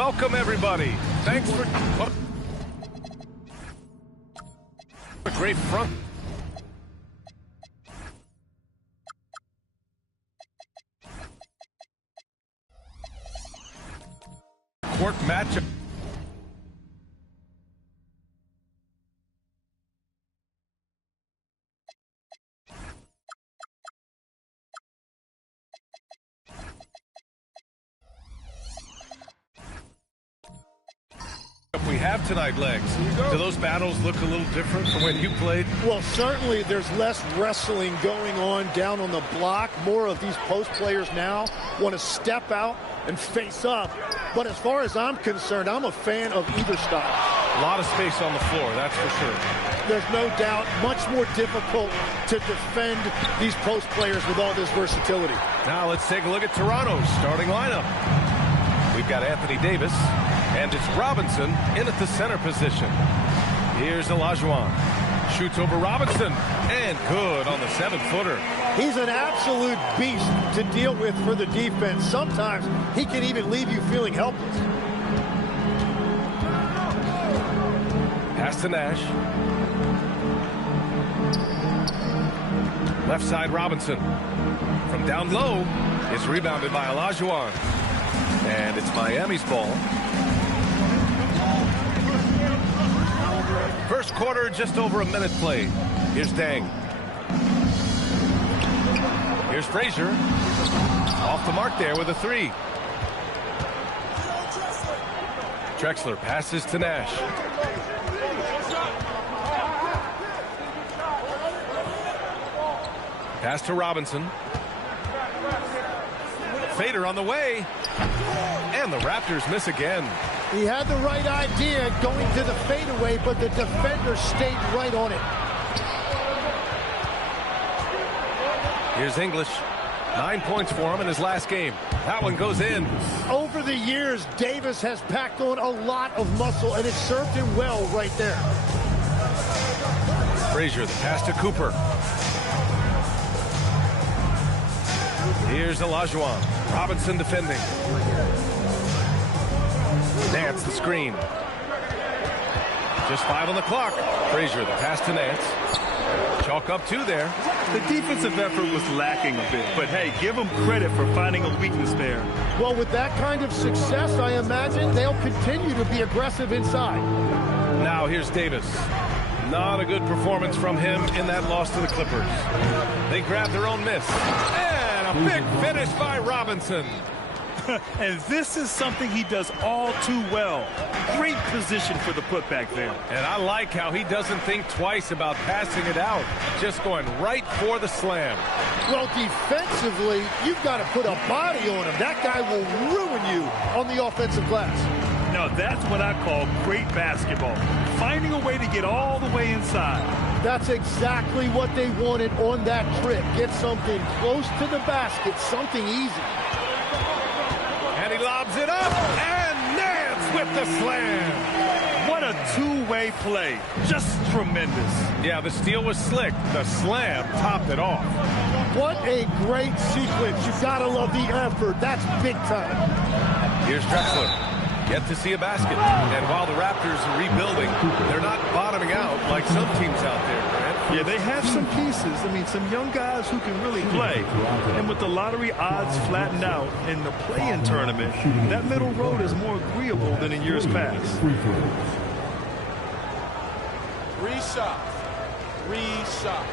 Welcome, everybody. Thanks for... a great front. Court matchup. We have tonight, Legs. Do those battles look a little different from when you played? Well, certainly there's less wrestling going on down on the block. More of these post players now want to step out and face up. But as far as I'm concerned, I'm a fan of either style. A lot of space on the floor, that's for sure. There's no doubt much more difficult to defend these post players with all this versatility. Now let's take a look at Toronto's starting lineup. We've got Anthony Davis, and it's Robinson in at the center position. Here's Olajuwon. Shoots over Robinson, and good on the 7-footer. He's an absolute beast to deal with for the defense. Sometimes he can even leave you feeling helpless. Pass to Nash. Left side Robinson. From down low, it's rebounded by Olajuwon. And it's Miami's ball. First quarter, just over a minute played. Here's Dang. Here's Frazier. Off the mark there with a 3. Drexler passes to Nash. Pass to Robinson. Fader on the way. And the Raptors miss again. He had the right idea going to the fadeaway, but the defender stayed right on it. Here's English. 9 points for him in his last game. That one goes in. Over the years, Davis has packed on a lot of muscle, and it served him well right there. Frazier, the pass to Cooper. Here's Olajuwon. Robinson defending. Nance the screen. Just 5 on the clock. Frazier, the pass to Nance. Chalk up 2 there. The defensive effort was lacking a bit, but hey, give them credit for finding a weakness there. Well, with that kind of success, I imagine they'll continue to be aggressive inside. Now here's Davis. Not a good performance from him in that loss to the Clippers. They grab their own miss. And a big finish by Robinson. And this is something he does all too well. Great position for the putback there. And I like how he doesn't think twice about passing it out. Just going right for the slam. Well, defensively, you've got to put a body on him. That guy will ruin you on the offensive glass. Now, that's what I call great basketball. Finding a way to get all the way inside. That's exactly what they wanted on that trip. Get something close to the basket, something easy. And he lobs it up, and Nance with the slam. What a two-way play. Just tremendous. Yeah, the steal was slick. The slam topped it off. What a great sequence. You've got to love the effort. That's big time. Here's Drexler. Yet to see a basket. And while the Raptors are rebuilding, they're not bottoming out like some teams out there, Grant. Yeah, they have some pieces. I mean, some young guys who can really play. And with the lottery odds flattened out in the play-in tournament, that middle road is more agreeable than in years past. 3 shots. 3 shots.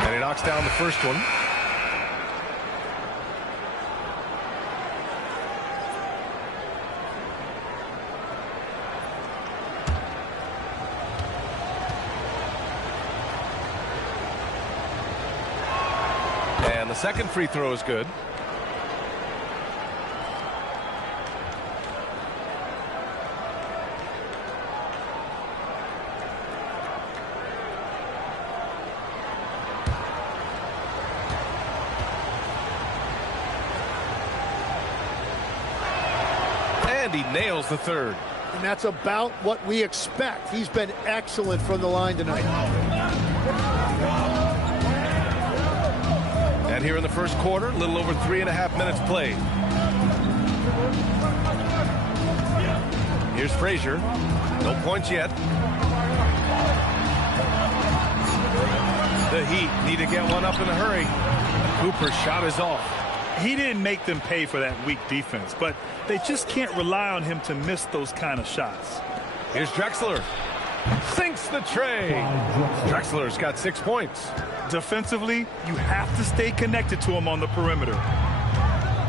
And he knocks down the first one. And the second free throw is good. And he nails the third. And that's about what we expect. He's been excellent from the line tonight. And here in the first quarter, a little over 3.5 minutes played. Here's Frazier. No points yet. The Heat need to get one up in a hurry. Cooper's shot is off. He didn't make them pay for that weak defense, but they just can't rely on him to miss those kind of shots. Here's Drexler. Sinks the tray. Drexler's got 6 points. Defensively, you have to stay connected to him on the perimeter.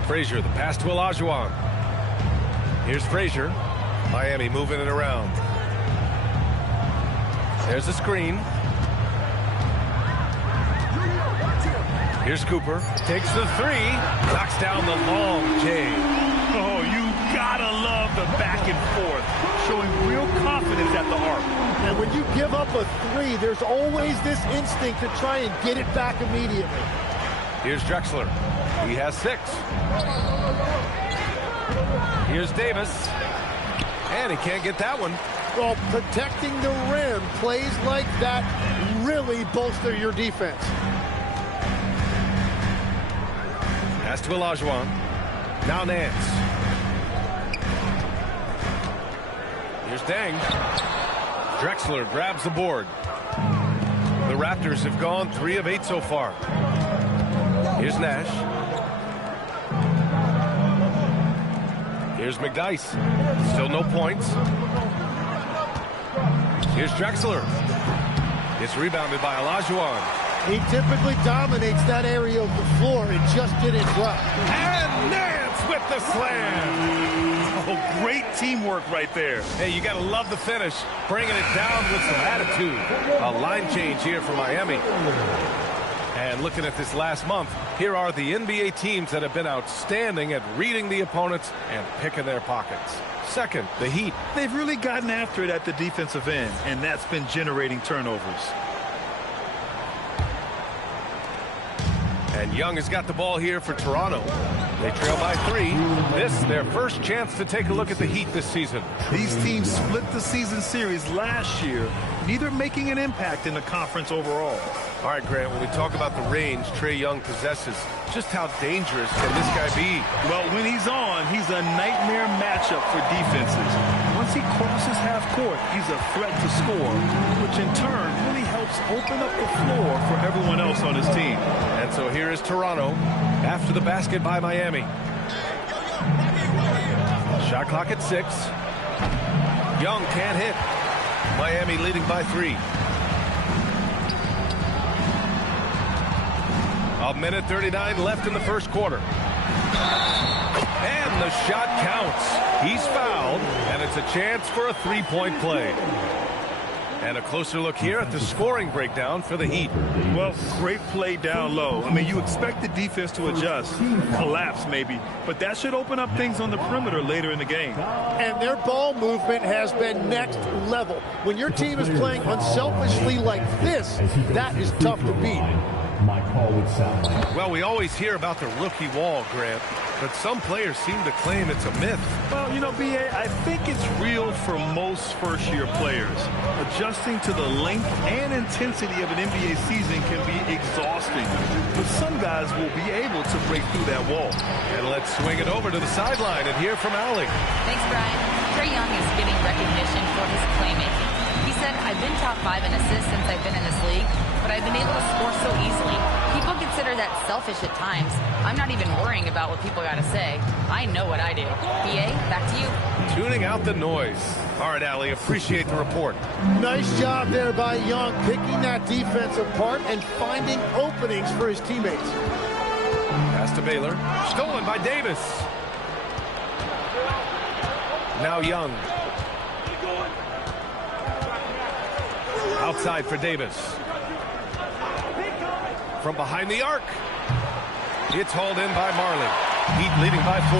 Frazier, the pass to Olajuwon. Here's Frazier. Miami moving it around. There's a screen. Here's Cooper. Takes the three. Knocks down the long J. Oh, you gotta love the back and forth. Showing real confidence at the arc. And when you give up a three, there's always this instinct to try and get it back immediately. Here's Drexler. He has 6. Here's Davis. And he can't get that one. Well, protecting the rim, plays like that really bolster your defense. Pass to Olajuwon. Now Nance. Here's Deng. Drexler grabs the board. The Raptors have gone 3 of 8 so far. Here's Nash. Here's McDyess. Still no points. Here's Drexler. It's rebounded by Olajuwon. He typically dominates that area of the floor. It just didn't drop. And Nance with the slam. Oh, great teamwork right there. Hey, you got to love the finish. Bringing it down with some attitude. A line change here for Miami. And looking at this last month, here are the NBA teams that have been outstanding at reading the opponents and picking their pockets. Second, the Heat. They've really gotten after it at the defensive end, and that's been generating turnovers. And Young has got the ball here for Toronto. They trail by 3. This, their first chance to take a look at the Heat this season. These teams split the season series last year, neither making an impact in the conference overall. All right, Grant, when we talk about the range Trae Young possesses, just how dangerous can this guy be? Well, when he's on, he's a nightmare matchup for defenses. Once he crosses half court, he's a threat to score, which in turn really helps open up the floor for everyone else on his team. And so here is Toronto after the basket by Miami. Shot clock at 6. Young can't hit. Miami leading by 3. A minute 39 left in the first quarter. And the shot counts. He's fouled, and it's a chance for a 3-point play. And a closer look here at the scoring breakdown for the Heat. Well, great play down low. I mean, you expect the defense to adjust, collapse maybe, but that should open up things on the perimeter later in the game. And their ball movement has been next level. When your team is playing unselfishly like this, that is tough to beat. My call would sound like. Well, we always hear about the rookie wall, Grant, but some players seem to claim it's a myth. Well, you know, B.A., I think it's real for most first-year players. Adjusting to the length and intensity of an NBA season can be exhausting, but some guys will be able to break through that wall. And let's swing it over to the sideline and hear from Allie. Thanks, Brian. Trae Young is getting recognition for his playmaking. He said, I've been top 5 in assists since I've been in this league, but I've been able to score so easily. People consider that selfish at times. I'm not even worrying about what people got to say. I know what I do. B.A., back to you. Tuning out the noise. All right, Allie, appreciate the report. Nice job there by Young, picking that defense apart and finding openings for his teammates. Pass to Baylor. Stolen by Davis. Now Young. Outside for Davis. From behind the arc. It's hauled in by Marley. Heat leading by 4.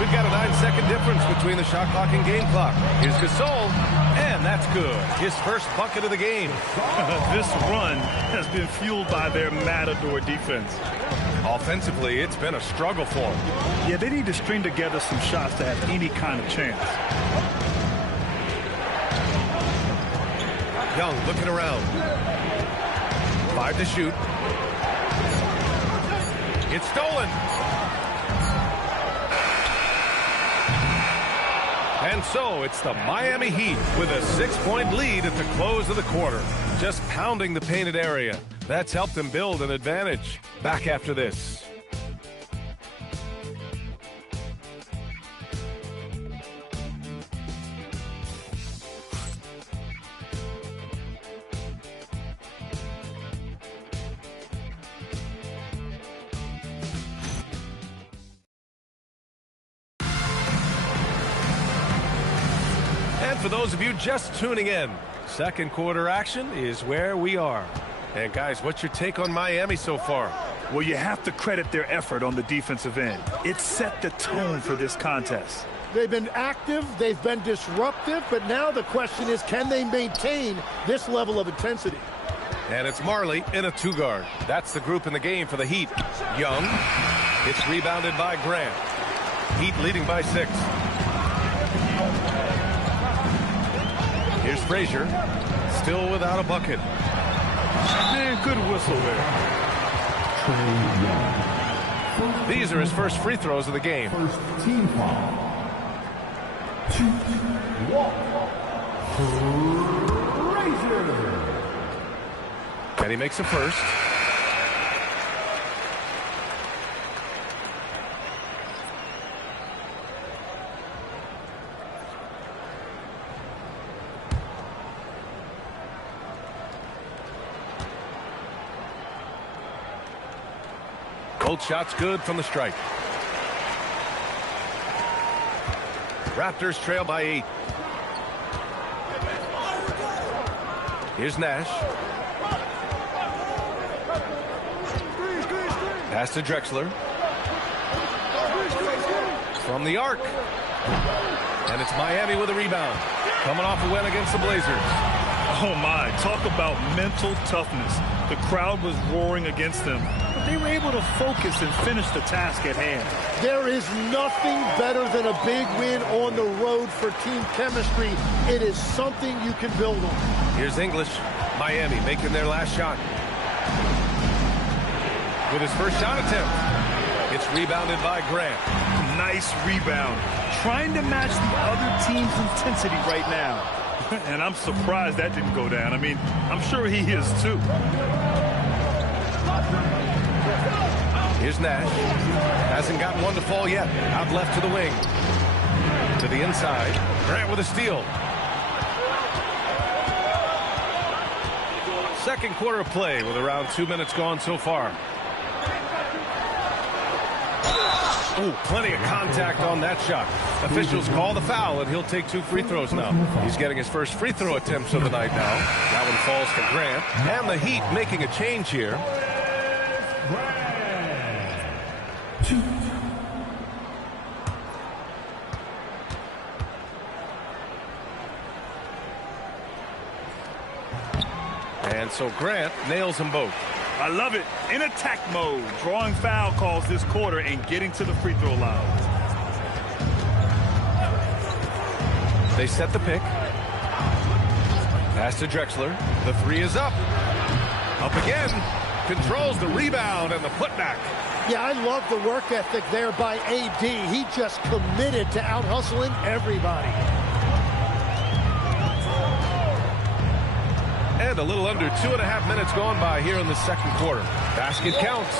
We've got a 9-second difference between the shot clock and game clock. Here's Gasol, and that's good. His first bucket of the game. This run has been fueled by their matador defense. Offensively, it's been a struggle for them. Yeah, they need to string together some shots to have any kind of chance. Young looking around. 5 to shoot. It's stolen. And so it's the Miami Heat with a 6-point lead at the close of the quarter. Just pounding the painted area. That's helped them build an advantage. Back after this. For those of you just tuning in, second quarter action is where we are. And guys, what's your take on Miami so far? Well, you have to credit their effort on the defensive end. It set the tone for this contest. They've been active, they've been disruptive, but now the question is, can they maintain this level of intensity? And it's Marley in a 2-guard. That's the group in the game for the Heat. Young. It's rebounded by Grant. Heat leading by 6. Here's Frazier, still without a bucket. Man, good whistle there. These are his first free throws of the game. First team foul. 2, 1. Frazier. And he makes a first. Both shots good from the stripe. Raptors trail by 8. Here's Nash. Pass to Drexler. From the arc. And it's Miami with a rebound. Coming off a win against the Blazers. Oh my, talk about mental toughness. The crowd was roaring against them, but they were able to focus and finish the task at hand. There is nothing better than a big win on the road for team chemistry. It is something you can build on. Here's English. Miami making their last shot. With his first shot attempt. It's rebounded by Grant. Nice rebound. Trying to match the other team's intensity right now. And I'm surprised that didn't go down. I mean, I'm sure he is too. Here's Nash. Hasn't gotten one to fall yet. Out left to the wing. To the inside. Grant with a steal. Second quarter of play with around 2 minutes gone so far. Oh, plenty of contact on that shot. Officials call the foul, and he'll take 2 free throws now. He's getting his first free throw attempts of the night now. That one falls to Grant. And the Heat making a change here. And so Grant nails them both. I love it. In attack mode, drawing foul calls this quarter and getting to the free throw line. They set the pick. Pass to Drexler. The 3 is up. Up again. Controls the rebound and the putback. Yeah, I love the work ethic there by AD. He just committed to out-hustling everybody. And a little under 2.5 minutes gone by here in the second quarter. Basket counts.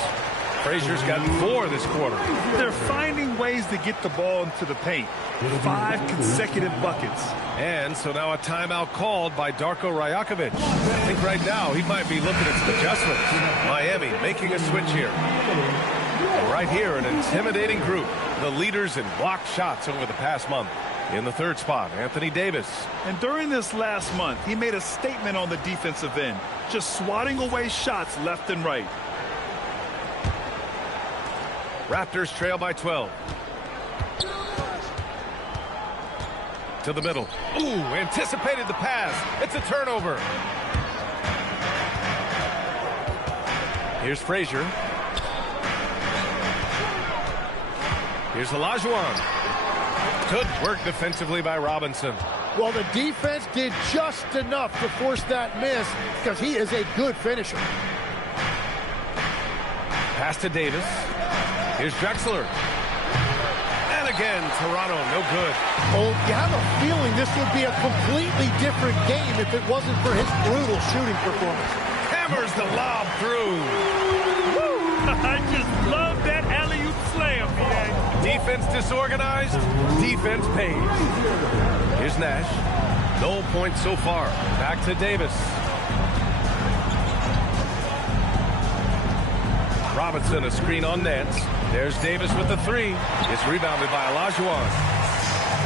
Frazier's gotten 4 this quarter. They're finding ways to get the ball into the paint. 5 consecutive buckets. And so now a timeout called by Darko Rajakovic. I think right now he might be looking at some adjustments. Miami making a switch here. And right here, an intimidating group. The leaders in blocked shots over the past month. In the third spot, Anthony Davis. And during this last month, he made a statement on the defensive end, just swatting away shots left and right. Raptors trail by 12. To the middle. Ooh, anticipated the pass. It's a turnover. Here's Frazier. Here's Olajuwon. Good work defensively by Robinson. Well, the defense did just enough to force that miss because he is a good finisher. Pass to Davis. Here's Drexler. And again, Toronto, no good. Oh, you have a feeling this would be a completely different game if it wasn't for his brutal shooting performance. Hammers the lob through. I just love that alley-oop slam. Defense disorganized. Defense pays. Here's Nash. No points so far. Back to Davis. Robinson, a screen on Nance. There's Davis with the three. It's rebounded by Olajuwon.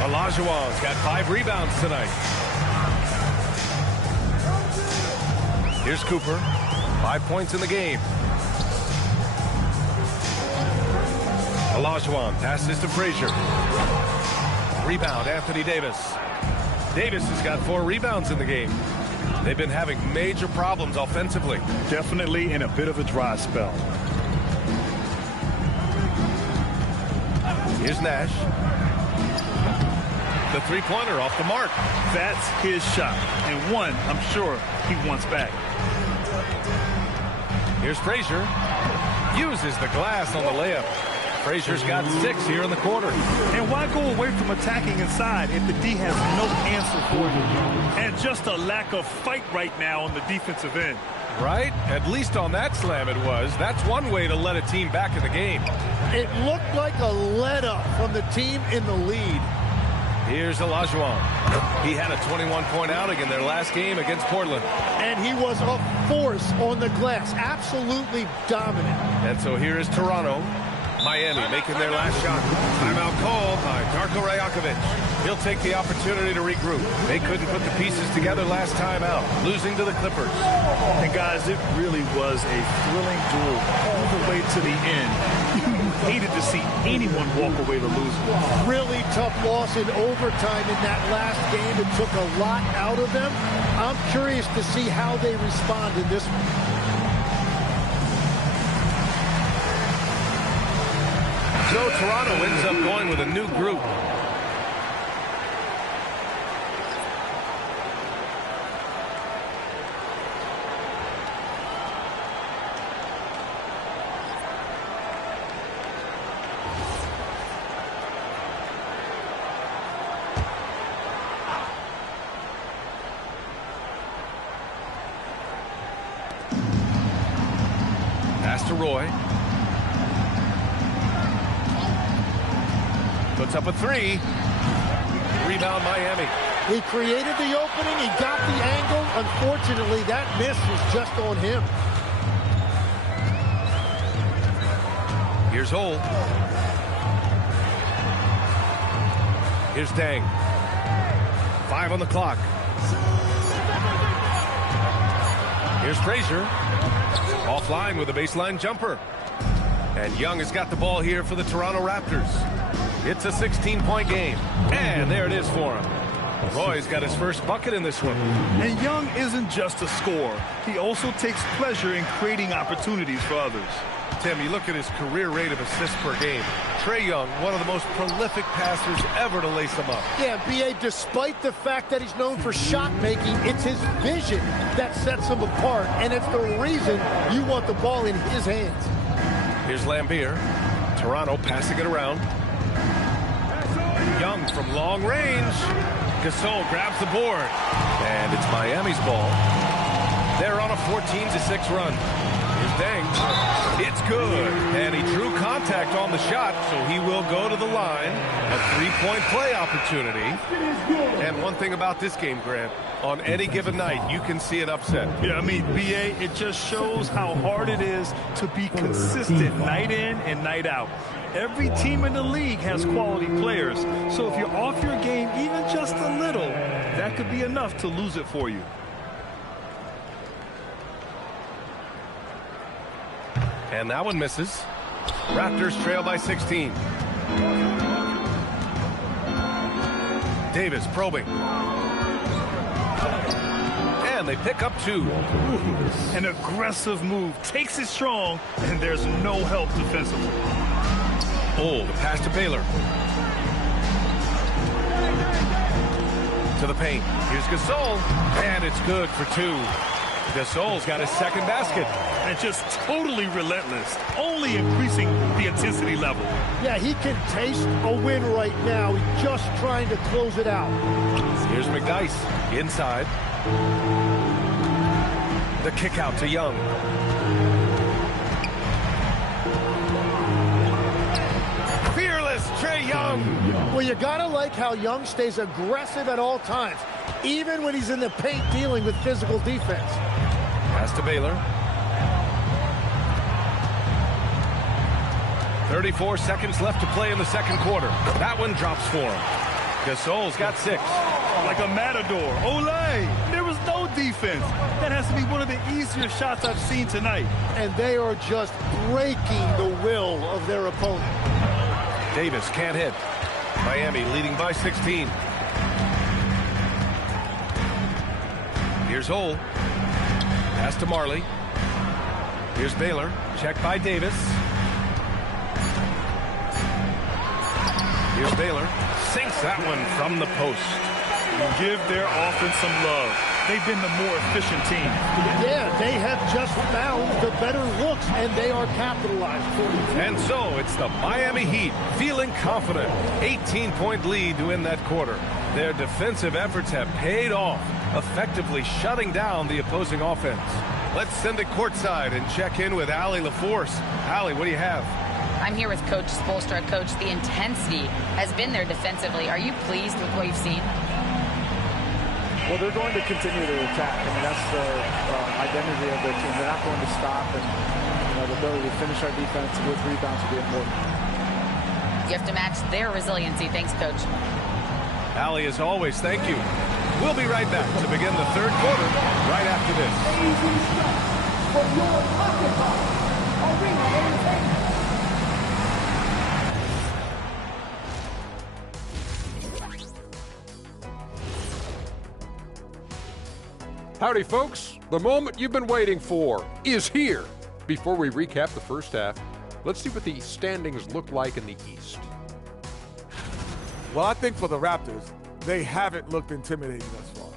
Olajuwon's got 5 rebounds tonight. Here's Cooper. 5 points in the game. Olajuwon passes to Frazier. Rebound, Anthony Davis. Davis has got 4 rebounds in the game. They've been having major problems offensively. Definitely in a bit of a dry spell. Here's Nash. The three-pointer off the mark. That's his shot. And one, I'm sure he wants back. Here's Frazier. Uses the glass on the layup. Frazier's got 6 here in the quarter. And why go away from attacking inside if the D has no answer for you? And just a lack of fight right now on the defensive end. Right? At least on that slam it was. That's one way to let a team back in the game. It looked like a let-up from the team in the lead. Here's Olajuwon. He had a 21-point outing in their last game against Portland. And he was a force on the glass. Absolutely dominant. And so here is Toronto. Miami making their last shot. Timeout called by Darko Rajakovic. He'll take the opportunity to regroup. They couldn't put the pieces together last time out, losing to the Clippers. And guys, it really was a thrilling duel all the way to the end. You hated to see anyone walk away the loser. Really tough loss in overtime in that last game. It took a lot out of them. I'm curious to see how they respond in this one. So Toronto ends up going with a new group. Pass to Roy. Puts up a 3. Rebound Miami. He created the opening. He got the angle. Unfortunately, that miss was just on him. Here's Hole. Here's Dang. 5 on the clock. Here's Frazier. Offline with a baseline jumper. And Young has got the ball here for the Toronto Raptors. It's a 16-point game. And there it is for him. Roy's got his first bucket in this one. And Young isn't just a scorer. He also takes pleasure in creating opportunities for others. Tim, you look at his career rate of assists per game. Trae Young, one of the most prolific passers ever to lace them up. Yeah, B.A., despite the fact that he's known for shot making, it's his vision that sets him apart. And it's the reason you want the ball in his hands. Here's Lambeer. Toronto passing it around. Young from long range. Gasol grabs the board. And it's Miami's ball. They're on a 14-6 run. Here's Deng. It's good. And he drew contact on the shot, so he will go to the line. A 3-point play opportunity. And one thing about this game, Grant, on any given night, you can see an upset. Yeah, I mean, B.A., it just shows how hard it is to be consistent night in and night out. Every team in the league has quality players. So if you're off your game even just a little, that could be enough to lose it for you. And that one misses. Raptors trail by 16. Davis probing. And they pick up 2. An aggressive move. Takes it strong, and there's no help defensively. Oh, the pass to Baylor. To the paint. Here's Gasol. And it's good for 2. Gasol's got his second basket. And just totally relentless, only increasing the intensity level. Yeah, he can taste a win right now. He's just trying to close it out. Here's McDyess inside. The kick out to Young. Fearless Trae Young. Well, you gotta like how Young stays aggressive at all times, even when he's in the paint dealing with physical defense. Pass to Baylor. 34 seconds left to play in the second quarter. That one drops for him. Gasol's got 6. Like a matador. Olay! There was no defense. That has to be one of the easier shots I've seen tonight. And they are just breaking the will of their opponent. Davis can't hit. Miami leading by 16. Here's Hole. Pass to Marley. Here's Baylor. Checked by Davis. Here's Baylor. Sinks that one from the post. Give their offense some love. They've been the more efficient team. Yeah, they have just found the better looks, and they are capitalized. And so it's the Miami Heat feeling confident. 18-point lead to win that quarter. Their defensive efforts have paid off, effectively shutting down the opposing offense. Let's send it courtside and check in with Allie LaForce. Allie, what do you have? I'm here with Coach Spoelstra. Coach, the intensity has been there defensively. Are you pleased with what you've seen? Well, they're going to continue to attack. I mean, that's the identity of their team. They're not going to stop, and the ability to finish our defense with rebounds will be important. You have to match their resiliency. Thanks, Coach. Allie, as always, thank you. We'll be right back to begin the third quarter right after this. For your Occupy Arena Entertainment. Howdy, folks. The moment you've been waiting for is here. Before we recap the first half, let's see what the standings look like in the East. Well, I think for the Raptors, they haven't looked intimidating thus far.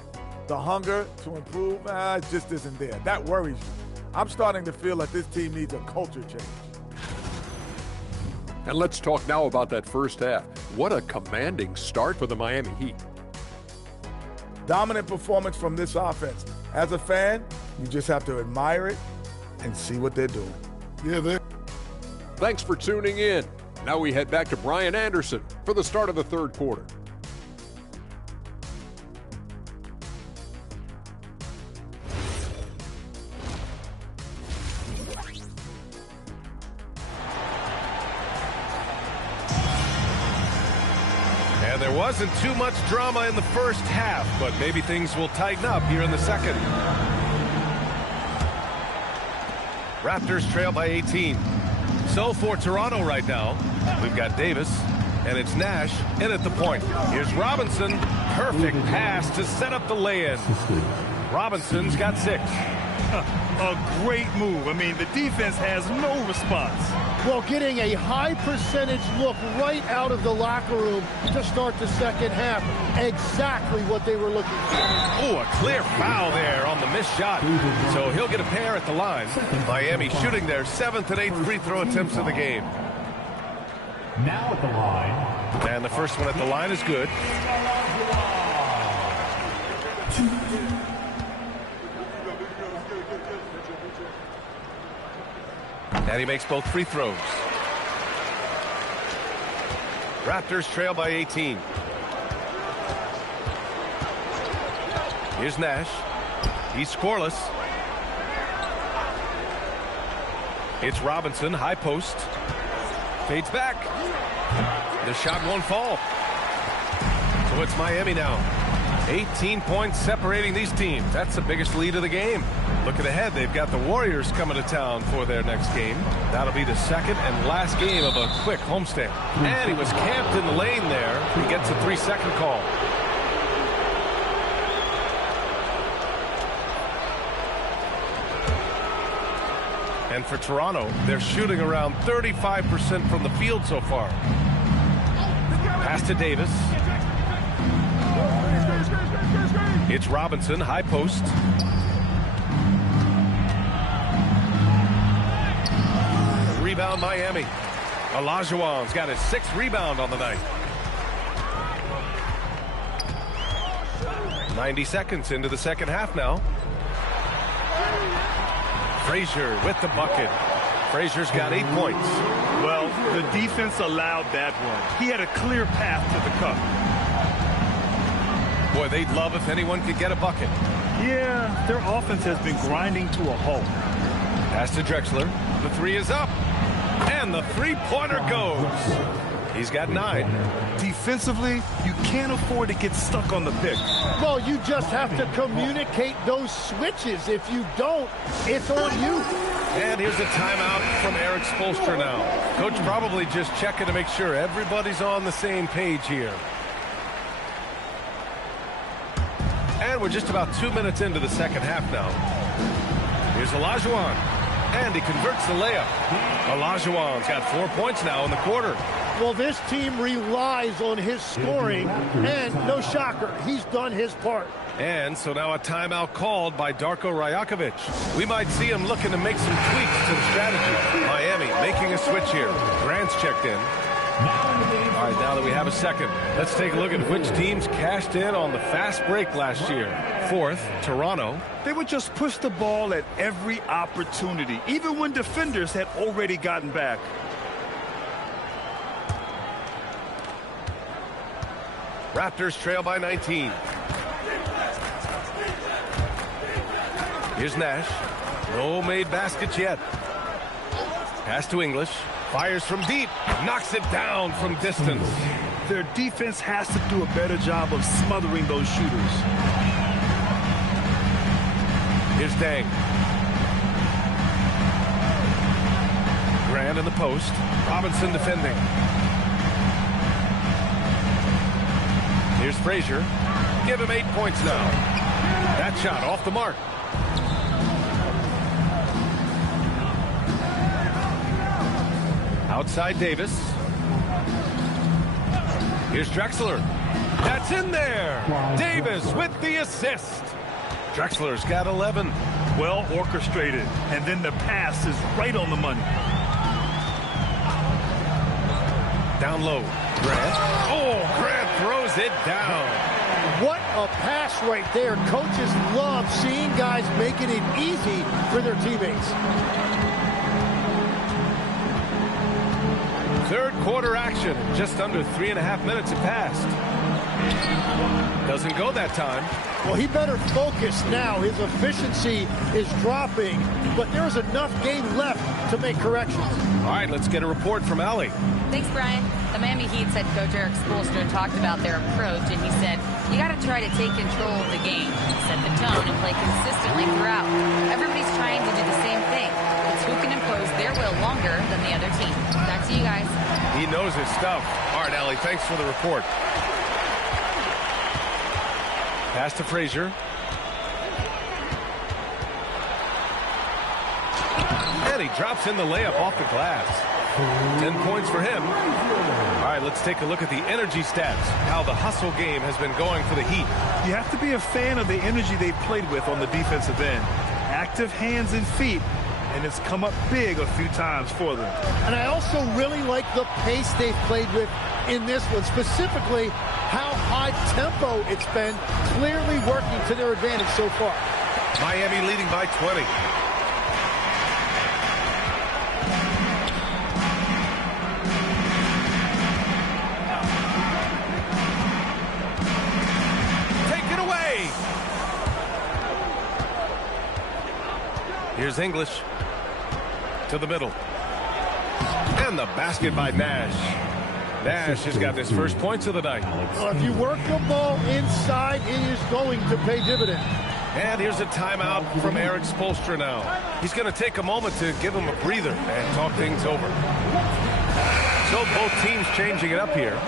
The hunger to improve, it just isn't there. That worries you. I'm starting to feel like this team needs a culture change. And let's talk now about that first half. What a commanding start for the Miami Heat. Dominant performance from this offense. As a fan, you just have to admire it and see what they're doing. Thanks for tuning in. Now we head back to Brian Anderson for the start of the third quarter. And there wasn't too much drama in the first half, but maybe things will tighten up here in the second. Raptors trail by 18. So for Toronto right now, we've got Davis, and it's Nash in at the point. Here's Robinson. Perfect pass to set up the lay-in. Robinson's got 6. A great move. I mean, the defense has no response. Well, getting a high percentage look right out of the locker room to start the second half. Exactly what they were looking for. Oh, a clear foul there on the missed shot. So he'll get a pair at the line. Miami shooting their 7th and 8th free throw attempts of the game. Now at the line. And the first one at the line is good. And he makes both free throws. Raptors trail by 18. Here's Nash. He's scoreless. It's Robinson, high post. Fades back. The shot won't fall. So it's Miami now. 18 points separating these teams. That's the biggest lead of the game. Looking ahead, they've got the Warriors coming to town for their next game. That'll be the second and last game of a quick homestand. And he was camped in the lane there. He gets a 3-second call. And for Toronto, they're shooting around 35% from the field so far. Pass to Davis. It's Robinson, high post. rebound Miami. Olajuwon's got his 6th rebound on the night. 90 seconds into the second half now. Frazier with the bucket. Frazier's got 8 points. Well, the defense allowed that one. He had a clear path to the cup. Boy, they'd love if anyone could get a bucket. Yeah, their offense has been grinding to a halt. Pass to Drexler. The 3 is up. And the 3-pointer goes. He's got 9. Defensively, you can't afford to get stuck on the pick. Well, you just have to communicate those switches. If you don't, it's on you. And here's a timeout from Eric Spoelstra now. Coach probably just checking to make sure everybody's on the same page here. And we're just about 2 minutes into the second half now. Here's Olajuwon. And he converts the layup. Olajuwon's got 4 points now in the quarter. Well, this team relies on his scoring, and no shocker, he's done his part. And so now a timeout called by Darko Rajakovic. We might see him looking to make some tweaks to the strategy. Miami making a switch here. Grant's checked in. All right, now that we have a second, let's take a look at which teams cashed in on the fast break last year. 4th, Toronto. They would just push the ball at every opportunity, even when defenders had already gotten back. Raptors trail by 19. Here's Nash. No made baskets yet. Pass to English. Fires from deep. Knocks it down from distance. Their defense has to do a better job of smothering those shooters. Here's Dang. Grant in the post. Robinson defending. Here's Frazier. Give him 8 points now. That shot off the mark. Outside Davis. Here's Drexler. That's in there. Davis with the assist. Drexler's got 11. Well orchestrated. And then the pass is right on the money. Down low. Grant. Oh, Grant throws it down. What a pass right there. Coaches love seeing guys making it easy for their teammates. Third quarter action. Just under 3.5 minutes have passed. Doesn't go that time. Well, he better focus now. His efficiency is dropping, but there's enough game left to make corrections. All right, let's get a report from Allie. Thanks, Brian. The Miami Heat's head coach Eric Spoelstra talked about their approach, and he said, you got to try to take control of the game, set the tone, and play consistently throughout. Everybody's trying to do the same thing. It's who can impose their will longer than the other team. Back to you guys. He knows his stuff. All right, Allie, thanks for the report. Pass to Frazier. And he drops in the layup off the glass. 10 points for him. All right, let's take a look at the energy stats, how the hustle game has been going for the Heat. You have to be a fan of the energy they've played with on the defensive end. Active hands and feet, and it's come up big a few times for them. And I also really like the pace they've played with in this one, specifically how high tempo it's been, clearly working to their advantage so far. Miami leading by 20. Take it away. Here's English to the middle. And the basket by Nash. Nash has got his first points of the night. Well, if you work the ball inside, it is going to pay dividends. And here's a timeout from Eric Spoelstra now. He's going to take a moment to give him a breather and talk things over. So both teams changing it up here.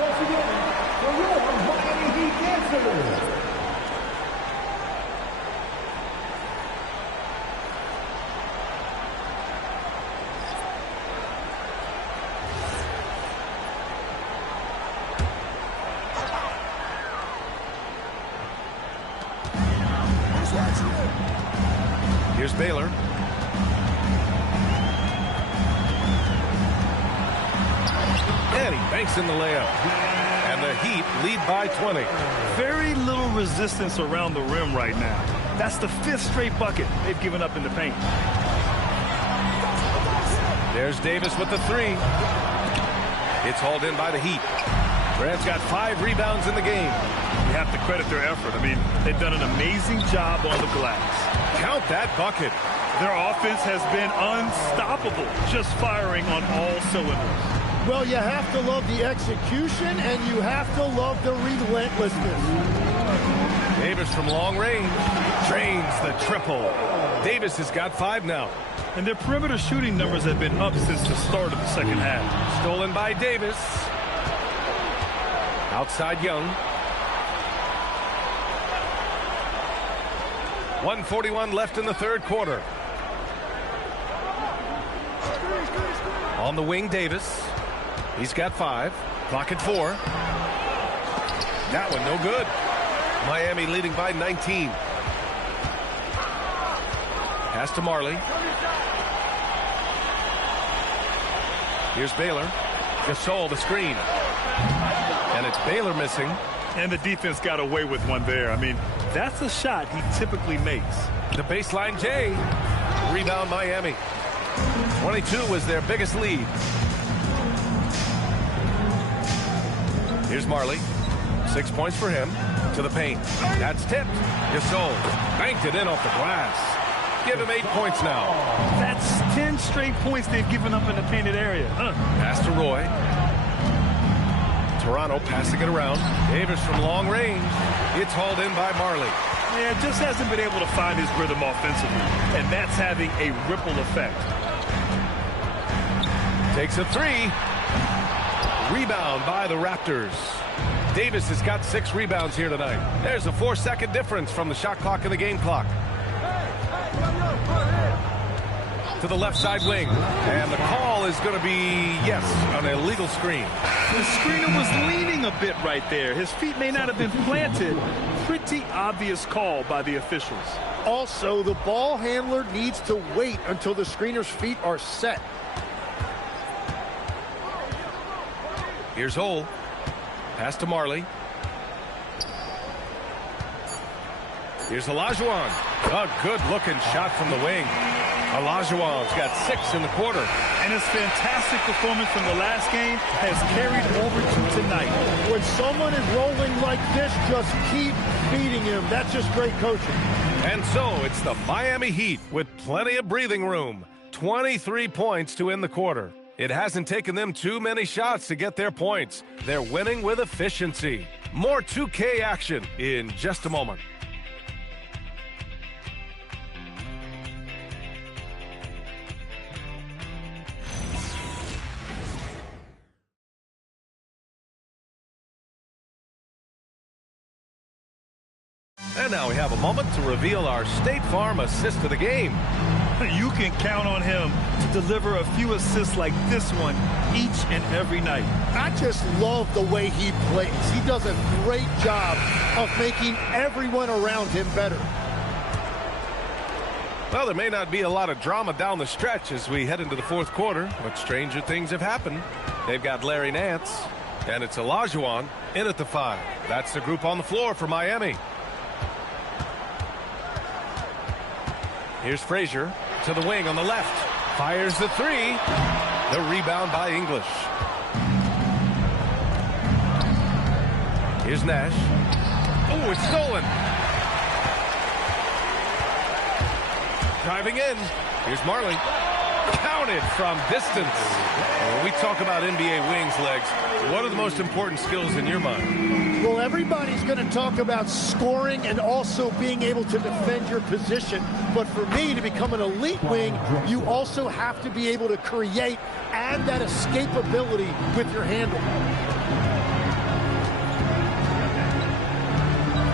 Here's Baylor. And he banks in the layup. And the Heat lead by 20. Very little resistance around the rim right now. That's the 5th straight bucket they've given up in the paint. There's Davis with the 3. It's hauled in by the Heat. Grant's got 5 rebounds in the game. You have to credit their effort. I mean, they've done an amazing job on the glass. Count that bucket. Their offense has been unstoppable, just firing on all cylinders. Well, you have to love the execution, and you have to love the relentlessness. Davis from long range drains the triple. Davis has got 5 now. And their perimeter shooting numbers have been up since the start of the second half. Stolen by Davis. Outside Young. 1:41 left in the third quarter. On the wing, Davis. He's got 5. Clock at 4. That one no good. Miami leading by 19. Pass to Marley. Here's Baylor. Gasol the screen. And it's Baylor missing. And the defense got away with one there. I mean, that's a shot he typically makes. The baseline J. Rebound Miami. 22 was their biggest lead. Here's Marley. 6 points for him. To the paint. That's tipped. Gasol banked it in off the glass. Give him 8 points now. That's 10 straight points they've given up in the painted area. Pass to Roy. Toronto passing it around. Davis from long range. It's hauled in by Marley. Yeah, just hasn't been able to find his rhythm offensively. And that's having a ripple effect. Takes a 3. Rebound by the Raptors. Davis has got 6 rebounds here tonight. There's a 4-second difference from the shot clock and the game clock. To the left side wing. And the call is going to be, yes, an illegal screen. The screener was leaning a bit right there. His feet may not have been planted. Pretty obvious call by the officials. Also, the ball handler needs to wait until the screener's feet are set. Here's Ole. Pass to Marley. Here's Olajuwon. A good-looking shot from the wing. Olajuwon's got 6 in the quarter. And his fantastic performance from the last game has carried over to tonight. When someone is rolling like this, just keep feeding him. That's just great coaching. And so it's the Miami Heat with plenty of breathing room. 23 points to end the quarter. It hasn't taken them too many shots to get their points. They're winning with efficiency. More 2K action in just a moment. And now we have a moment to reveal our State Farm assist of the game. You can count on him to deliver a few assists like this one each and every night. I just love the way he plays. He does a great job of making everyone around him better. Well, there may not be a lot of drama down the stretch as we head into the fourth quarter, but stranger things have happened. They've got Larry Nance, and it's Olajuwon in at the 5. That's the group on the floor for Miami. Here's Frazier to the wing on the left. Fires the 3. The rebound by English. Here's Nash. Oh, it's stolen. Driving in. Here's Marley. Counted from distance. When we talk about NBA wings, Legs, what are the most important skills in your mind? Well, everybody's going to talk about scoring and also being able to defend your position. But for me, to become an elite wing, you also have to be able to create and that escapability with your handle.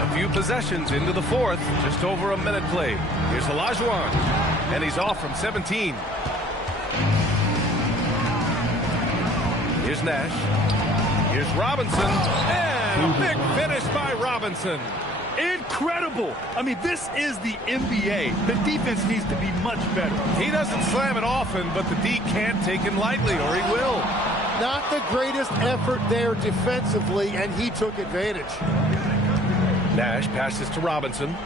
A few possessions into the fourth, just over a minute played. Here's Olajuwon, and he's off from 17. Here's Nash. Here's Robinson, and a big finish by Robinson. Incredible. I mean, this is the NBA. The defense needs to be much better. He doesn't slam it often, but the D can't take him lightly, or he will. Not the greatest effort there defensively, and he took advantage. Nash passes to Robinson.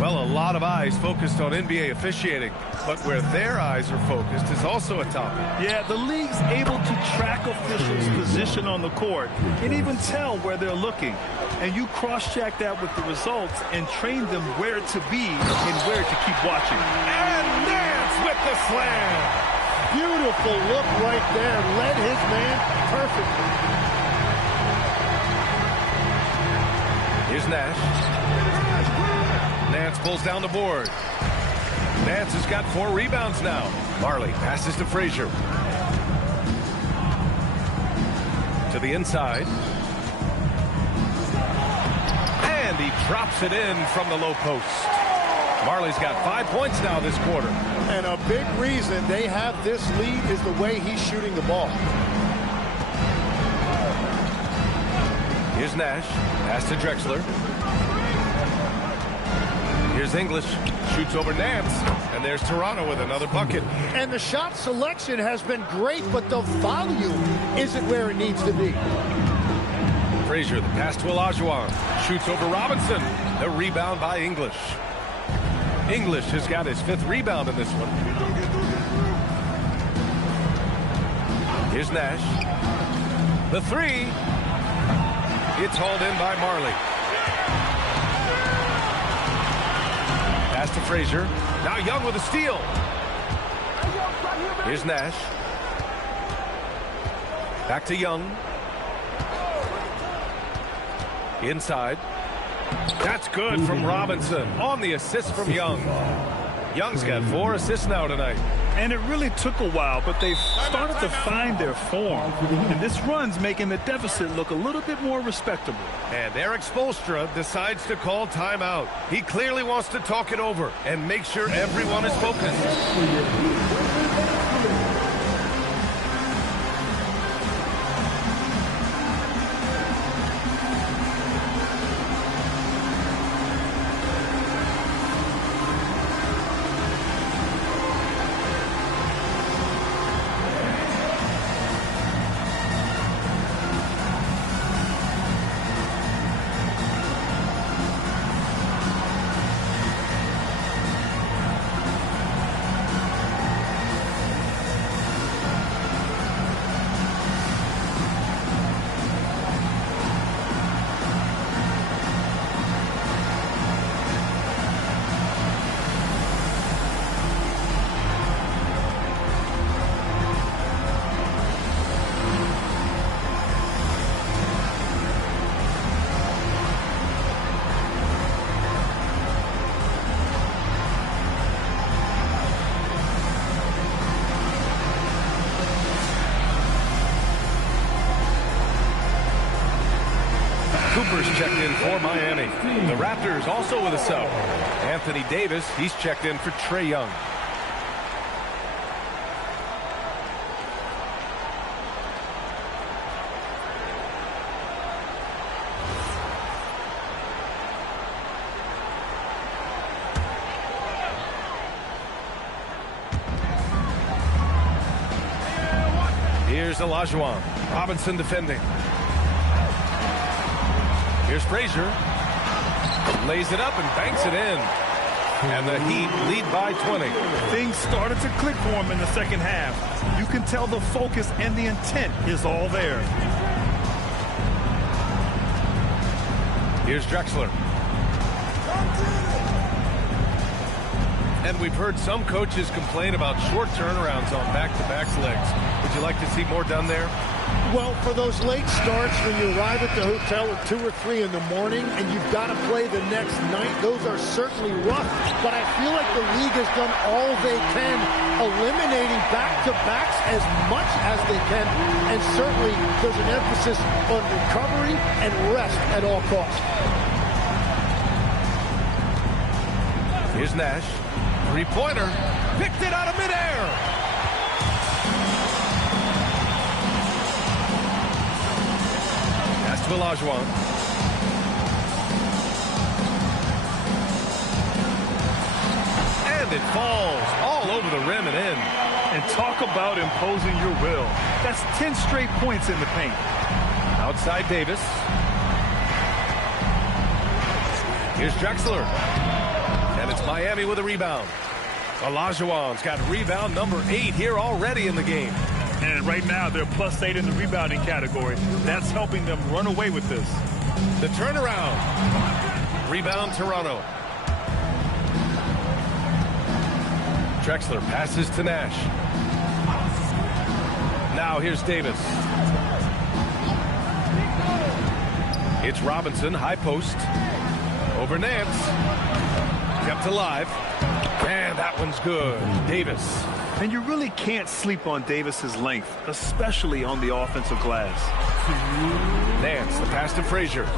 Well, a lot of eyes focused on NBA officiating, but where their eyes are focused is also a topic. Yeah, the league's able to track officials' position on the court and even tell where they're looking. And you cross-check that with the results and train them where to be and where to keep watching. And Nance with the slam. Beautiful look right there. Led his man perfectly. Here's Nash. Nance pulls down the board. Nance has got 4 rebounds now. Marley passes to Frazier. To the inside. And he drops it in from the low post. Marley's got 5 points now this quarter. And a big reason they have this lead is the way he's shooting the ball. Here's Nash. Pass to Drexler. Here's English. Shoots over Nance. And there's Toronto with another bucket. And the shot selection has been great, but the volume isn't where it needs to be. Frazier, the pass to Olajuwon. Shoots over Robinson. The rebound by English. English has got his 5th rebound in this one. Here's Nash. The 3. It's hauled in by Marley. Pass to Frazier. Now Young with a steal. Here's Nash. Back to Young. Inside. That's good from Robinson on the assist from Young. Young's got 4 assists now tonight. And it really took a while, but they've started to find their form. And this run's making the deficit look a little bit more respectable. And Eric Spoelstra decides to call timeout. He clearly wants to talk it over and make sure everyone is focused. Cooper's checked in for Miami. The Raptors also with a sub. Anthony Davis, he's checked in for Trae Young. Here's Olajuwon. Robinson defending. Here's Frazier. Lays it up and banks it in. And the Heat lead by 20. Things started to click for him in the second half. You can tell the focus and the intent is all there. Here's Drexler. And we've heard some coaches complain about short turnarounds on back-to-back legs. Would you like to see more done there? Well, for those late starts when you arrive at the hotel at 2 or 3 in the morning and you've got to play the next night, those are certainly rough. But I feel like the league has done all they can, eliminating back-to-backs as much as they can. And certainly there's an emphasis on recovery and rest at all costs. Here's Nash. Three-pointer. Picked it out of midair. To Olajuwon. And it falls all over the rim and in. And Talk about imposing your will. That's 10 straight points in the paint. Outside Davis. Here's Drexler. And it's Miami with a rebound. Olajuwon's got rebound number 8 here already in the game. And right now, they're +8 in the rebounding category. That's helping them run away with this. The turnaround. Rebound Toronto. Drexler passes to Nash. Now here's Davis. It's Robinson, high post. Over Nance. Kept alive. And that one's good. Davis. And you really can't sleep on Davis's length, especially on the offensive glass. Nance, the pass to Frazier.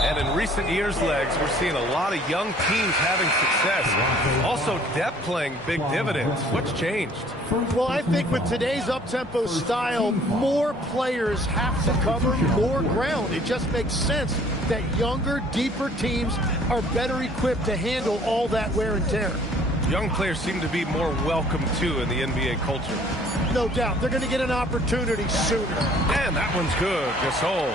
And in recent years, Legs, we're seeing a lot of young teams having success. Also, depth playing big dividends. What's changed? Well, I think with today's up-tempo style, more players have to cover more ground. It just makes sense that younger, deeper teams are better equipped to handle all that wear and tear. Young players seem to be more welcome, too, in the NBA culture. No doubt. They're going to get an opportunity sooner. And that one's good. Gasol.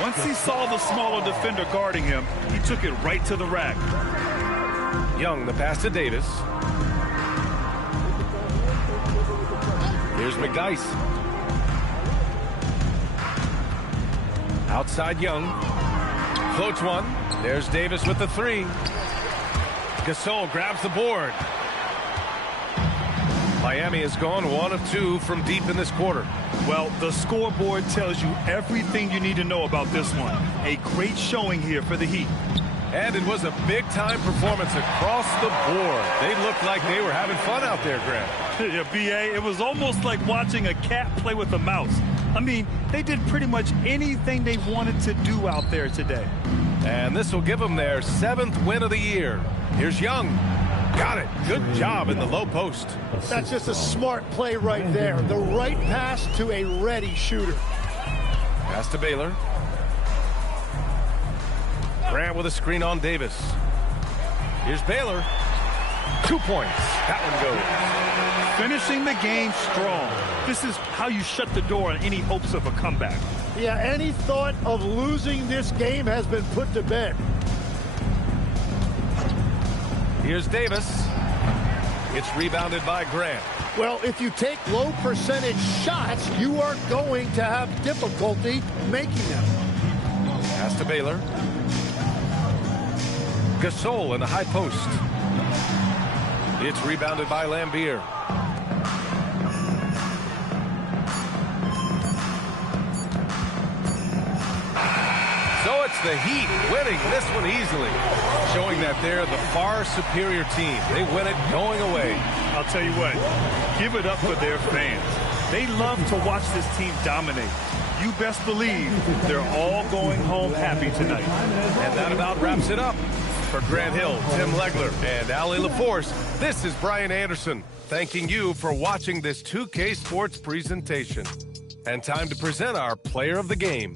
Once he saw the smaller defender guarding him, he took it right to the rack. Young, the pass to Davis. Here's McDyess. Outside Young. Floats one. There's Davis with the 3. Gasol grabs the board. Miami has gone 1 of 2 from deep in this quarter. Well, the scoreboard tells you everything you need to know about this one. A great showing here for the Heat. And it was a big-time performance across the board. They looked like they were having fun out there, Grant. Yeah, B.A., it was almost like watching a cat play with a mouse. I mean, they did pretty much anything they wanted to do out there today. And this will give them their 7th win of the year. Here's Young. Got it. Good job in the low post. That's just a smart play right there. The right pass to a ready shooter. Pass to Baylor. Grant with a screen on Davis. Here's Baylor. 2 points. That one goes. Finishing the game strong. This is how you shut the door on any hopes of a comeback. Yeah, any thought of losing this game has been put to bed. Here's Davis. It's rebounded by Grant. Well, if you take low percentage shots, you are going to have difficulty making them. Pass to Baylor. Gasol in the high post. It's rebounded by Lambier. So it's the Heat winning this one easily, showing that they're the far superior team. They win it going away. I'll tell you what, give it up for their fans. They love to watch this team dominate. You best believe they're all going home happy tonight. And that about wraps it up. For Grant Hill, Tim Legler, and Allie LaForce, this is Brian Anderson, thanking you for watching this 2K Sports presentation. And time to present our player of the game.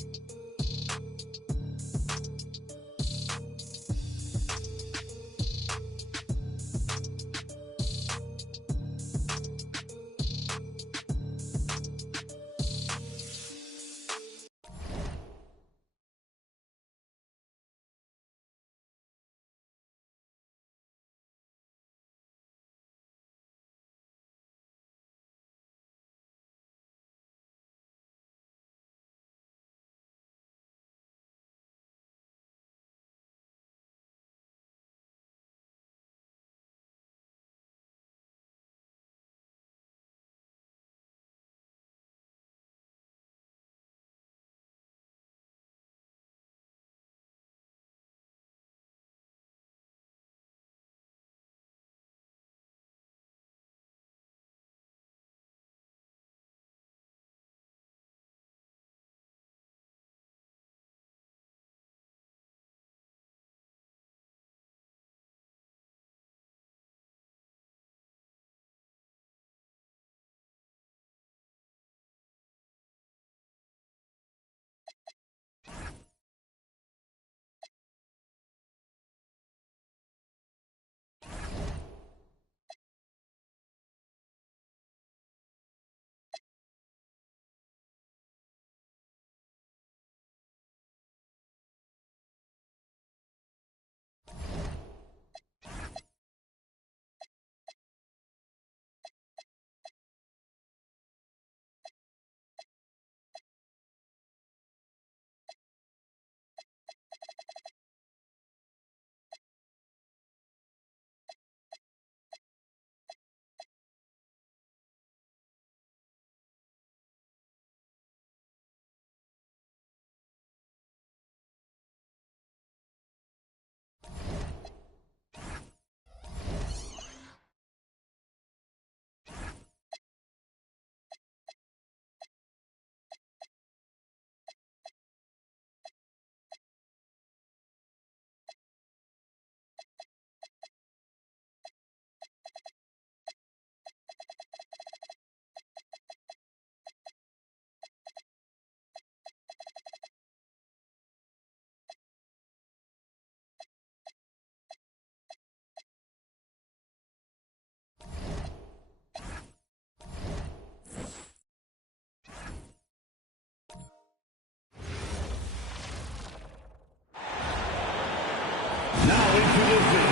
Now introducing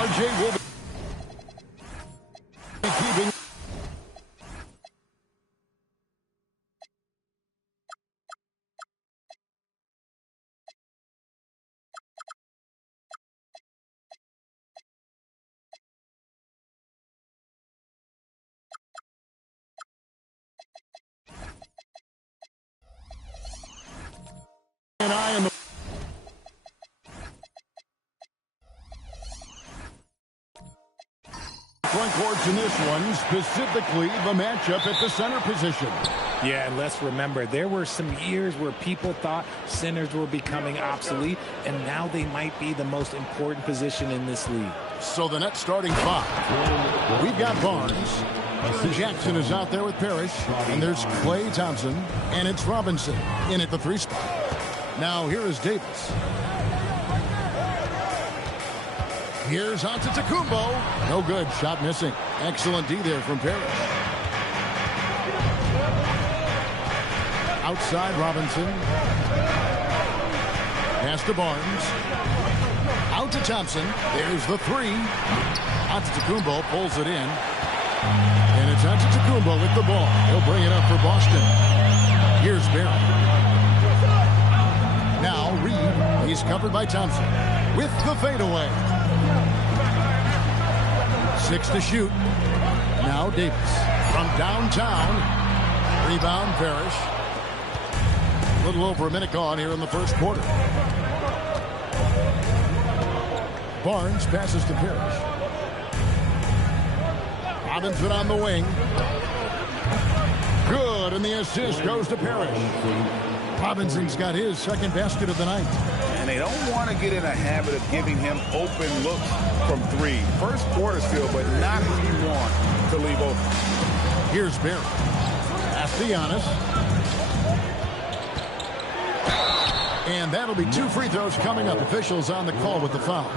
RJ will be keeping. And I am the front courts in this one, specifically the matchup at the center position. Yeah, and let's remember, there were some years where people thought centers were becoming obsolete, and now they might be the most important position in this league. So the next starting five. We've got Barnes. Jackson is out there with Parrish. And there's Clay Thompson. And it's Robinson in at the 3 spot. Now here is Davis. Here's Antetokounmpo. No good. Shot missing. Excellent D there from Parrish. Outside Robinson. Pass to Barnes. Out to Thompson. There's the 3. Antetokounmpo pulls it in. And it's Antetokounmpo with the ball. He'll bring it up for Boston. Here's Barrett. Now Reed. He's covered by Thompson. With the fadeaway. 6 to shoot. Now Davis. From downtown. Rebound Parrish. A little over a minute gone here in the first quarter. Barnes passes to Parrish. Robinson on the wing. Good, and the assist goes to Parrish. Robinson's got his second basket of the night. And they don't want to get in a habit of giving him open looks from 3. First quarter still, but not who you want to leave open. Here's Barrett. Pass to Giannis. And that'll be 2 free throws coming up. Officials on the call with the foul.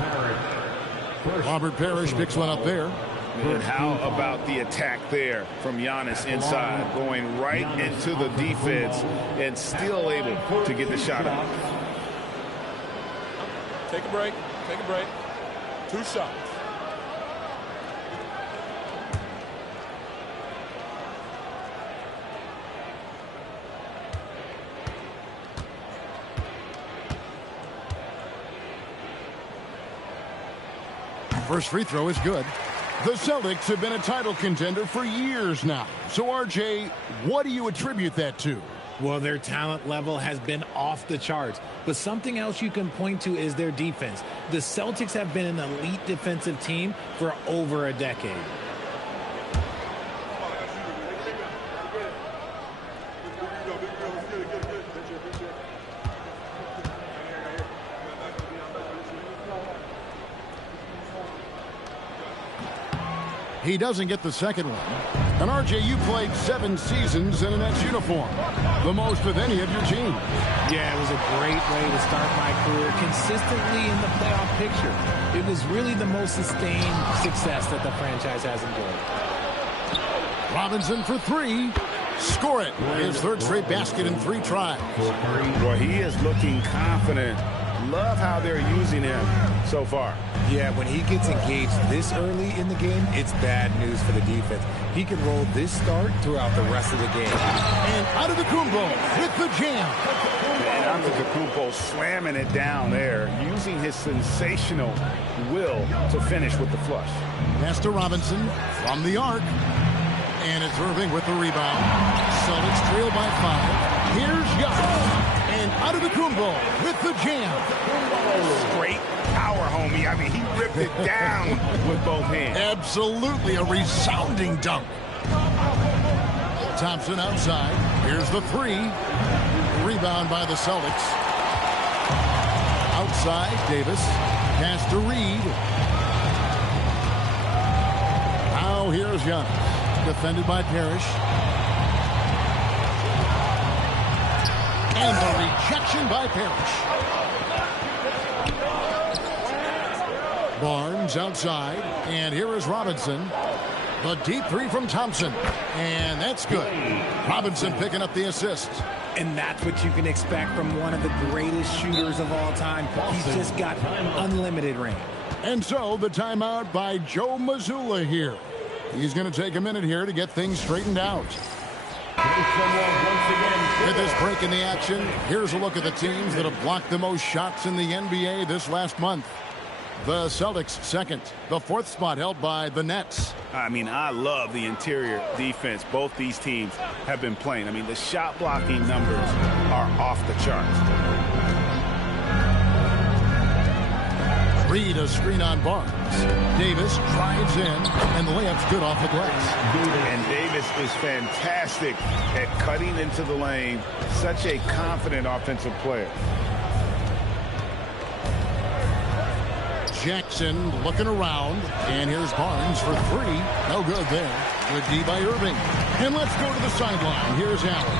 Robert Parrish picks one up there. And how about the attack there from Giannis inside, going right into the defense and still able to get the shot out. Take a break. Take a break. 2 shots. First free throw is good. The Celtics have been a title contender for years now. So, RJ, what do you attribute that to? Well, their talent level has been off the charts. But something else you can point to is their defense. The Celtics have been an elite defensive team for over a decade. He doesn't get the second one. And RJ, you played 7 seasons in a Nets uniform. The most of any of your teams. Yeah, it was a great way to start my career consistently in the playoff picture. It was really the most sustained success that the franchise has enjoyed. Robinson for 3. Score it. His 3rd straight basket in 3 tries. Well, he is looking confident. Love how they're using him so far. Yeah, when he gets engaged this early in the game, it's bad news for the defense. He can roll this start throughout the rest of the game. And Antetokounmpo with the jam. And Antetokounmpo slamming it down there, using his sensational will to finish with the flush. Pass to Robinson from the arc. And it's Irving with the rebound. Celtics trail by 5. Here's Giannis. And Antetokounmpo with the jam. Straight power, homie. I mean, he ripped it down with both hands. Absolutely a resounding dunk. Thompson outside. Here's the 3. Rebound by the Celtics. Outside, Davis. Pass to Reed. Now here's Giannis. Defended by Parrish. And the rejection by Parrish. Barnes outside. And here is Robinson. The deep 3 from Thompson. And that's good. Robinson picking up the assist. And that's what you can expect from one of the greatest shooters of all time. He's just got unlimited range. And so the timeout by Joe Mazzulla here. He's going to take a minute here to get things straightened out. With this break in the action, here's a look at the teams that have blocked the most shots in the NBA this last month. The Celtics second. The fourth spot held by the Nets. I mean, I love the interior defense both these teams have been playing. I mean, the shot blocking numbers are off the charts. Reed a screen on Barnes. Davis drives in, and the layup's good off the glass. And Davis is fantastic at cutting into the lane. Such a confident offensive player. Jackson looking around, and here's Barnes for three. No good there. Good D by Irving. And let's go to the sideline. Here's Allen.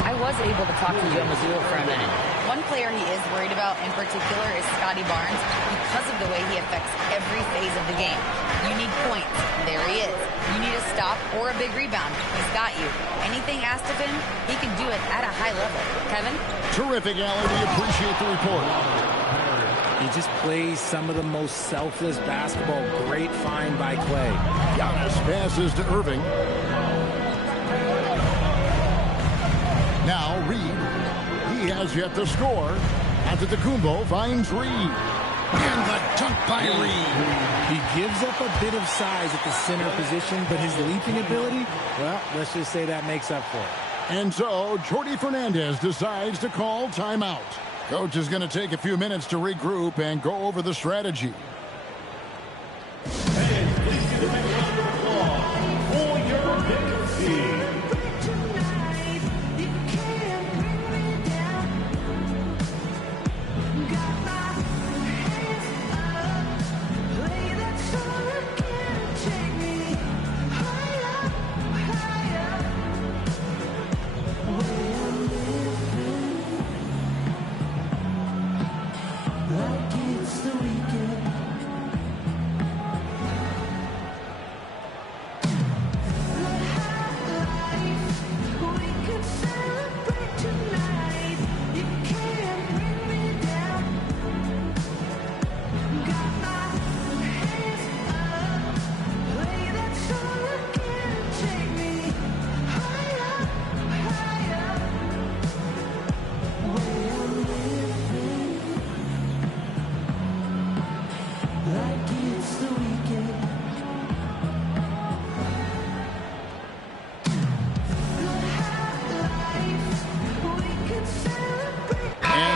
I was able to talk to Joe Mazzulla for a minute. One player he is worried about in particular is Scotty Barnes because of the way he affects every phase of the game. You need points. There he is. You need a stop or a big rebound. He's got you. Anything asked of him, he can do it at a high level. Kevin? Terrific, Allen. We appreciate the report. He just plays some of the most selfless basketball. Great find by Clay. Giannis passes to Irving. Now Reed. He has yet to score. Antetokounmpo finds Reed. And the dunk by Reed. He gives up a bit of size at the center position, but his leaping ability, well, let's just say that makes up for it. And so Jordi Fernandez decides to call timeout. Coach is going to take a few minutes to regroup and go over the strategy.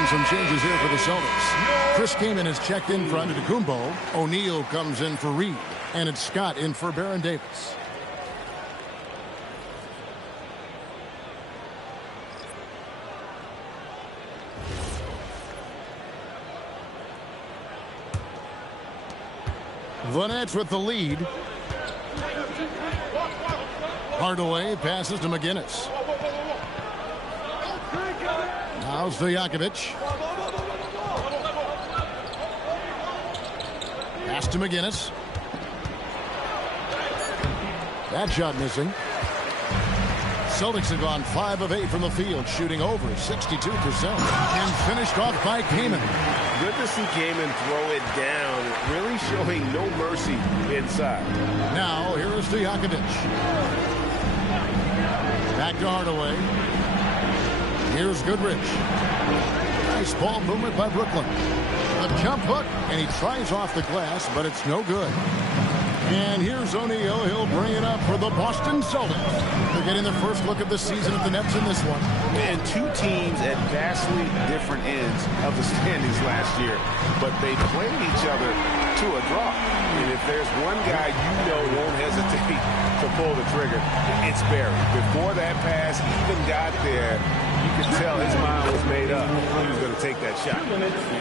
Some changes here for the Celtics. Chris Kaman is checked in for Antetokounmpo. O'Neal comes in for Reed. And it's Scott in for Baron Davis. The Nets with the lead. Hardaway passes to McGinnis. Now Stojakovic. Pass to McGinnis. That shot missing. Celtics have gone 5 of 8 from the field, shooting over 62%. And finished off by Kaman. Good to see Kaman throw it down, really showing no mercy inside. Now here is Stojakovic. Back to Hardaway. Here's Goodrich. Nice ball movement by Brooklyn. A jump hook, and he tries off the glass, but it's no good. And here's O'Neal. He'll bring it up for the Boston Celtics. They're getting their first look of the season at the Nets in this one. And two teams at vastly different ends of the standings last year, but they played each other to a draw. And if there's one guy you know won't hesitate to pull the trigger, it's Barry. Before that pass even got there, you could tell his mind was made up. He was going to take that shot.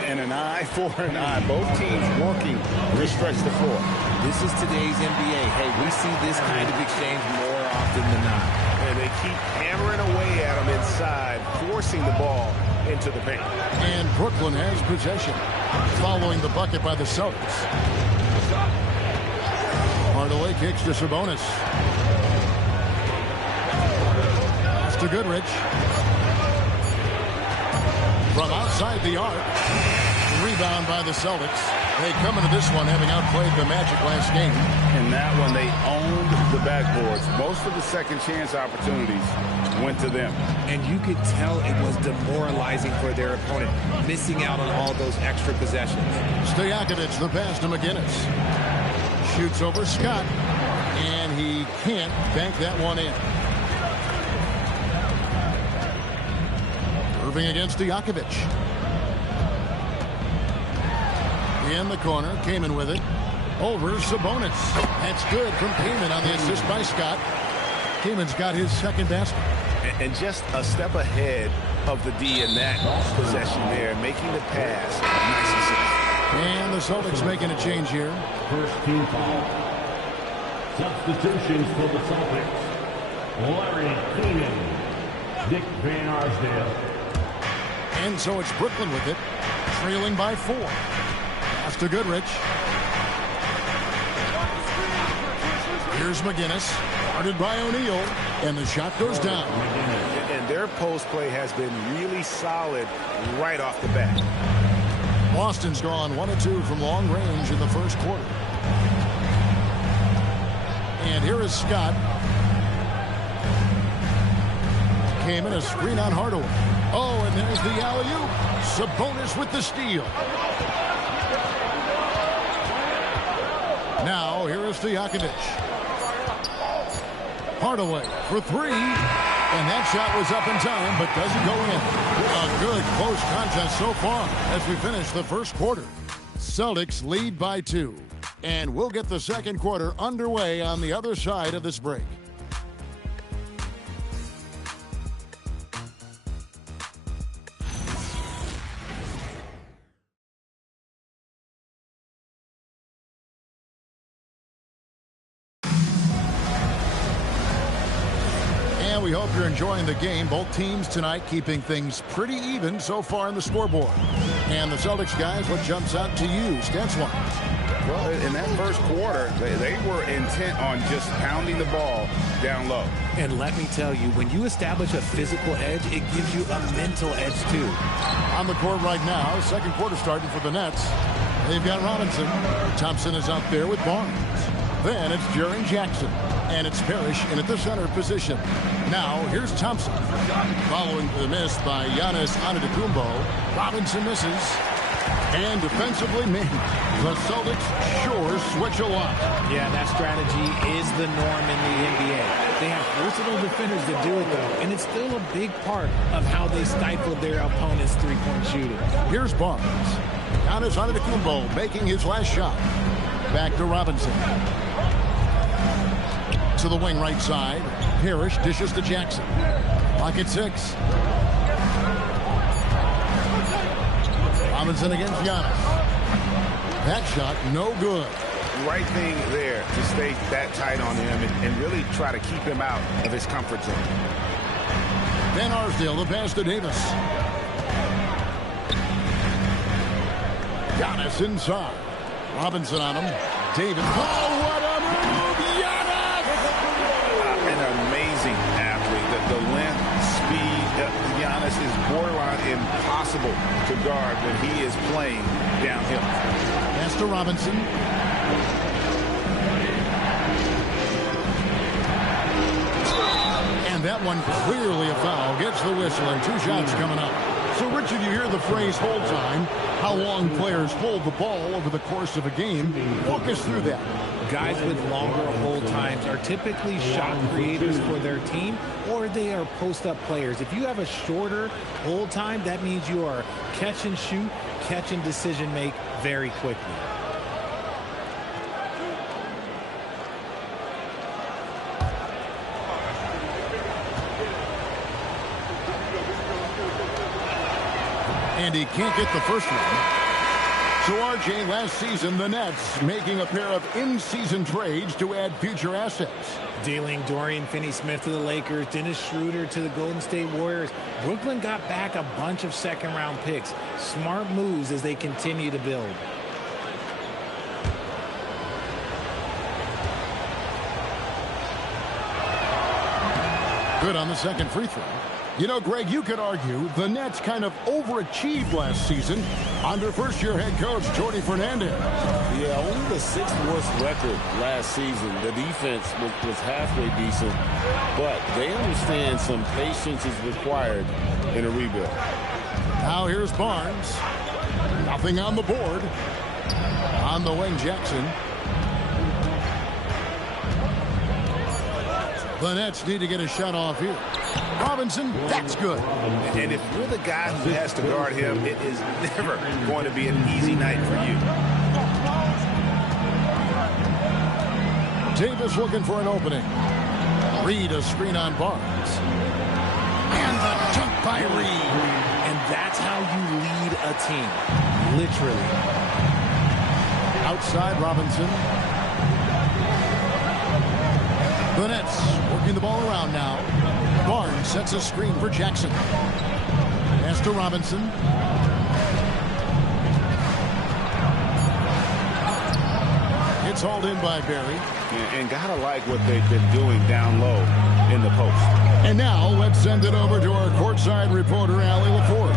And an eye for an eye. Both teams working to stretch the floor. This is today's NBA. Hey, we see this kind of exchange more often than not. And they keep hammering away at him inside, forcing the ball into the paint. And Brooklyn has possession, following the bucket by the Celtics. Hardaway kicks to Sabonis. Pass to Goodrich. from outside the arc. Rebound by the Celtics. They come into this one having outplayed the Magic last game. In that one, they owned the backboards. Most of the second chance opportunities went to them. And you could tell it was demoralizing for their opponent, missing out on all those extra possessions. Stojakovic, the pass to McGinnis. Shoots over Scott, and he can't bank that one in. Irving against Stojakovic. In the corner, Kaman with it. Over Sabonis. That's good from Kaman on the assist by Scott. Kaman's got his second basket. And just a step ahead of the D in that possession there, making the pass. Nice assist. And the Celtics making a change here. First team foul. Substitutions for the Celtics. Larry Kaman. Dick Van Arsdale. And so it's Brooklyn with it. Trailing by 4. Pass to Goodrich. Here's McGinnis. Guarded by O'Neal. And the shot goes down. And their post play has been really solid right off the bat. Boston's gone 1 of 2 from long range in the first quarter. And here is Scott. Came in a screen on Hardaway. Oh, and there's the alley-oop. Sabonis with the steal. Now, here is Stojakovic. Hardaway for 3. And that shot was up in time, but doesn't go in. A good close contest so far as we finish the first quarter. Celtics lead by 2. And we'll get the second quarter underway on the other side of this break. We hope you're enjoying the game. Both teams tonight keeping things pretty even so far in the scoreboard. And the Celtics guys, what jumps out to you, stats-wise? Well, in that first quarter, they were intent on just pounding the ball down low. And let me tell you, when you establish a physical edge, it gives you a mental edge too. On the court right now, second quarter starting for the Nets. They've got Robinson. Thompson is out there with Barnes. Then it's Jaren Jackson. And it's Parrish in at the center position. Now, here's Thompson. Following the miss by Giannis Antetokounmpo. Robinson misses. And defensively, man, the Celtics sure switch a lot. Yeah, that strategy is the norm in the NBA. They have versatile defenders that do it, though, and it's still a big part of how they stifle their opponent's three-point shooting. Here's Barnes. Giannis Antetokounmpo making his last shot. Back to Robinson. To the wing right side. Parrish dishes to Jackson. Clock at 6. Robinson against Giannis. That shot, no good. Right thing there to stay that tight on him and really try to keep him out of his comfort zone. Van Arsdale, the pass to Davis. Giannis inside. Robinson on him. Davis. Oh, what a move! Giannis! An amazing athlete. The length, speed. Giannis is borderline impossible to guard when he is playing downhill. Pass to Robinson. And that one clearly a foul. Gets the whistle and 2 shots coming up. So, Richard, you hear the phrase hold time. How long players hold the ball over the course of a game. Walk us through that. Guys with longer hold times are typically shot creators for their team, or they are post-up players. If you have a shorter hold time, that means you are catch and shoot, catch and decision make very quickly. And he can't get the first one. So, RJ, last season, the Nets making a pair of in-season trades to add future assets. Dealing Dorian Finney-Smith to the Lakers, Dennis Schroeder to the Golden State Warriors. Brooklyn got back a bunch of second-round picks. Smart moves as they continue to build. Good on the second free throw. You know, Greg, you could argue the Nets kind of overachieved last season under first-year head coach Jordi Fernandez. Yeah, only the 6th worst record last season. The defense was halfway decent, but they understand some patience is required in a rebuild. Now here's Barnes. Nothing on the board. On the wing, Jackson. The Nets need to get a shot off here. Robinson, that's good. And if you're the guy who has to guard him, it is never going to be an easy night for you. Davis looking for an opening. Reed a screen on Barnes. And the jump by Reed. And that's how you lead a team. Literally. Outside Robinson. The Nets working the ball around now. Barnes sets a screen for Jackson. Pass to Robinson. It's hauled in by Barry. And gotta like what they've been doing down low in the post. And now let's send it over to our courtside reporter, Allie LaForce.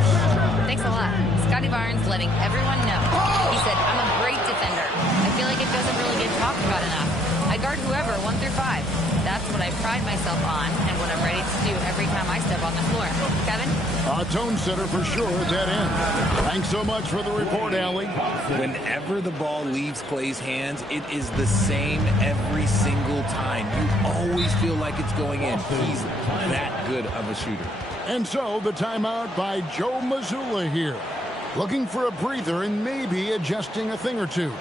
Thanks a lot. Scotty Barnes letting everyone know. He said, I'm a great defender. I feel like it doesn't really get talked about enough. I guard whoever, 1 through 5. That's what I pride myself on and what I'm ready to do every time I step on the floor. Kevin? A tone setter for sure at that end. Thanks so much for the report, Allie. Whenever the ball leaves Clay's hands, it is the same every single time. You always feel like it's going in. He's that good of a shooter. And so the timeout by Joe Mazzulla here. Looking for a breather and maybe adjusting a thing or two.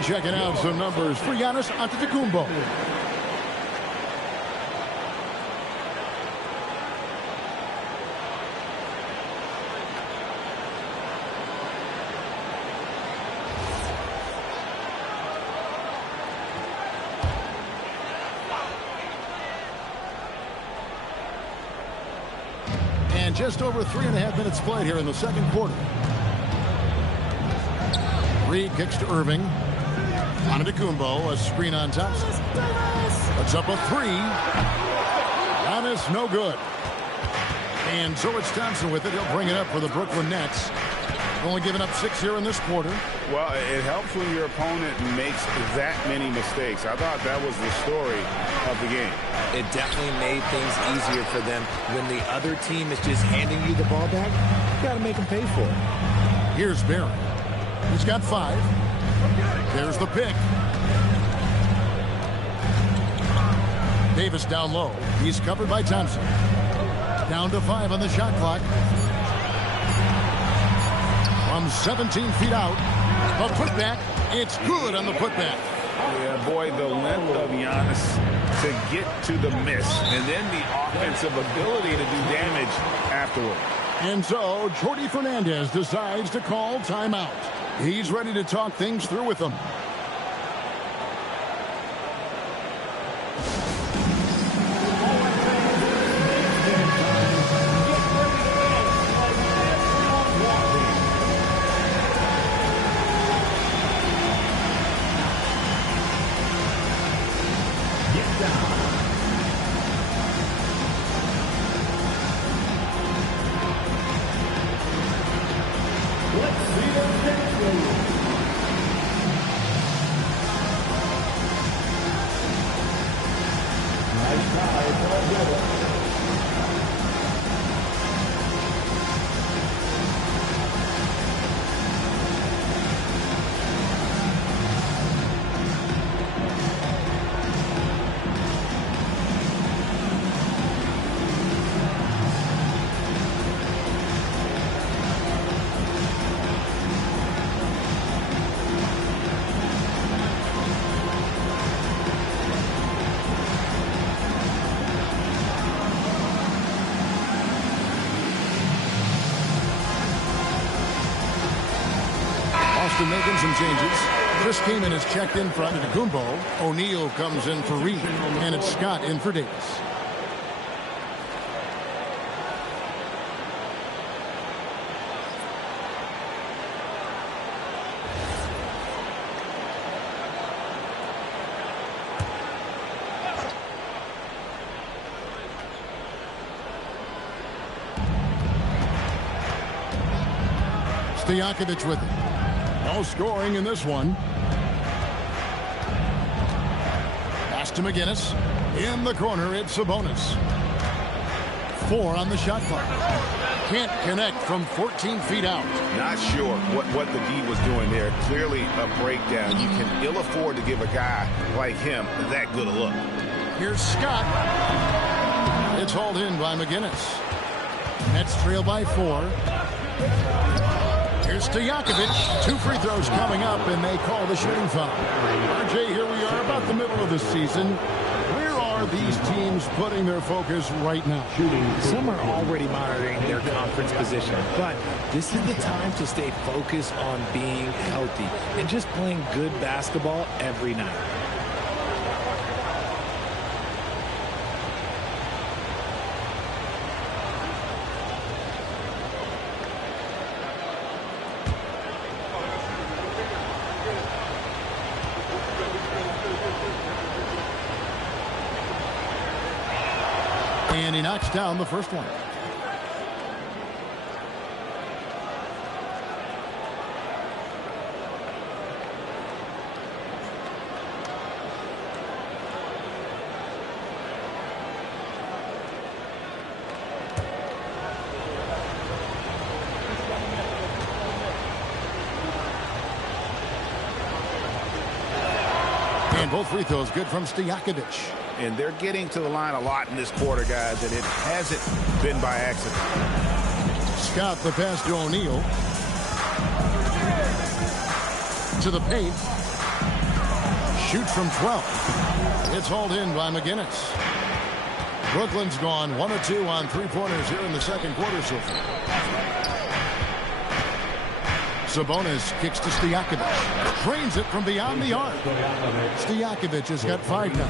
Checking out some numbers for Giannis Antetokounmpo. And just over 3.5 minutes played here in the second quarter. Reed kicks to Irving. Antetokounmpo, a screen on Thompson. Puts up a 3. Giannis, no good. And so it's Thompson with it. He'll bring it up for the Brooklyn Nets. Only giving up 6 here in this quarter. Well, it helps when your opponent makes that many mistakes. I thought that was the story of the game. It definitely made things easier for them. When the other team is just handing you the ball back, you got to make them pay for it. Here's Barry. He's got 5. There's the pick. Davis down low. He's covered by Thompson. Down to 5 on the shot clock. From 17 feet out. A putback. It's good on the putback. Yeah, boy, the length of Giannis to get to the miss. And then the offensive ability to do damage afterward. And so, Jordi Fernandez decides to call timeout. He's ready to talk things through with them. Boston making some changes. Chris Kaman is checked in for Antetokounmpo. O'Neal comes in for Reed. And it's Scott in for Davis. Stojakovic with it. No scoring in this one. Pass to McGinnis. In the corner, it's Sabonis. 4 on the shot clock. Can't connect from 14 feet out. Not sure what the D was doing there. Clearly a breakdown. You can ill afford to give a guy like him that good a look. Here's Scott. It's hauled in by McGinnis. Nets trail by 4. Here's Stojakovic. 2 free throws coming up, and they call the shooting foul. RJ, here we are about the middle of the season. Where are these teams putting their focus right now? Some are already monitoring their conference position, but this is the time to stay focused on being healthy and just playing good basketball every night. And he knocks down the first one. And both free throws good from Stojakovic. And they're getting to the line a lot in this quarter, guys, and it hasn't been by accident. Scott the pass to O'Neal. To the paint. Shoots from 12. It's hauled in by McGinnis. Brooklyn's gone 1 of 2 on three-pointers here in the second quarter so far. Sabonis kicks to Stojakovic. Trains it from beyond the arc. Stojakovic has got 5 now.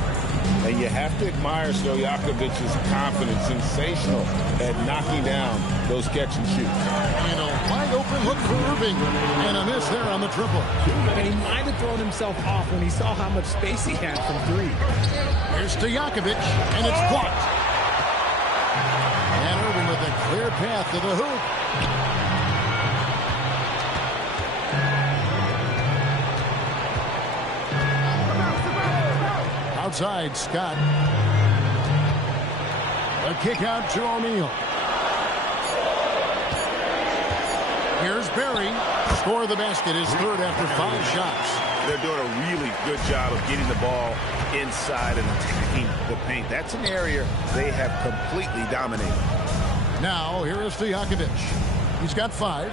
And you have to admire Stojakovic's confidence. Sensational at knocking down those catch and shoots. And a wide open look for Irving. And a miss there on the triple. And he might have thrown himself off when he saw how much space he had from 3. Here's Stojakovic, and it's blocked. And Irving with a clear path to the hoop. Outside, Scott. A kick out to O'Neal. Here's Barry. Score the basket, his third after 5 shots. They're doing a really good job of getting the ball inside and attacking the paint. That's an area they have completely dominated. Now, here is Stojakovic. He's got 5.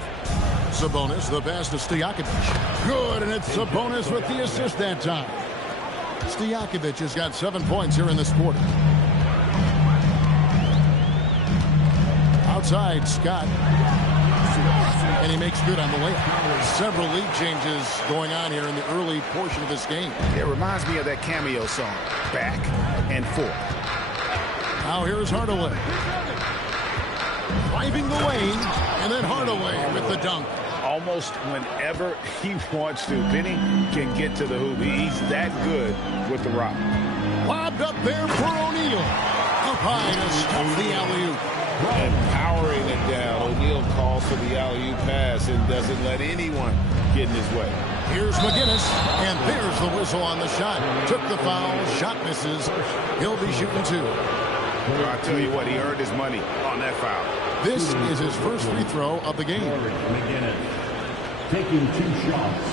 Sabonis, the pass to Stojakovic. Good, and it's Sabonis with the assist that time. Stojakovic has got 7 points here in this quarter. Outside, Scott. And he makes good on the layup. Several lead changes going on here in the early portion of this game. It reminds me of that cameo song, Back and Forth. Now here's Hardaway. Driving the lane, and then Hardaway with the dunk. Almost whenever he wants to. Benny can get to the hoop. He's that good with the rock. Lobbed up there for O'Neal. Up high to stuff the alley-oop. And powering it down. O'Neal calls for the alley-oop pass and doesn't let anyone get in his way. Here's McGinnis, and there's the whistle on the shot. Took the foul, shot misses. He'll be shooting 2. Well, I tell you what, he earned his money on that foul. This is his first free throw of the game. McGinnis taking 2 shots.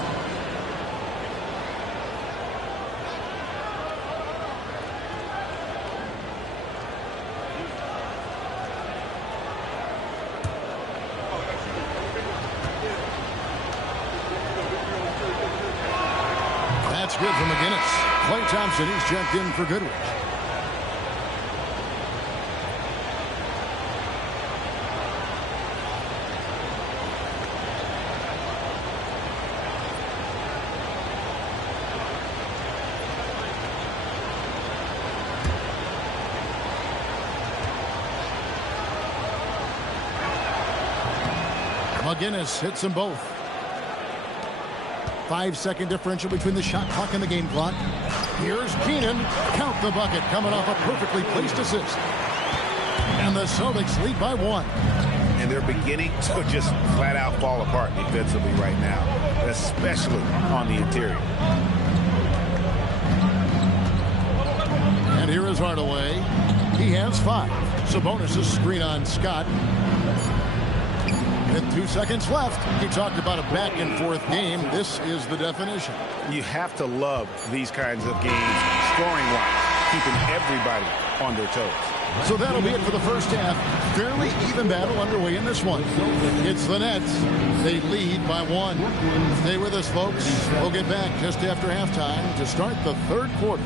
That's good for McGinnis. Klay Thompson, he's checked in for Goodrich. McGinnis hits them both. 5-second differential between the shot clock and the game clock. Here's Keenan. Count the bucket, coming off a perfectly placed assist. And the Celtics lead by 1. And they're beginning to just flat out fall apart defensively right now, especially on the interior. And here is Hardaway. He has 5. Sabonis' screen on Scott. With 2 seconds left, he talked about a back-and-forth game. This is the definition. You have to love these kinds of games, scoring-wise, keeping everybody on their toes. So that'll be it for the first half. Fairly even battle underway in this one. It's the Nets. They lead by 1. Stay with us, folks. We'll get back just after halftime to start the third quarter.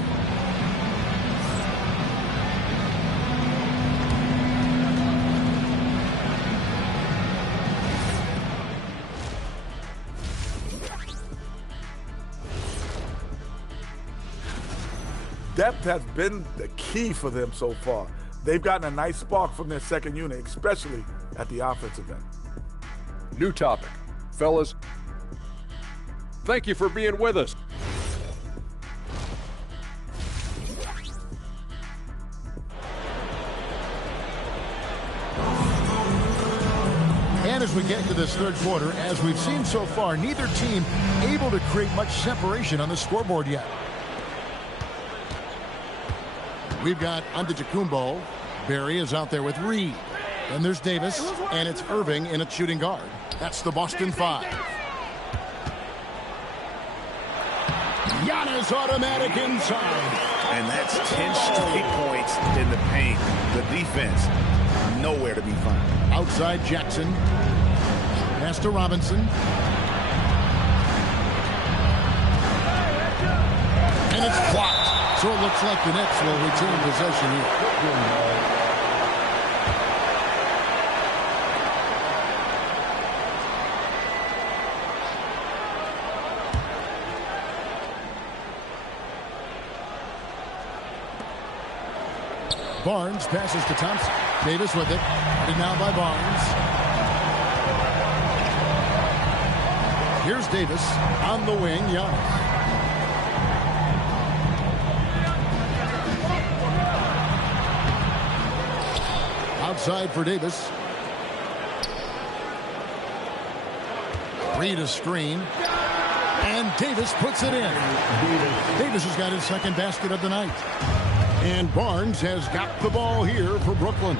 Depth has been the key for them so far. They've gotten a nice spark from their second unit, especially at the offensive end. New topic. Fellas, thank you for being with us. And as we get into this third quarter, as we've seen so far, neither team able to create much separation on the scoreboard yet. We've got Antetokounmpo. Barry is out there with Reed. Then there's Davis, and it's Irving in at shooting guard. That's the Boston 5. Giannis automatic inside. And that's 10 straight points in the paint. The defense, nowhere to be found. Outside Jackson. Pass to Robinson. And it's blocked. So it looks like the Nets will retain possession here. Barnes passes to Thompson. Davis with it. And now by Barnes. Here's Davis on the wing. Giannis. Outside for Davis. Reed a screen. And Davis puts it in. Davis has got his second basket of the night. And Barnes has got the ball here for Brooklyn.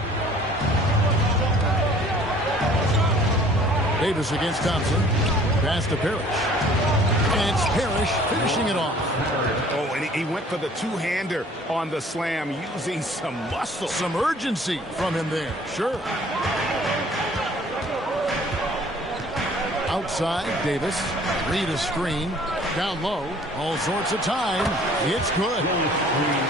Davis against Thompson. Pass to Parrish. And it's Parrish finishing it off. Oh, and he went for the two-hander on the slam, using some muscle. Some urgency from him there, sure. Outside, Davis. Reed a screen. Down low. All sorts of time. It's good.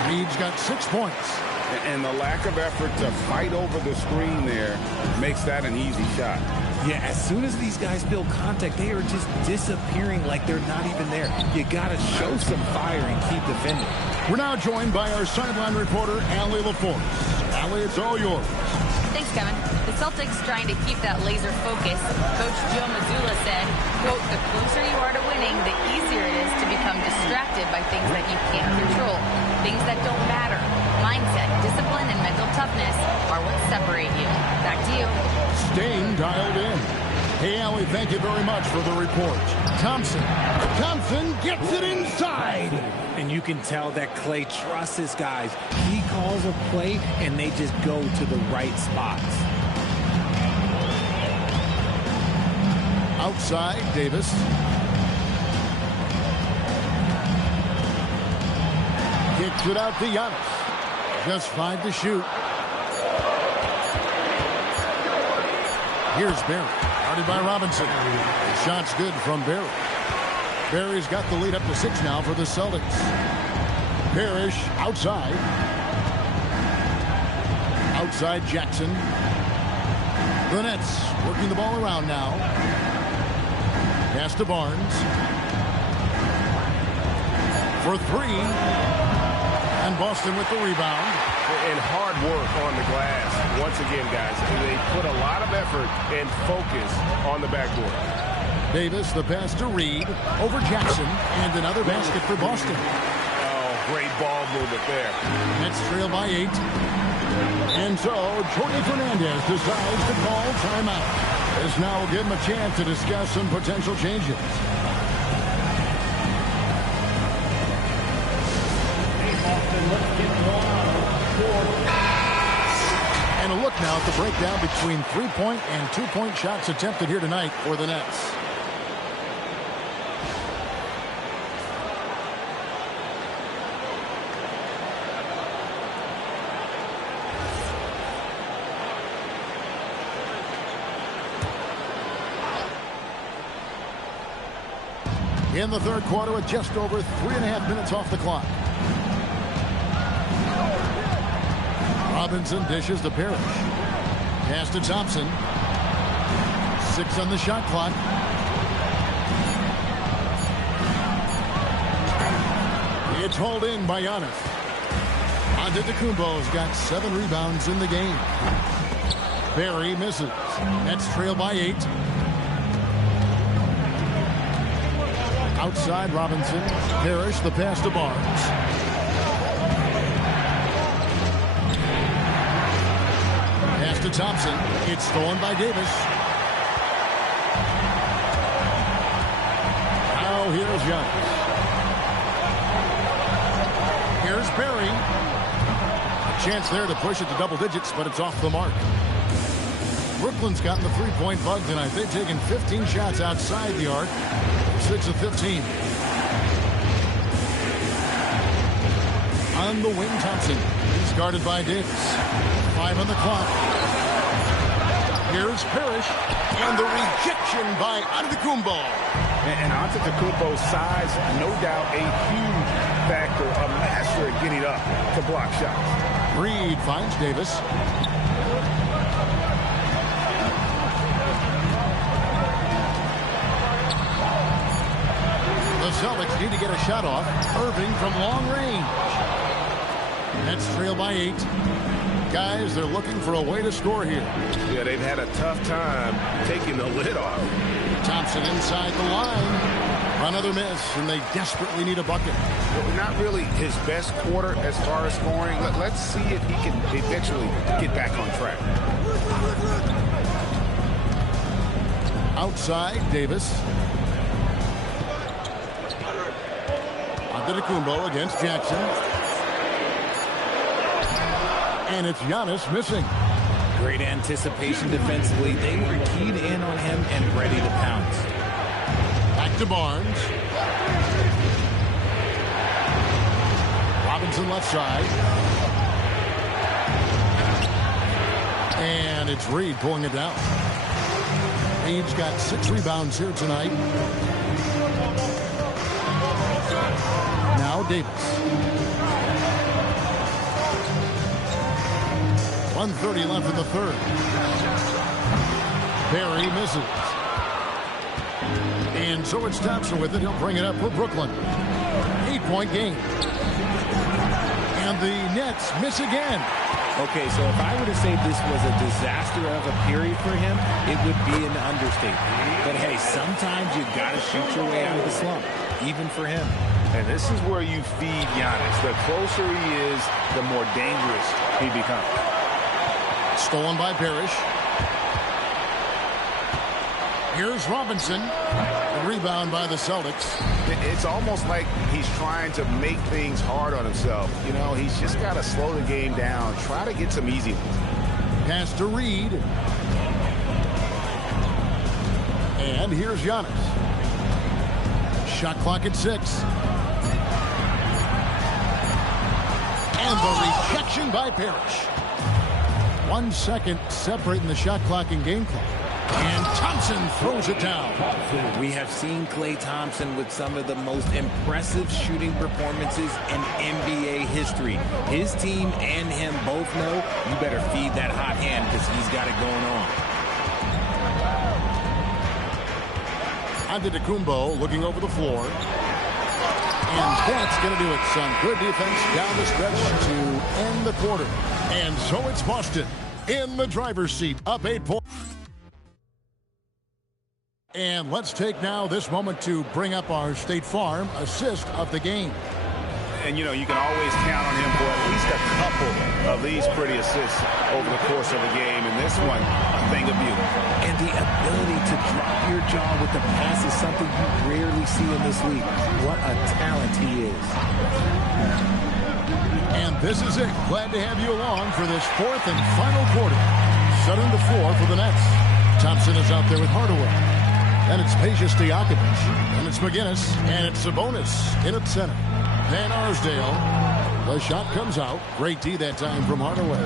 Reed's got 6 points. And the lack of effort to fight over the screen there makes that an easy shot. Yeah, as soon as these guys build contact, they are just disappearing like they're not even there. You got to show some fire and keep defending. We're now joined by our sideline reporter, Allie LaForce. Allie, it's all yours. Thanks, Kevin. The Celtics trying to keep that laser focus. Coach Joe Mazzulla said, quote, the closer you are to winning, the easier it is to become distracted by things that you can't control, things that don't matter. Mindset, discipline, and mental toughness are what separate you. Back to you. Staying dialed in. Hey, Allie, thank you very much for the report. Thompson gets it inside. And you can tell that Clay trusts his guys. He calls a play, and they just go to the right spots. Outside, Davis. Kicks it out to Giannis. Just 5 to shoot. Here's Barry. Guarded by Robinson. The shot's good from Barry. Barry's got the lead up to 6 now for the Celtics. Parrish outside. Outside Jackson. The Nets working the ball around now. Pass to Barnes. For 3. And Boston with the rebound. And hard work on the glass. Once again, guys, they put a lot of effort effort and focus on the backboard. Davis, the pass to Reed, over Jackson, and another basket for Boston. Oh, great ball movement there. Nets trail by 8. And so, Jorge Fernandez decides to call timeout. This now will give him a chance to discuss some potential changes. And a look now at the breakdown between 3-point and 2-point shots attempted here tonight for the Nets. In the third quarter with just over 3.5 minutes off the clock. Robinson dishes to Parrish. Pass to Thompson. 6 on the shot clock. It's hauled in by Giannis. Antetokounmpo's got 7 rebounds in the game. Barry misses. Nets trail by 8. Outside Robinson. Parrish, the pass to Barnes. Pass to Thompson. It's stolen by Davis. Now here's Giannis. Here's Barry. A chance there to push it to double digits, but it's off the mark. Brooklyn's gotten the 3-point bug tonight. They've taken 15 shots outside the arc. 6 of 15. On the wing, Thompson. He's guarded by Davis. 5 on the clock. Here's Parrish. And the rejection by Antetokounmpo. And Antetokounmpo's size, no doubt, a huge factor, a master at getting up to block shots. Reed finds Davis. The Celtics need to get a shot off. Irving from long range. Nets trail by 8. Guys, they're looking for a way to score here. Yeah, they've had a tough time taking the lid off. Thompson inside the line. Another miss, and they desperately need a bucket. Well, not really his best quarter as far as scoring. Let's see if he can eventually get back on track. Outside, Davis. Antetokounmpo against Jackson. And it's Giannis missing. Great anticipation defensively. They were keyed in on him and ready to pounce. Back to Barnes. Robinson left side. And it's Reed pulling it down. Reed's got 6 rebounds here tonight. Now Davis. 1:30 left in the third. Barry misses. And so it's Thompson with it. He'll bring it up for Brooklyn. 8-point game. And the Nets miss again. Okay, so if I were to say this was a disaster of a period for him, it would be an understatement. But hey, sometimes you got to shoot your way out of the slump, even for him. And this is where you feed Giannis. The closer he is, the more dangerous he becomes. Stolen by Parrish. Here's Robinson. A rebound by the Celtics. It's almost like he's trying to make things hard on himself. You know, he's just got to slow the game down. Try to get some easy ones. Pass to Reed. And here's Giannis. Shot clock at 6. And the rejection by Parrish. 1 second separating the shot clock and game clock. And Thompson throws it down. We have seen Klay Thompson with some of the most impressive shooting performances in NBA history. His team and him both know you better feed that hot hand because he's got it going on. Antetokounmpo looking over the floor. And that's going to do it, son. Good defense down the stretch to end the quarter. And so it's Boston in the driver's seat, up 8 points. And let's take now this moment to bring up our State Farm assist of the game. And, you know, you can always count on him for at least a couple of these pretty assists over the course of a game. And this one, a thing of beauty. And the ability to drop your jaw with the pass is something you rarely see in this league. What a talent he is. And this is it. Glad to have you along for this fourth and final quarter. Setting the floor for the Nets. Thompson is out there with Hardaway. And it's Stojakovic. And it's McGinnis. And it's Sabonis in at center. Van Arsdale. The shot comes out. Great D that time from Hardaway.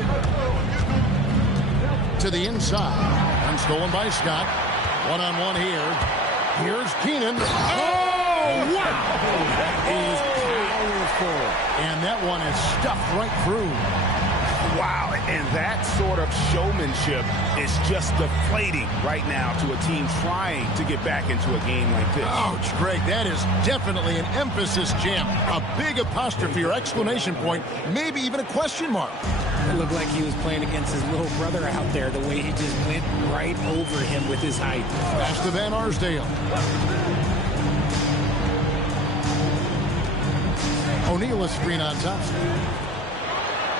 To the inside. And stolen by Scott. One-on-one here. Here's Keenan. Oh, wow! That is powerful. And that one is stuffed right through. Wow, and that sort of showmanship is just deflating right now to a team trying to get back into a game like this. Ouch, Greg, that is definitely an emphasis jam. A big apostrophe or exclamation point, maybe even a question mark. It looked like he was playing against his little brother out there, the way he just went right over him with his height. Pass to Van Arsdale. O'Neal is screen on Thompson.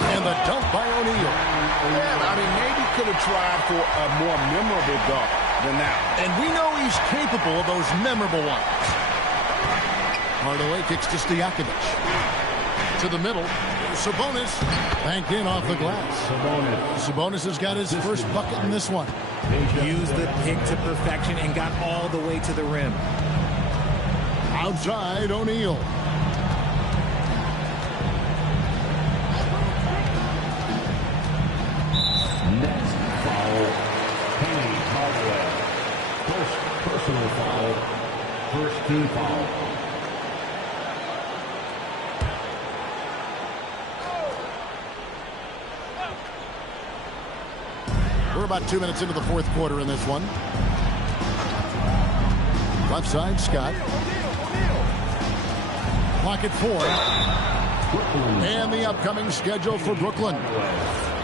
And the dunk by O'Neal. Yeah, I mean, maybe could have tried for a more memorable dunk than that. And we know he's capable of those memorable ones. Hardaway kicks to Stojakovic. To the middle. Sabonis. Banked in off the glass. Sabonis has got his first bucket in this one. Used the pick to perfection and got all the way to the rim. Outside, O'Neal. Next foul, Penny Hardaway. First personal foul, first team foul. We're about 2 minutes into the fourth quarter in this one. Left side, Scott. Clock at 4. And the upcoming schedule for Brooklyn.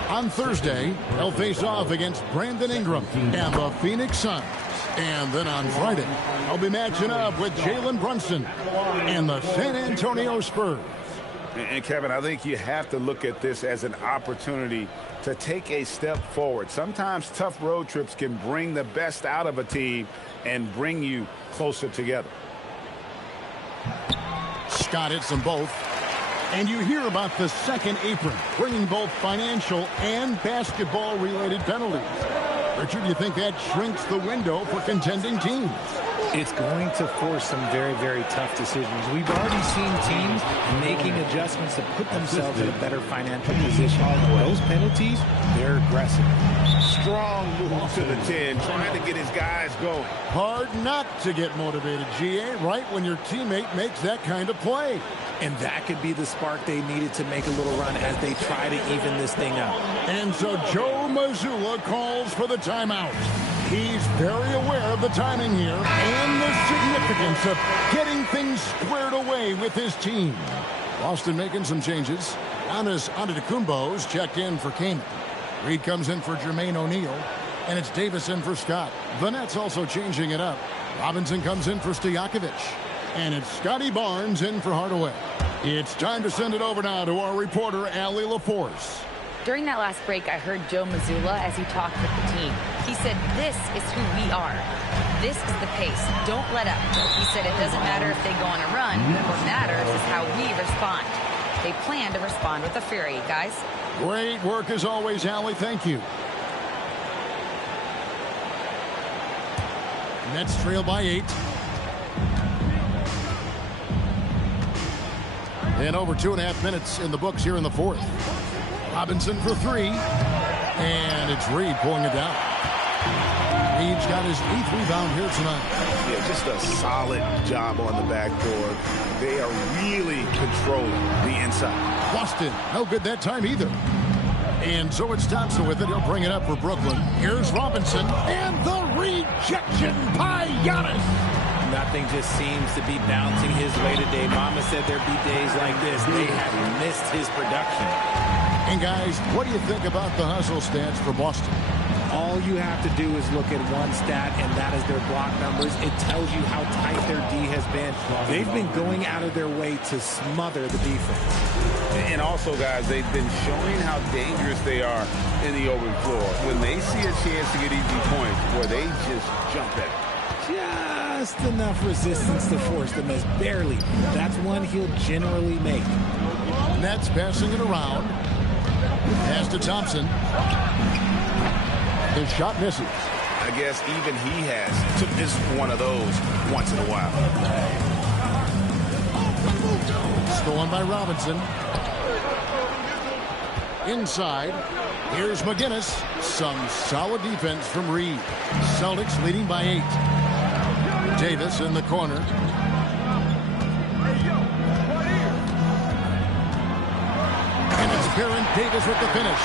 On Thursday, they'll face off against Brandon Ingram and the Phoenix Suns. And then on Friday, they'll be matching up with Jalen Brunson and the San Antonio Spurs. And Kevin, I think you have to look at this as an opportunity to take a step forward. Sometimes tough road trips can bring the best out of a team and bring you closer together. Scott hits them both. And you hear about the second apron, bringing both financial and basketball-related penalties. Richard, do you think that shrinks the window for contending teams? It's going to force some very, very tough decisions. We've already seen teams making adjustments to put themselves in a better financial position. Those penalties, they're aggressive. Strong move to the 10, trying to get his guys going. Hard not to get motivated, GA, right when your teammate makes that kind of play. And that could be the spark they needed to make a little run as they try to even this thing out. And so Joe Mazzulla calls for the timeout. He's very aware of the timing here and the significance of getting things squared away with his team. Boston making some changes. Giannis Antetokounmpo's checked in for Kanan. Reed comes in for Jermaine O'Neal. And it's Davis in for Scott. The Nets also changing it up. Robinson comes in for Stojakovic. And it's Scotty Barnes in for Hardaway. It's time to send it over now to our reporter, Allie LaForce. During that last break, I heard Joe Mazzulla as he talked with the team. He said, this is who we are. This is the pace. Don't let up. He said it doesn't matter if they go on a run. What matters is how we respond. They plan to respond with a fury, guys. Great work as always, Allie. Thank you. Nets trail by 8. And over 2.5 minutes in the books here in the fourth. Robinson for 3. And it's Reed pulling it down. Reed's got his 8th rebound here tonight. Yeah, just a solid job on the backboard. They are really controlling the inside. Boston, no good that time either. And so it's Thompson with it. He'll bring it up for Brooklyn. Here's Robinson. And the rejection by Giannis. Nothing just seems to be bouncing his way today. Mama said there'd be days like this. They have missed his production. And guys, what do you think about the hustle stats for Boston? All you have to do is look at one stat, and that is their block numbers. It tells you how tight their D has been. They've been going out of their way to smother the defense. And also, guys, they've been showing how dangerous they are in the open floor. When they see a chance to get easy points, boy, they just jump at it. Just enough resistance to force the miss. Barely. That's one he'll generally make. Nets passing it around. Pass to Thompson. His shot misses. I guess even he has to miss one of those once in a while. Stolen by Robinson. Inside. Here's McGinnis. Some solid defense from Reed. Celtics leading by 8. Davis in the corner. And it's Baron Davis with the finish.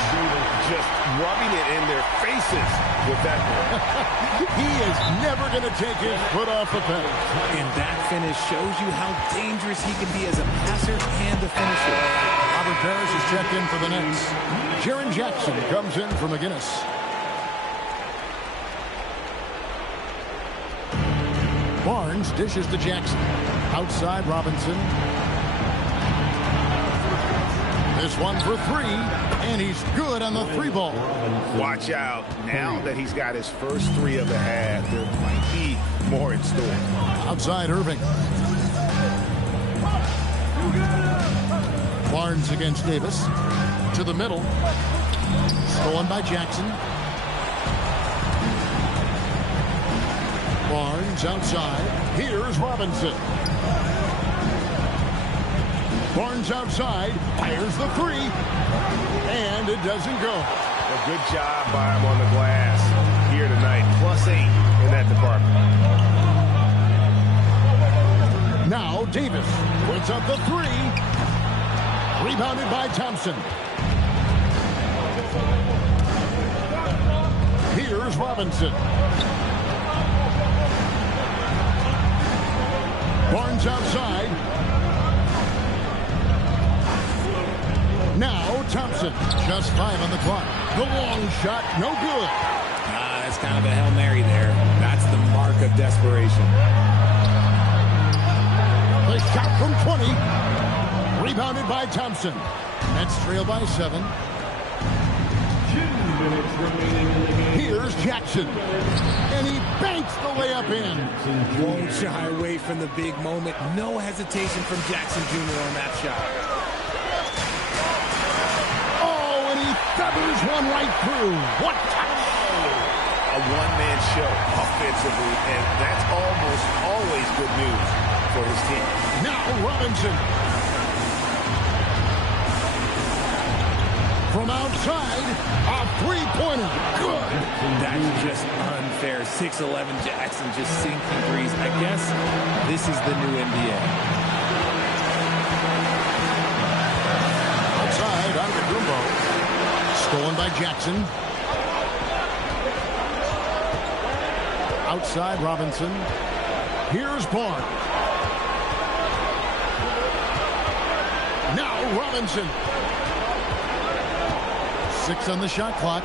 Just rubbing it in their faces with that one. He is never going to take his foot off the pedal. And that finish shows you how dangerous he can be as a passer and a finisher. Robert Parrish is checked in for the Nets. Jaren Jackson comes in for McGinnis. Barnes dishes to Jackson. Outside Robinson. This one for 3, and he's good on the 3-ball. Watch out. Now that he's got his first 3 of the half, there might be more in store. Outside Irving. Barnes against Davis. To the middle. Stolen by Jackson. Barnes outside. Here's Robinson. Barnes outside. Fires the 3. And it doesn't go. A good job by him on the glass here tonight. +8 in that department. Now Davis puts up the 3. Rebounded by Thompson. Here's Robinson. Barnes outside. Now Thompson. Just 5 on the clock. The long shot, no good. That's kind of a Hail Mary there. That's the mark of desperation. The shot from 20. Rebounded by Thompson. Nets trail by 7. 2 minutes remaining in the game. Here's Jackson. And he banks the layup in. Won't shy away from the big moment. No hesitation from Jackson Jr. on that shot. Oh, and he feathers one right through. What touch! A one-man show offensively, and that's almost always good news for his team. Now Robinson. From outside, a 3-pointer. Good. That's just unfair. 6'11" Jackson just sinking threes. I guess this is the new NBA. Outside, Antetokounmpo. Stolen by Jackson. Outside, Robinson. Here's Barnes. Now Robinson. 6 on the shot clock.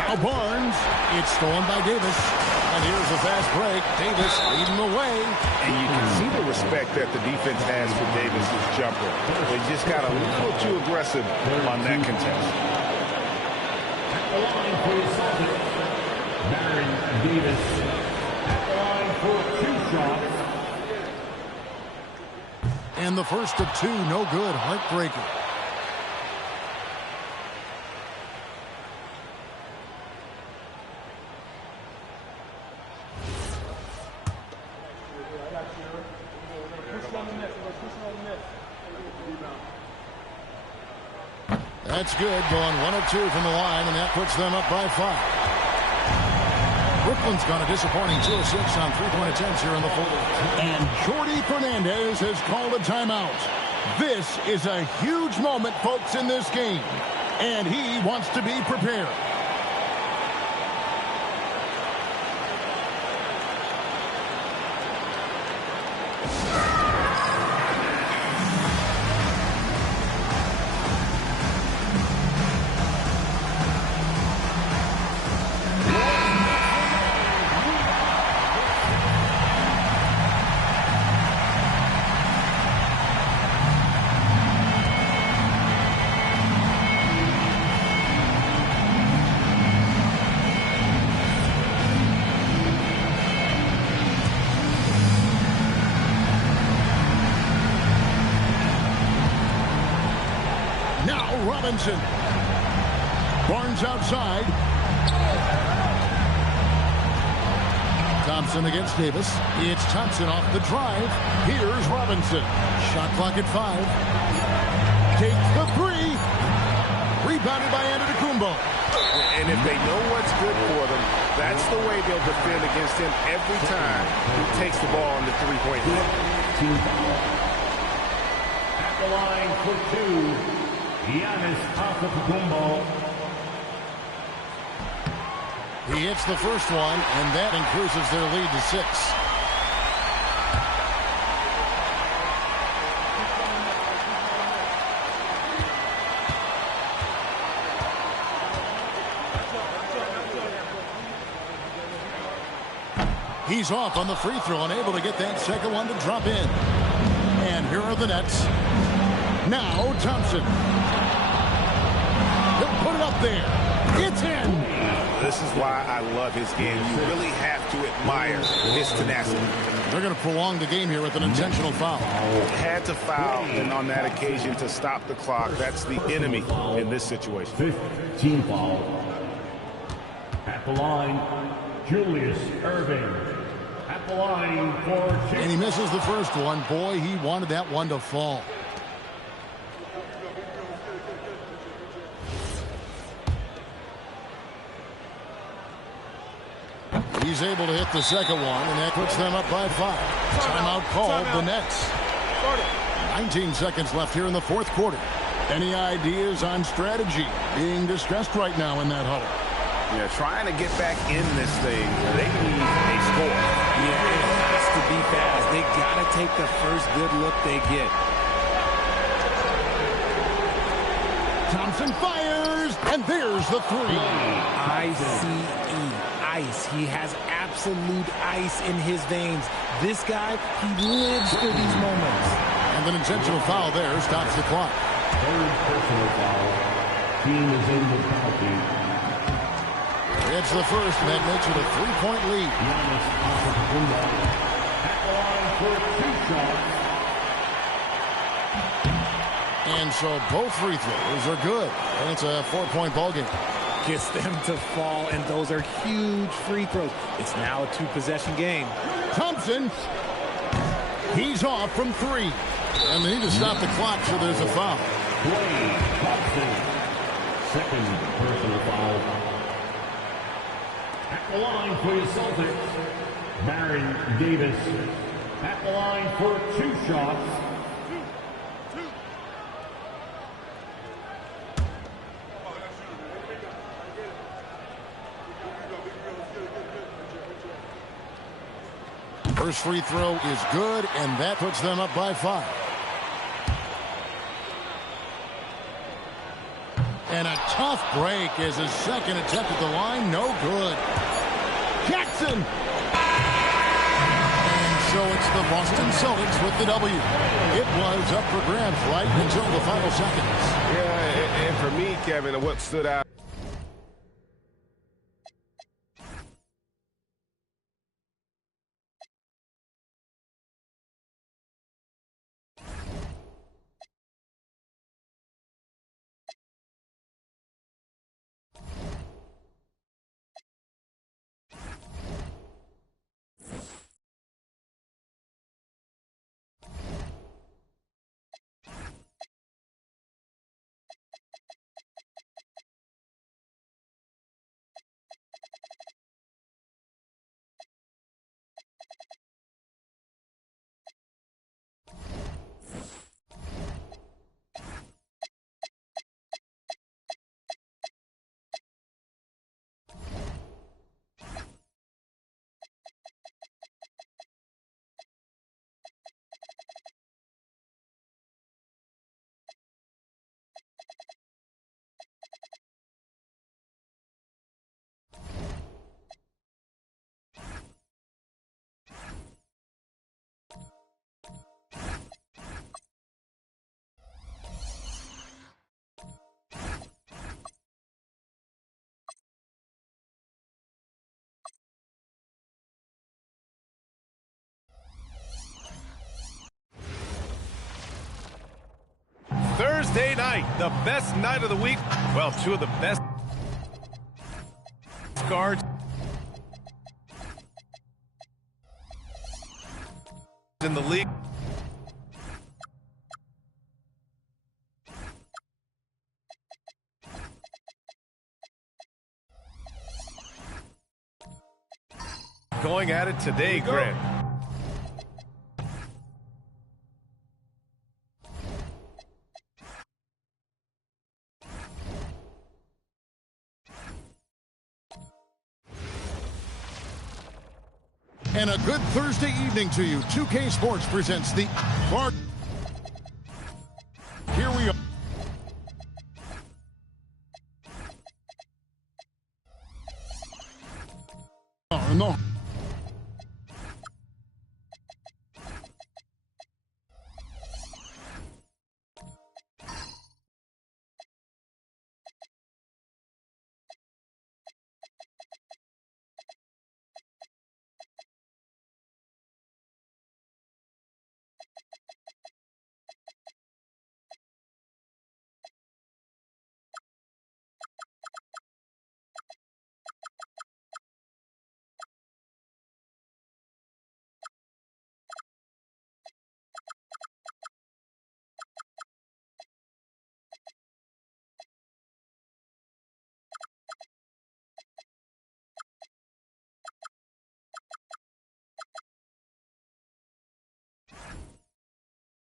Now Barnes. It's stolen by Davis. And here's a fast break. Davis leading the way. And you can see the respect that the defense has for Davis's jumper. They just got a little too aggressive on that contest. Baron Davis at the line for 2 shots. And the first of 2, no good. Heartbreaker. That's good. Going 1 of 2 from the line, and that puts them up by 5. Brooklyn's gone a disappointing 2 of 6 on 3-point attempts here in the fourth. And Jordi Fernandez has called a timeout. This is a huge moment, folks, in this game. And he wants to be prepared. Robinson. Barnes outside. Thompson against Davis. It's Thompson off the drive. Here's Robinson. Shot clock at 5. Takes the 3. Rebounded by Antetokounmpo. And if they know what's good for them, that's the way they'll defend against him every time he takes the ball in the three-point line. At the line for 2, Giannis Antetokounmpo. He hits the first one, and that increases their lead to 6. He's off on the free throw, unable to get that second one to drop in. And here are the Nets. Now Thompson. He'll put it up there. It's in. This is why I love his game. You really have to admire his tenacity. They're going to prolong the game here with an intentional foul. Had to foul, and on that occasion to stop the clock. That's the enemy in this situation. 15 foul. At the line, Julius Irving. At the line for 2. And he misses the first one. Boy, he wanted that one to fall. He's able to hit the second one, and that puts them up by 5. Timeout called, the Nets. 19 seconds left here in the fourth quarter. Any ideas on strategy? Being discussed right now in that huddle. Yeah, trying to get back in this thing. They need a score. Yeah, it has to be fast. They got to take the first good look they get. Thompson fires, and there's the 3. I-C-E. Ice. He has absolute ice in his veins. This guy, he lives for these moments. And an intentional foul there stops the clock. Third personal foul. Team is in the penalty. It's the first, and that makes it a 3-point lead. Giannis Antetokounmpo. At the line for 2 shots. And so both free throws are good. And it's a 4-point ball game. Gets them to fall, and those are huge free throws. It's now a 2-possession game. Thompson, he's off from 3. And they need to stop the clock, so there's a foul. Klay Thompson. Second personal foul. At the line for the Celtics, Baron Davis. At the line for 2 shots. First free throw is good, and that puts them up by 5. And a tough break is his second attempt at the line. No good. Jackson! And so it's the Boston Celtics with the W. It was up for grabs right until the final seconds. Yeah, and for me, Kevin, what stood out Thursday night, the best night of the week. Well, two of the best guards in the league. Going at it today, Grant. And a good Thursday evening to you. 2K Sports presents the Clark. Here we are. No.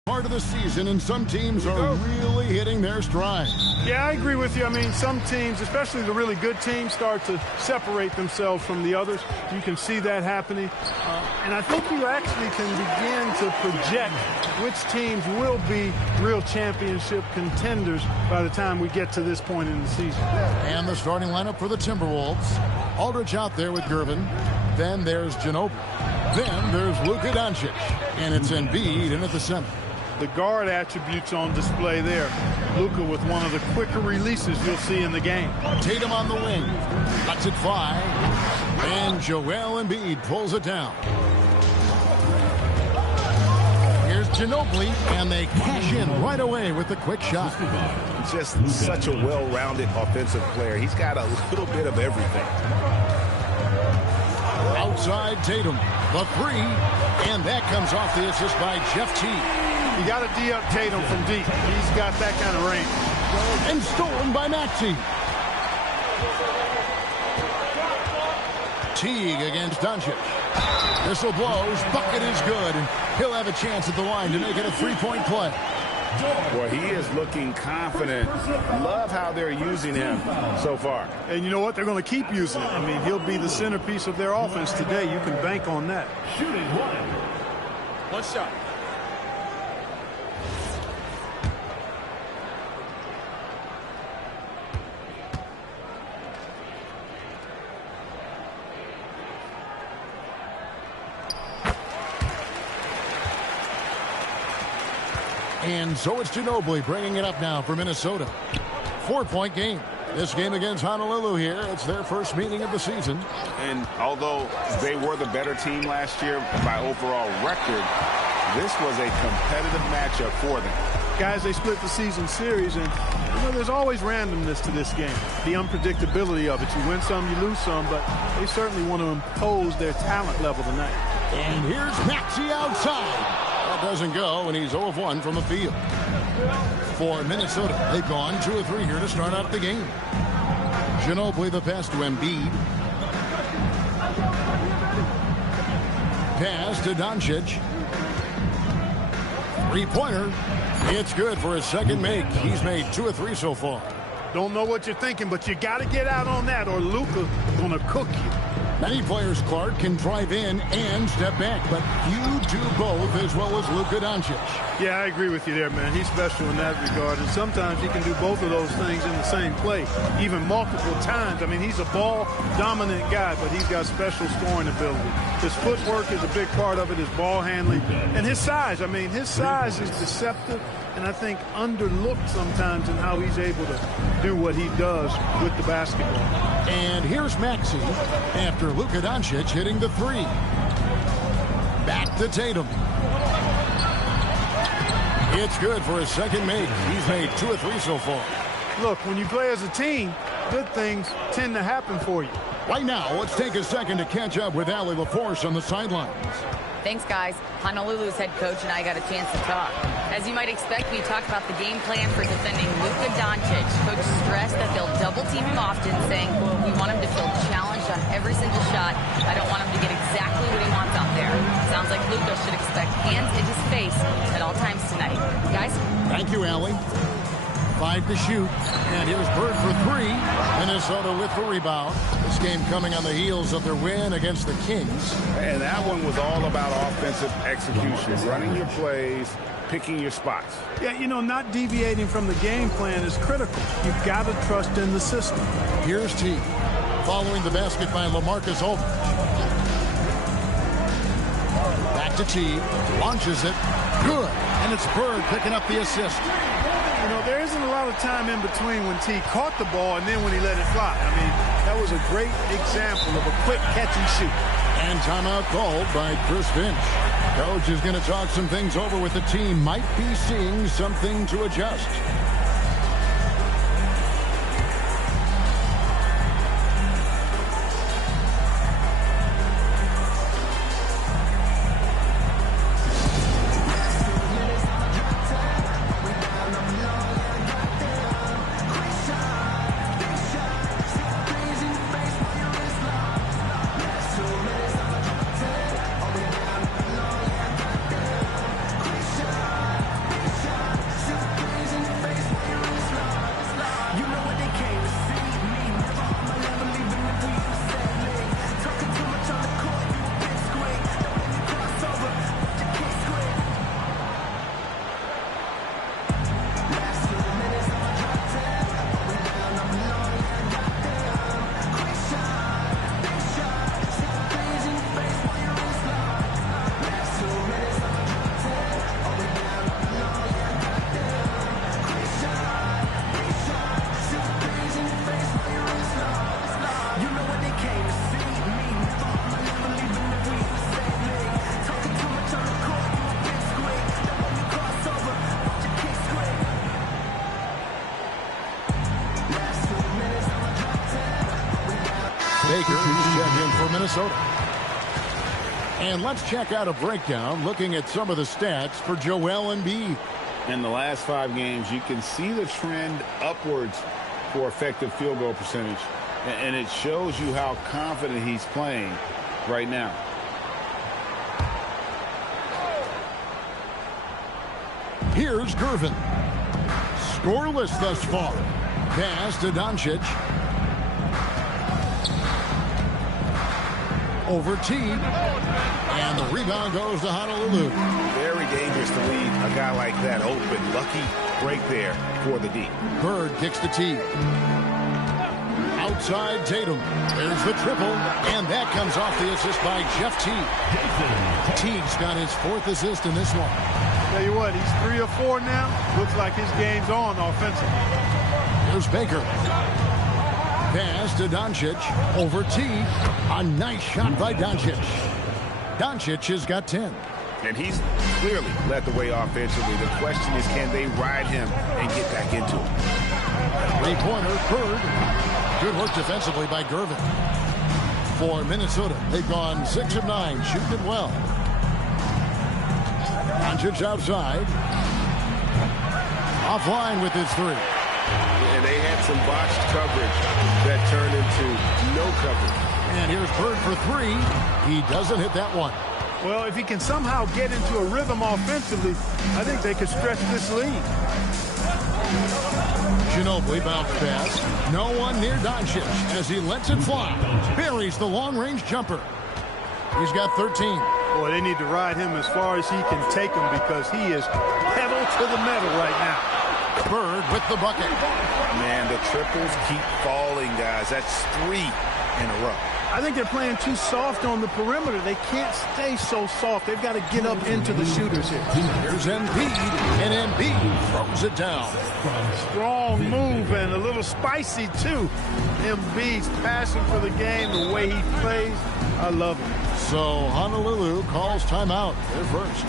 Part of the season, and some teams are really hitting their stride. Yeah, I agree with you. I mean, some teams, especially the really good teams, start to separate themselves from the others. You can see that happening. And I think you actually can begin to project which teams will be real championship contenders by the time we get to this point in the season. And the starting lineup for the Timberwolves. Aldridge out there with Gervin. Then there's Ginobili. Then there's Luka Doncic. And it's Embiid in at the center. The guard attributes on display there. Luka with one of the quicker releases you'll see in the game. Tatum on the wing. Lets it fly. And Joel Embiid pulls it down. Here's Ginobili, and they cash in right away with the quick shot. Just such a well-rounded offensive player. He's got a little bit of everything. Outside Tatum, the three, and that comes off the assist by Jeff Teague. You got to D up Tatum from deep. He's got that kind of range. And stolen by Maxey. Teague against Doncic. Whistle blows, bucket is good, and he'll have a chance at the line to make it a three-point play. Boy, he is looking confident. Love how they're using him so far. And you know what? They're going to keep using him. I mean, he'll be the centerpiece of their offense today. You can bank on that. Shooting one shot. And so it's Ginobili bringing it up now for Minnesota. 4-point game. This game against Honolulu here, it's their first meeting of the season. And although they were the better team last year by overall record, this was a competitive matchup for them. Guys, they split the season series, and you know, there's always randomness to this game. The unpredictability of it. You win some, you lose some, but they certainly want to impose their talent level tonight. And here's Maxey outside. That doesn't go, and he's 0 of 1 from the field. For Minnesota, they've gone 2 of 3 here to start out the game. Ginobili the pass to Embiid. Pass to Doncic. Three-pointer. It's good for his second make. He's made 2 of 3 so far. Don't know what you're thinking, but you got to get out on that, or Luka going to cook you. Many players, Clark, can drive in and step back, but you do both as well as Luka Doncic. Yeah, I agree with you there, man. He's special in that regard, and sometimes he can do both of those things in the same play, even multiple times. I mean, he's a ball-dominant guy, but he's got special scoring ability. His footwork is a big part of it, his ball handling, and his size. I mean, his size is deceptive, and I think underlooked sometimes in how he's able to do what he does with the basketball. And here's Maxey after Luka Doncic hitting the three. Back to Tatum. It's good for his second make. He's made 2 of 3 so far. Look, when you play as a team, good things tend to happen for you. Right now, let's take a second to catch up with Allie LaForce on the sidelines. Thanks, guys. Honolulu's head coach and I got a chance to talk. As you might expect, we talked about the game plan for defending Luka Doncic. Coach stressed that they'll double-team him often, saying, quote, we want him to feel challenged on every single shot. I don't want him to get exactly what he wants out there. Sounds like Luka should expect hands in his face at all times tonight. Guys? Thank you, Allie. 5 to shoot. And here's Bird for 3. Minnesota with the rebound. This game coming on the heels of their win against the Kings. And that one was all about offensive execution, running your plays, picking your spots. Yeah, you know, not deviating from the game plan is critical. You've got to trust in the system. Here's T. Following the basket by LaMarcus Aldridge. Back to T. Launches it. Good. And it's Bird picking up the assist. You know, there isn't a lot of time in between when T caught the ball and then when he let it fly. I mean, that was a great example of a quick catch and shoot. And timeout called by Chris Finch. Coach is going to talk some things over with the team. Might be seeing something to adjust. Minnesota. And let's check out a breakdown looking at some of the stats for Joel Embiid. In the last 5 games, you can see the trend upwards for effective field goal percentage. And it shows you how confident he's playing right now. Here's Gervin. Scoreless thus far. Pass to Doncic. Over T. And the rebound goes to Honolulu. Very dangerous to leave a guy like that open. Lucky break there for the D. Bird kicks to T. Outside Tatum. There's the triple. And that comes off the assist by Jeff T. Teague's got his 4th assist in this one. Tell you what, he's 3 or 4 now. Looks like his game's on offensively. Here's Baker. Pass to Doncic. Over T. A nice shot by Doncic. Doncic has got 10. And he's clearly led the way offensively. The question is, can they ride him and get back into it? 3-pointer, Bird. Good work defensively by Gervin. For Minnesota, they've gone 6 of 9, shooting it well. Doncic outside. Offline with his 3. And they had some botched coverage that turned into no coverage. And here's Bird for 3. He doesn't hit that one. Well, if he can somehow get into a rhythm offensively, I think they could stretch this lead. Ginobili bounce pass. No one near Doncic as he lets it fly. Buries the long-range jumper. He's got 13. Boy, they need to ride him as far as he can take him because he is pedal to the metal right now. Bird with the bucket. Man, the triples keep falling, guys. That's 3 in a row. I think they're playing too soft on the perimeter. They can't stay so soft. They've got to get up into the shooters here. Here's Embiid, and Embiid throws it down. Strong move and a little spicy, too. Embiid's passion for the game, the way he plays, I love it. So Honolulu calls timeout. They're first.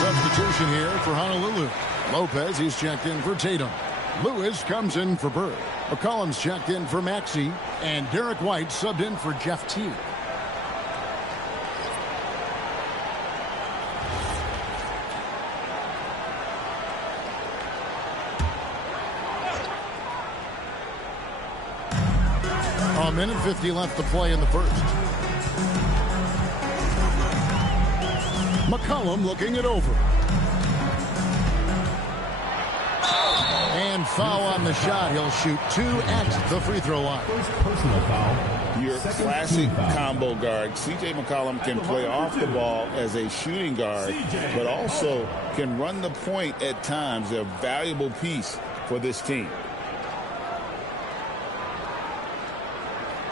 Substitution here for Honolulu. Lopez, he's checked in for Tatum. Lewis comes in for Bird. McCollum's checked in for Maxey. And Derek White subbed in for Jeff Teague. A minute 50 left to play in the first. McCollum looking it over. And foul on the shot. He'll shoot 2 at the free throw line. Personal foul. Your classic combo guard. C.J. McCollum can play off the ball as a shooting guard, but also can run the point at times. They're a valuable piece for this team.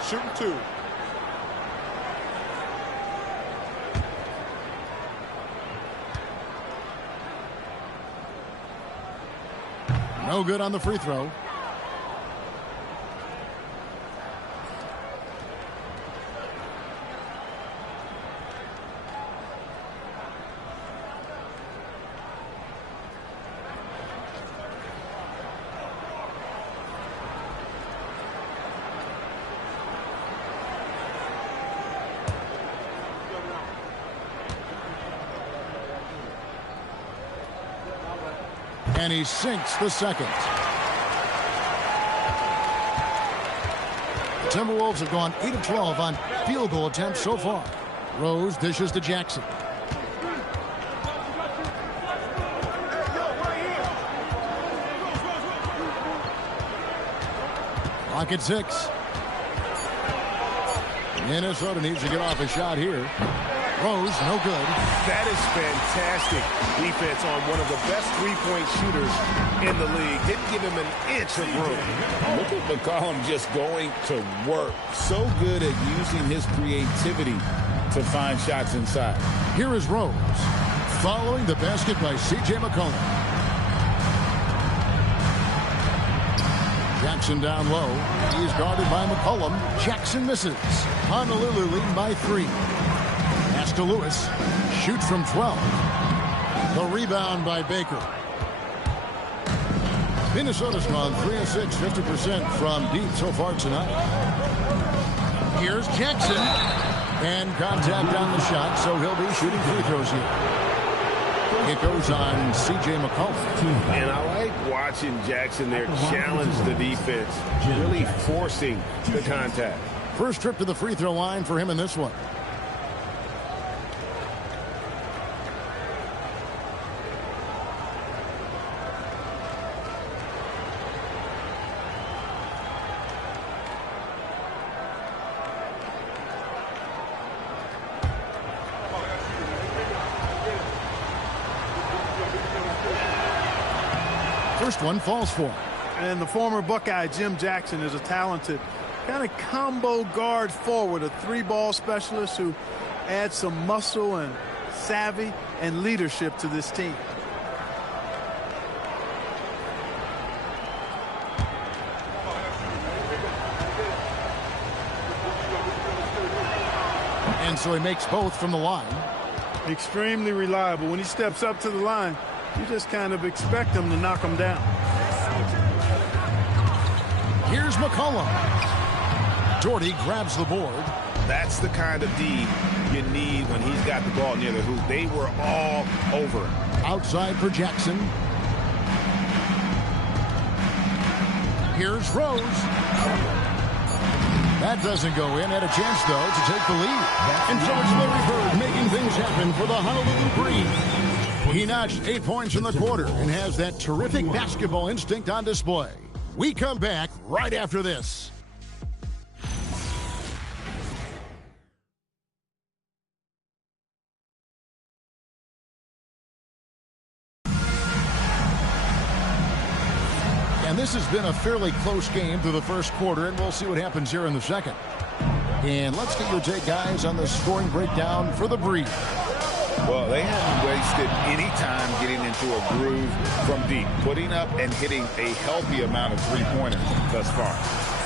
Shooting 2. No good on the free throw. And he sinks the second. The Timberwolves have gone 8 of 12 on field goal attempts so far. Rose dishes to Jackson. Clock at 6. Minnesota needs to get off a shot here. Rose, no good. That is fantastic defense on one of the best three-point shooters in the league. Didn't give him an inch of room. Look at McCollum just going to work. So good at using his creativity to find shots inside. Here is Rose, following the basket by C.J. McCollum. Jackson down low. He's guarded by McCollum. Jackson misses. Honolulu leading by 3. Pass to Lewis. Shoots from 12. The rebound by Baker. Minnesota's gone 3 of 6, 50% from deep so far tonight. Here's Jackson. And contact on the shot, so he'll be shooting free throws here. It goes on C.J. McCollum. And I like watching Jackson there challenge the defense, really forcing the contact. First trip to the free throw line for him in this one. First one falls for him. And the former Buckeye Jim Jackson is a talented kind of combo guard forward, a 3-ball specialist who adds some muscle and savvy and leadership to this team. And so he makes both from the line. Extremely reliable. When he steps up to the line, you just kind of expect him to knock him down. Here's McCollum. Doherty grabs the board. That's the kind of D you need when he's got the ball near the hoop. They were all over him. Outside for Jackson. Here's Rose. That doesn't go in. Had a chance, though, to take the lead. And so it's Larry Bird making things happen for the Honolulu Breeze. He notched 8 points in the quarter and has that terrific basketball instinct on display. We come back right after this. And this has been a fairly close game through the first quarter, and we'll see what happens here in the second. And let's get your take, guys, on the scoring breakdown for the Breeze. Well, they haven't wasted any time getting into a groove from deep, putting up and hitting a healthy amount of three-pointers thus far.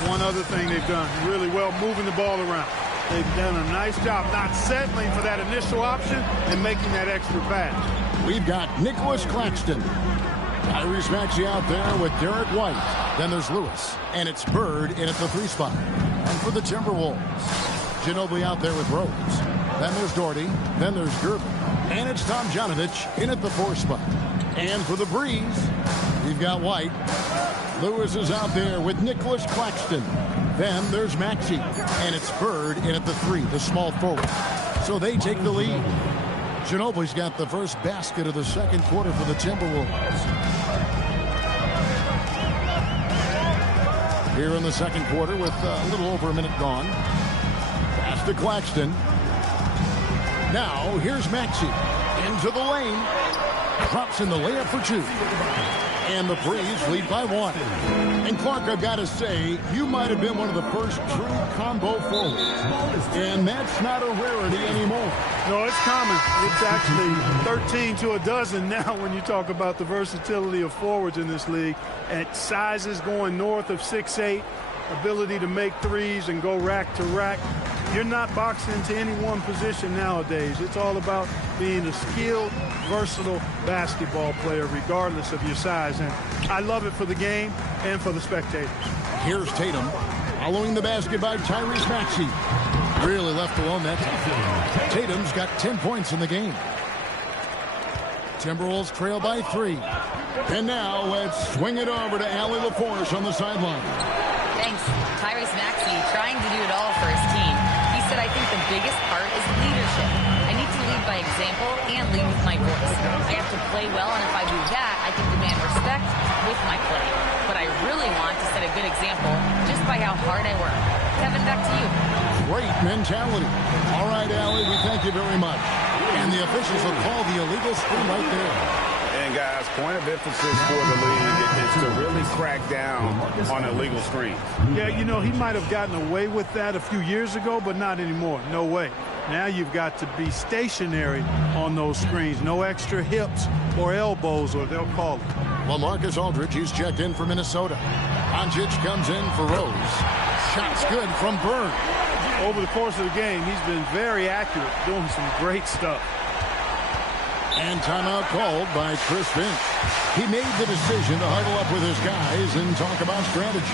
One other thing they've done really well, moving the ball around. They've done a nice job not settling for that initial option and making that extra pass. we've got Nicholas Claxton. Tyrese Maxey out there with Derek White. Then there's Lewis, and it's Bird in at the 3 spot. And for the Timberwolves, Ginobili out there with Rose. Then there's Doherty. Then there's Gervin. And it's Tom Janovich in at the 4 spot. And for the Breeze, we've got White. Lewis is out there with Nicholas Claxton. Then there's Maxey. And it's Bird in at the 3, the small forward. So they take the lead. Ginobili's got the first basket of the second quarter for the Timberwolves. Here in the second quarter with a little over a minute gone. Pass to Claxton. Now here's Maxey into the lane. Drops in the layup for 2. And the Breeze lead by 1. And Clark, I've got to say, you might have been one of the first true combo forwards. And that's not a rarity anymore. No, it's common. It's actually 13 to a dozen now when you talk about the versatility of forwards in this league. At sizes going north of 6'8", ability to make threes and go rack to rack. You're not boxed into any one position nowadays. It's all about being a skilled, versatile basketball player regardless of your size. And I love it for the game and for the spectators. Here's Tatum following the basket by Tyrese Maxey. Really left alone that time. Tatum's got 10 points in the game. Timberwolves trail by 3. And now let's swing it over to Allie LaForce on the sideline. Thanks. Tyrese Maxey trying to do it all for his team. He said, I think the biggest part is leadership. I need to lead by example and lead with my voice. I have to play well, and if I do that, I can demand respect with my play. But I really want to set a good example just by how hard I work. Kevin, back to you. Great mentality. All right, Allie, we thank you very much. And the officials will call the illegal screen right there. And guys, point of emphasis for the league is to really crack down on illegal screens. Yeah, you know, he might have gotten away with that a few years ago, but not anymore. No way. Now you've got to be stationary on those screens. No extra hips or elbows, or they'll call it. Well, Marcus Aldridge, he's checked in for Minnesota. Doncic comes in for Rose. Shot's good from Bird. Over the course of the game, he's been very accurate, doing some great stuff. And timeout called by Chris Finch. He made the decision to huddle up with his guys and talk about strategy.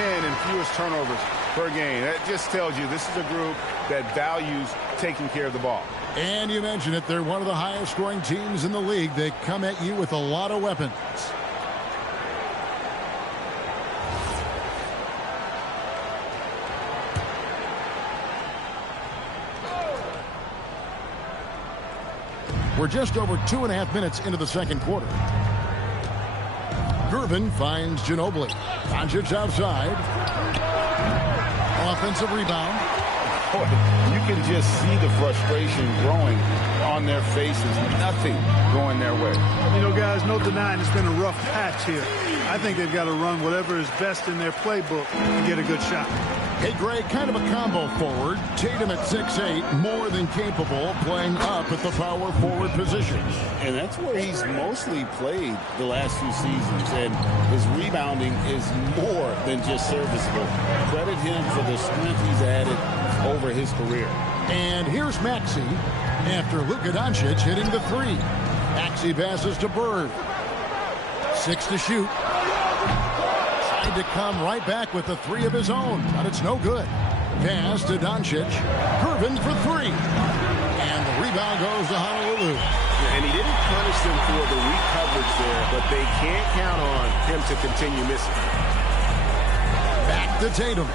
And fewest turnovers per game. That just tells you this is a group that values taking care of the ball. And you mentioned it, they're one of the highest scoring teams in the league. They come at you with a lot of weapons. We're just over 2.5 minutes into the second quarter. Gervin finds Ginobili. Doncic outside. Offensive rebound. Boy, you can just see the frustration growing on their faces. Nothing going their way. You know, guys, no denying it's been a rough patch here. I think they've got to run whatever is best in their playbook and get a good shot. Hey, Greg, kind of a combo forward. Tatum at 6'8", more than capable, playing up at the power forward position. And that's where he's mostly played the last few seasons. And his rebounding is more than just serviceable. Credit him for the strength he's added over his career. And here's Maxey after Luka Doncic hitting the three. Maxey passes to Bird. 6 to shoot. Tried to come right back with the three of his own, but it's no good. Pass to Doncic. Irvin for three. And the rebound goes to Honolulu. And he didn't punish them for the weak coverage there, but they can't count on him to continue missing. Back to Tatum.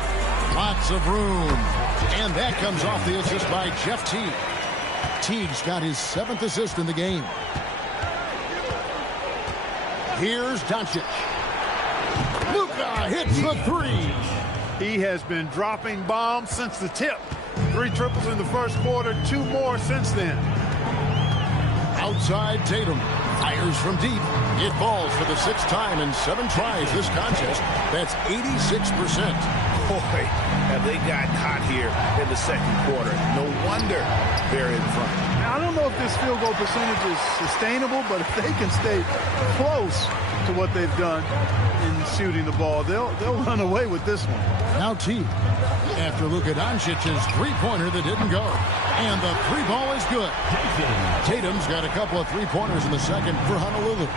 Lots of room. And that comes off the assist by Jeff Teague. Teague's got his 7th assist in the game. Here's Doncic. Luka hits the three. He has been dropping bombs since the tip. 3 triples in the first quarter, 2 more since then. Outside Tatum. Fires from deep. It falls for the 6th time in 7 tries this contest. That's 86%. Boy, have they gotten hot here in the second quarter. No wonder they're in front. Now, I don't know if this field goal percentage is sustainable, but if they can stay close to what they've done in shooting the ball, they'll run away with this one. Now Teague after Luka Doncic's three-pointer that didn't go. And the three ball is good. Tatum's got a couple of three-pointers in the second for Honolulu.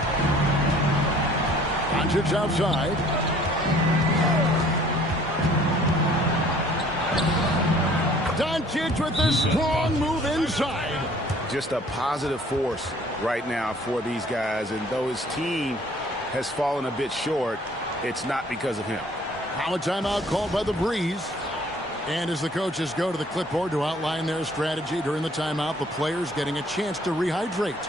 Doncic outside. Doncic with a strong move inside. Just a positive force right now for these guys. And though his team has fallen a bit short, it's not because of him. Now a timeout called by the Breeze. And as the coaches go to the clipboard to outline their strategy during the timeout, the players getting a chance to rehydrate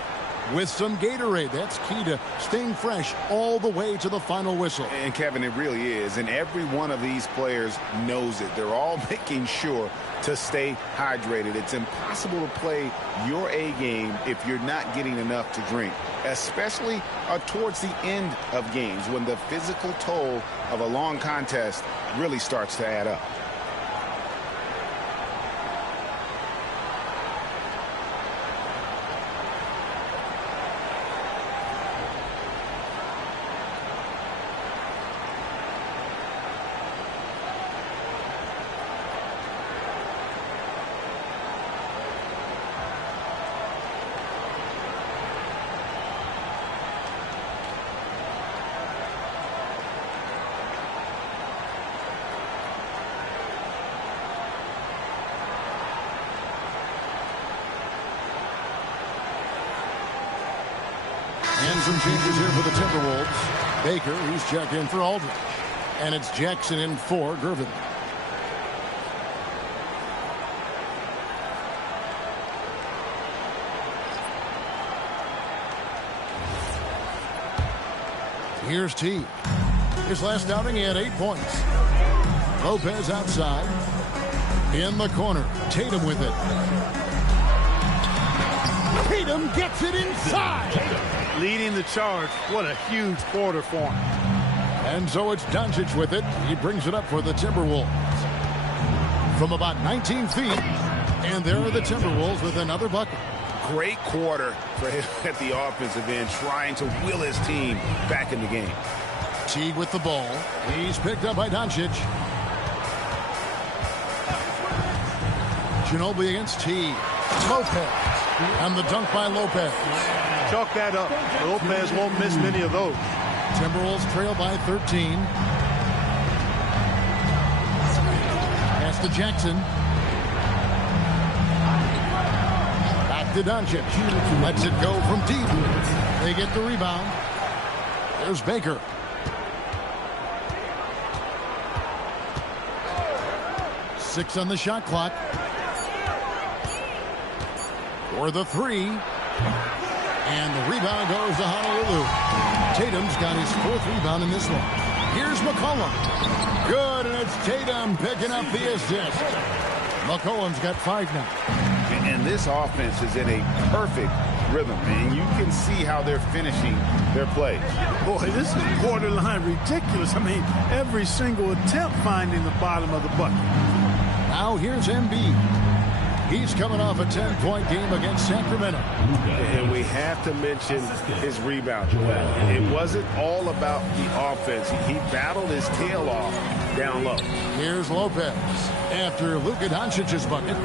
with some Gatorade. That's key to staying fresh all the way to the final whistle. And Kevin, it really is. And every one of these players knows it. They're all making sure to stay hydrated. It's impossible to play your A game if you're not getting enough to drink, especially towards the end of games when the physical toll of a long contest really starts to add up. And some changes here for the Timberwolves. Baker, he's checked in for Aldridge. And it's Jackson in for Gervin. Here's T. His last outing, he had 8 points. Lopez outside. In the corner. Tatum with it. Tatum gets it inside. Leading the charge. What a huge quarter for him. And so it's Doncic with it. He brings it up for the Timberwolves. From about 19 feet. And there are the Timberwolves with another bucket. Great quarter for him at the offensive end, trying to will his team back in the game. Teague with the ball. He's picked up by Doncic. Ginobili against Teague. Lopez. And the dunk by Lopez. Chalk that up. Lopez won't miss many of those. Timberwolves trail by 13. Pass to Jackson. Back to Doncic. Lets it go from deep. They get the rebound. There's Baker. Six on the shot clock. For the three. And the rebound goes to Honolulu. Tatum's got his 4th rebound in this one. Here's McCollum. Good, and it's Tatum picking up the assist. McCollum's got 5 now. And this offense is in a perfect rhythm, and you can see how they're finishing their plays. Boy, this is borderline ridiculous. I mean, every single attempt finding the bottom of the bucket. Now here's Embiid. He's coming off a 10-point game against Sacramento. And we have to mention his rebound. It wasn't all about the offense. He battled his tail off down low. Here's Lopez after Luka Doncic's bucket.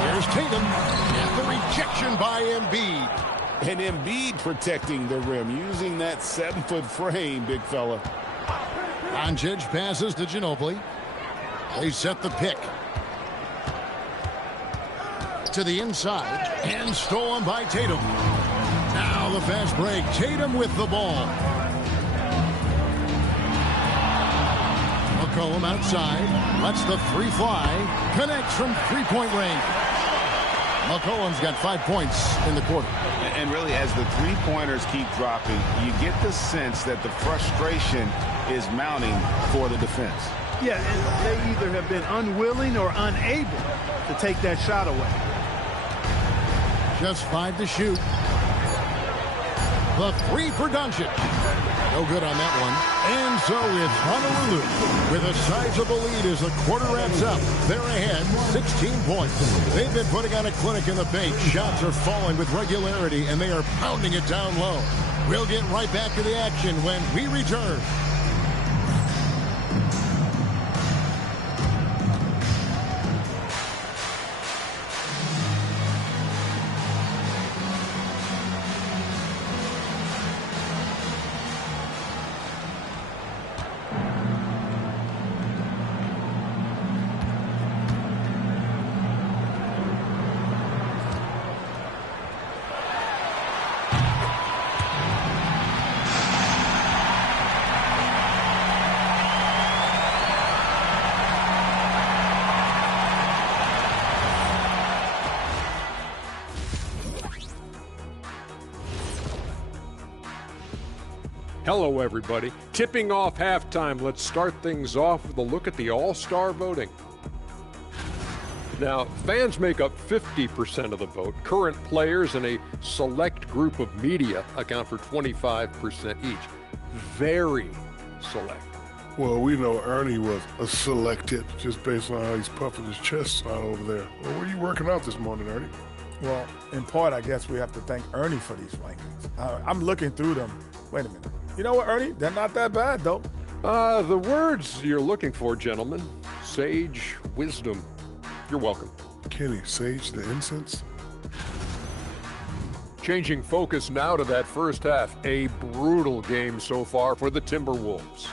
Here's Tatum and the rejection by Embiid. And Embiid protecting the rim, using that 7-foot frame, big fella. Doncic passes to Ginobili. They set the pick. To the inside and stolen by Tatum. Now the fast break. Tatum with the ball. McCollum outside. Lets the three fly. Connects from three-point range. McCollum's got 5 points in the quarter. And really, as the three-pointers keep dropping, you get the sense that the frustration is mounting for the defense. Yeah, and they either have been unwilling or unable to take that shot away. Just 5 to shoot. The three for Doncic. No good on that one. And so it's Honolulu with a sizable lead as the quarter wraps up. They're ahead 16 points. They've been putting on a clinic in the paint. Shots are falling with regularity, and they are pounding it down low. We'll get right back to the action when we return. Hello, everybody. Tipping off halftime. Let's start things off with a look at the All-Star voting. Now, fans make up 50% of the vote. Current players and a select group of media account for 25% each. Very select. Well, we know Ernie was a selected just based on how he's puffing his chest out over there. Well, where are you working out this morning, Ernie? Well, in part, I guess we have to thank Ernie for these rankings. I'm looking through them. Wait a minute. You know what, Ernie? They're not that bad, though. The words you're looking for, gentlemen. Sage, wisdom. You're welcome. Kenny, sage the incense? Changing focus now to that first half. A brutal game so far for the Timberwolves.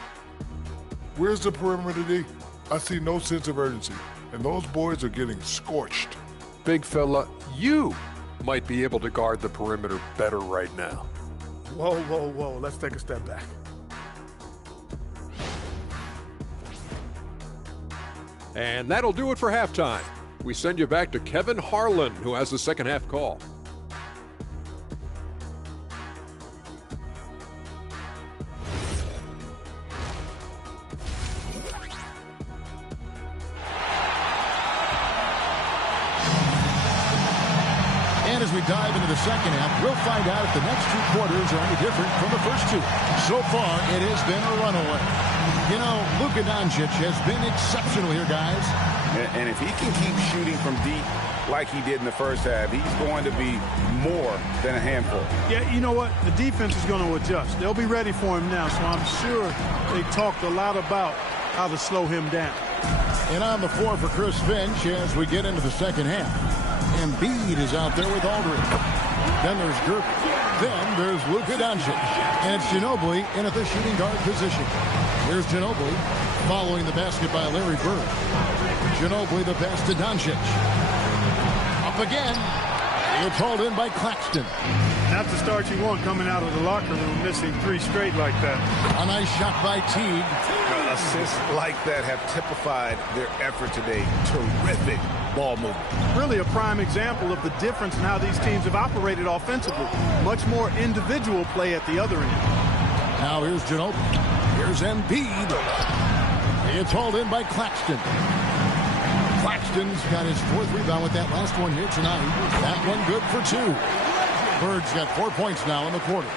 Where's the perimeter, D? I see no sense of urgency, and those boys are getting scorched. Big fella, you might be able to guard the perimeter better right now. Whoa, whoa, whoa. Let's take a step back. And that'll do it for halftime. We send you back to Kevin Harlan, who has the second half call. And as we dive into the second half, we'll find out if the next two quarters are any different from the first two. So far, it has been a runaway. You know, Luka Doncic has been exceptional here, guys. And if he can keep shooting from deep like he did in the first half, he's going to be more than a handful. Yeah, you know what? The defense is going to adjust. They'll be ready for him now, so I'm sure they talked a lot about how to slow him down. And on the floor for Chris Finch as we get into the second half. Embiid is out there with Aldridge. Then there's Gerber. Then there's Luka Doncic. And it's Ginobili in at the shooting guard position. Here's Ginobili following the basket by Larry Bird. Ginobili the pass to Doncic. Up again. It's hauled in by Claxton. Not the start you want coming out of the locker room, missing 3 straight like that. A nice shot by Teague. Assists like that have typified their effort today. Terrific ball movement. Really a prime example of the difference in how these teams have operated offensively. Much more individual play at the other end. Now here's Ginobili. Here's Embiid. It's hauled in by Claxton. Claxton's got his 4th rebound with that last one here tonight. That one good for 2. Bird's got 4 points now in the quarter.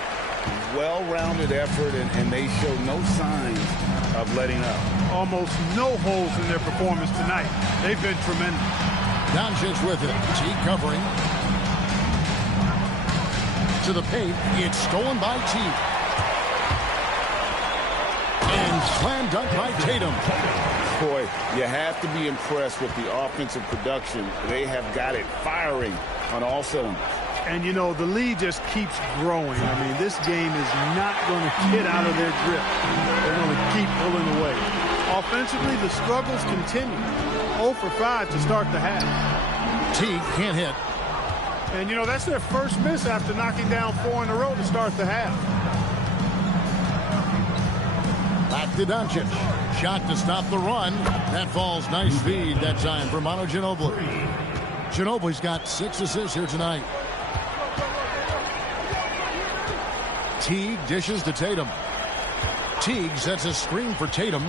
Well-rounded effort, and they show no signs of letting up. Almost no holes in their performance tonight. They've been tremendous. Doncic with it. Teague covering. To the paint. It's stolen by Teague. And slam dunk by Tatum. Boy, you have to be impressed with the offensive production. They have got it firing on all cylinders. And, you know, the lead just keeps growing. I mean, this game is not going to get out of their grip. They're going to keep pulling away. Offensively, the struggles continue. 0 for 5 to start the half. Teague can't hit. And, you know, that's their first miss after knocking down 4 in a row to start the half. Back to Doncic. Shot to stop the run. That falls. Nice feed that time for Manu Ginobili. Ginobili's got 6 assists here tonight. Teague dishes to Tatum. Teague sets a screen for Tatum.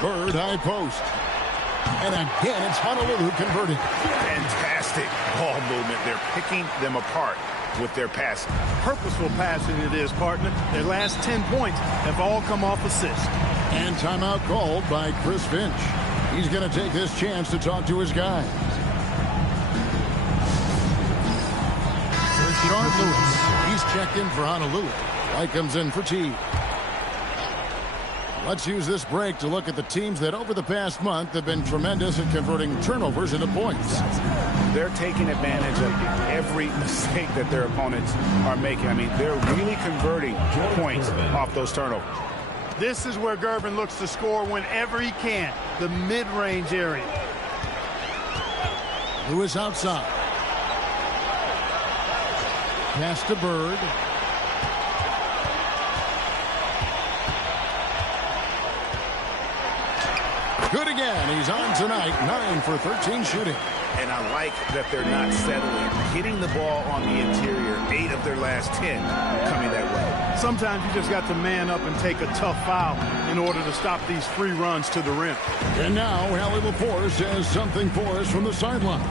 Bird high post. And again, it's Honolulu converting. Fantastic ball movement. They're picking them apart with their passing. Purposeful passing it is, partner. Their last 10 points have all come off assists. And timeout called by Chris Finch. He's going to take this chance to talk to his guys. Rashard Lewis. He's checked in for Honolulu. White comes in for Teague. Let's use this break to look at the teams that over the past month have been tremendous at converting turnovers into points. They're taking advantage of every mistake that their opponents are making. I mean, they're really converting points off those turnovers. This is where Gervin looks to score whenever he can. The mid-range area. Lewis outside. Pass to Bird. Good again. He's on tonight. 9 for 13 shooting. And I like that they're not settling. Hitting the ball on the interior. 8 of their last 10 coming that way. Sometimes you just got to man up and take a tough foul in order to stop these free runs to the rim. And now, Allie LaForce has something for us from the sideline.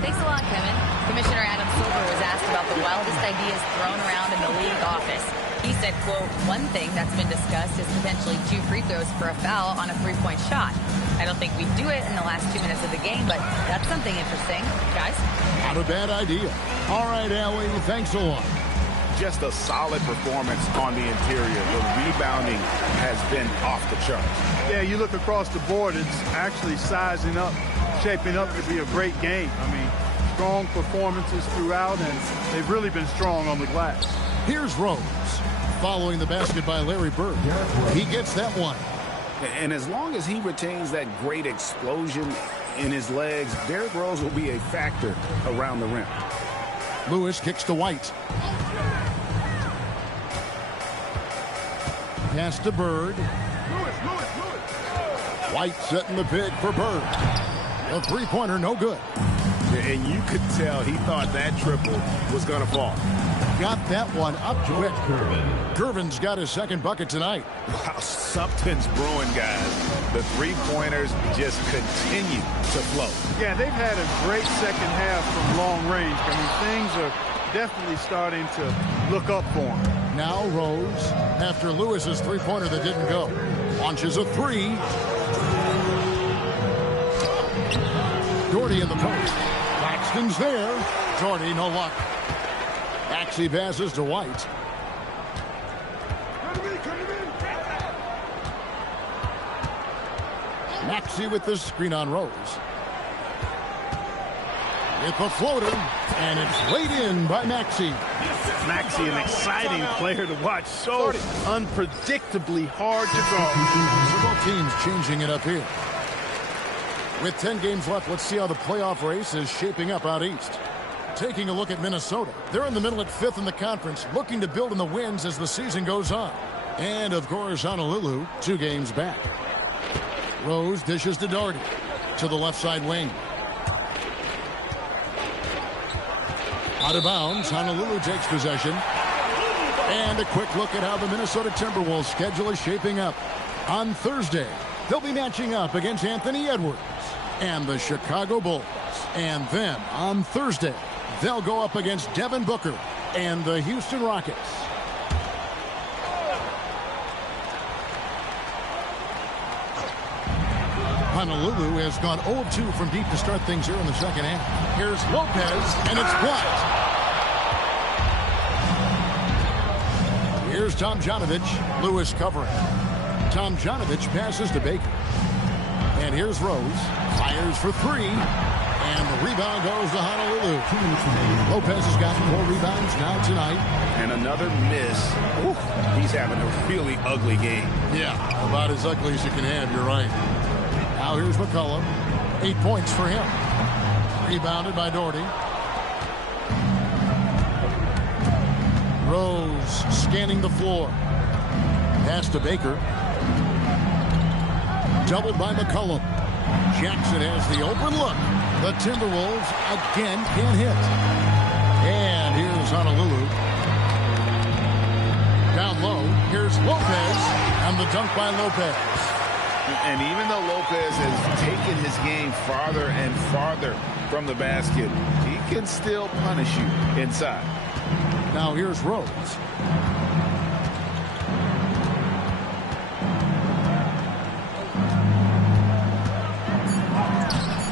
Thanks a lot, Kevin. Commissioner Adam Silver was asked about the wildest ideas thrown around in the league office. He said, quote, one thing that's been discussed is potentially 2 free throws for a foul on a 3-point shot. I don't think we'd do it in the last 2 minutes of the game, but that's something interesting. Guys? Not a bad idea. All right, Allie, thanks a lot. Just a solid performance on the interior. The rebounding has been off the charts. Yeah, you look across the board, it's actually sizing up, shaping up to be a great game. I mean, strong performances throughout, and they've really been strong on the glass. Here's Rose, following the basket by Larry Bird. He gets that one. And as long as he retains that great explosion in his legs, Derrick Rose will be a factor around the rim. Lewis kicks to White. Pass to Bird. White setting the pick for Bird. A 3-pointer, no good. And you could tell he thought that triple was going to fall. Got that one up quick. Gervin's got his second bucket tonight. Wow, something's brewing, guys. The 3-pointers just continue to flow. Yeah, they've had a great second half from long range. I mean, things are definitely starting to look up for him. Now Rose, after Lewis's 3-pointer that didn't go, launches a 3. Doherty in the post. Claxton's there. Doherty, no luck. Maxey passes to White. Maxey with the screen on Rose. With the floater, and it's laid in by Maxey. Maxey, an exciting player to watch. So unpredictably hard to guard. Both teams changing it up here. With 10 games left, let's see how the playoff race is shaping up out east. Taking a look at Minnesota. They're in the middle at 5th in the conference, looking to build in the wins as the season goes on. And, of course, Honolulu, 2 games back. Rose dishes to Doherty. To the left side wing. Out of bounds, Honolulu takes possession. And a quick look at how the Minnesota Timberwolves schedule is shaping up. On Thursday, They'll be matching up against Anthony Edwards and the Chicago Bulls. And then on Thursday, they'll go up against Devin Booker and the Houston Rockets. Honolulu has gone 0-2 from deep to start things here in the second half. Here's Lopez, and it's blocked. Here's Tomjanovich. Lewis covering. Tomjanovich passes to Baker. And here's Rose. Fires for three. And the rebound goes to Honolulu. Lopez has got 4 rebounds now tonight. And another miss. Ooh, he's having a really ugly game. Yeah, about as ugly as you can have, you're right. Now here's McCollum. 8 points for him. Rebounded by Doherty. Rose scanning the floor. Pass to Baker. Doubled by McCollum. Jackson has the open look. The Timberwolves again can't hit. And here's Honolulu. Down low. Here's Lopez. And the dunk by Lopez. And even though Lopez has taken his game farther and farther from the basket, he can still punish you inside. Now here's Rose.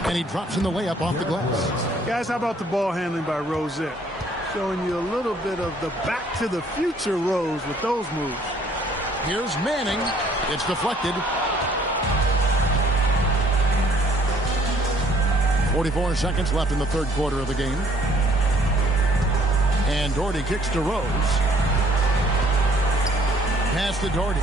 And he drops in the layup off the glass. Guys, how about the ball handling by Rosette? Showing you a little bit of the back to the future Rose with those moves. Here's Manning. It's deflected. 44 seconds left in the third quarter of the game. And Doherty kicks to Rose. Pass to Doherty.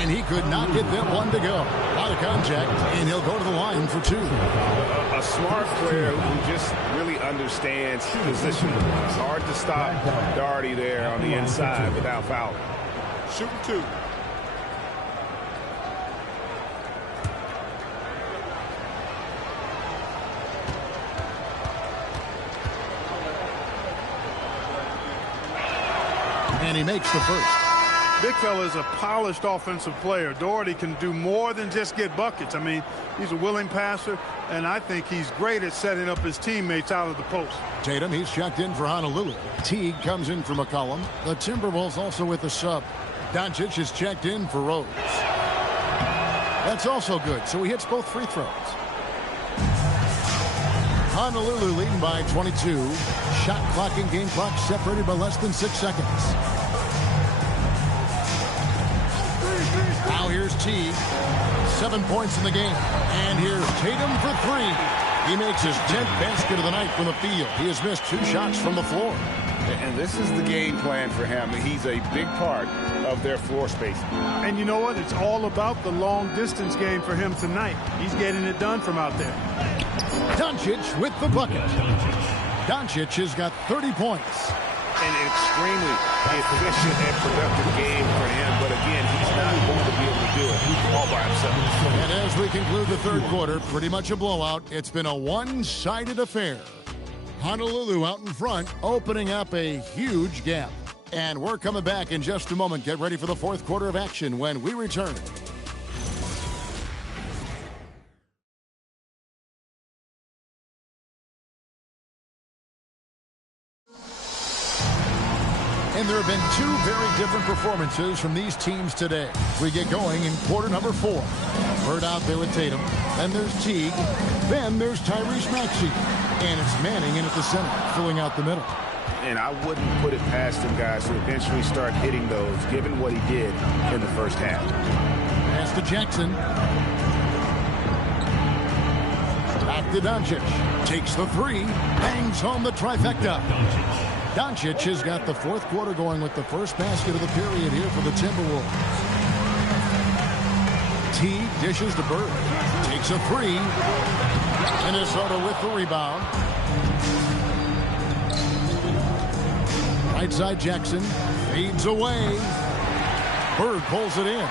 And he could not get that one to go. Out of contact, and he'll go to the line for 2. A smart player who just really understands position. It's hard to stop Doherty there on the inside without fouling. Shooting 2. And he makes the first. Big fella is a polished offensive player. Doherty can do more than just get buckets. I mean, he's a willing passer, and I think he's great at setting up his teammates out of the post. Tatum, he's checked in for Honolulu. Teague comes in for McCollum. The Timberwolves also with a sub. Doncic is checked in for Rose. That's also good, so he hits both free throws. Honolulu leading by 22. Shot clock and game clock separated by less than 6 seconds. Now here's Teague. 7 points in the game. And here's Tatum for 3. He makes his 10th basket of the night from the field. He has missed 2 shots from the floor. And this is the game plan for him. He's a big part of their floor spacing. And you know what? It's all about the long distance game for him tonight. He's getting it done from out there. Doncic with the bucket. Doncic has got 30 points. An extremely efficient and productive game for him. But again, he's not going to be able to do it all by himself. And as we conclude the third quarter, pretty much a blowout. It's been a one-sided affair. Honolulu out in front, opening up a huge gap. And we're coming back in just a moment. Get ready for the fourth quarter of action when we return. And there have been 2 very different performances from these teams today. We get going in quarter number 4. Bird out there with Tatum. Then there's Teague. Then there's Tyrese Maxey. And it's Manning in at the center, filling out the middle. And I wouldn't put it past him, guys, to eventually start hitting those, given what he did in the first half. Pass to Jackson. Back to Doncic. Takes the 3. Bangs home the trifecta. Doncic has got the fourth quarter going with the first basket of the period here for the Timberwolves. Teague dishes to Bird. Takes a 3. Minnesota with the rebound. Right side Jackson. Fades away. Bird pulls it in.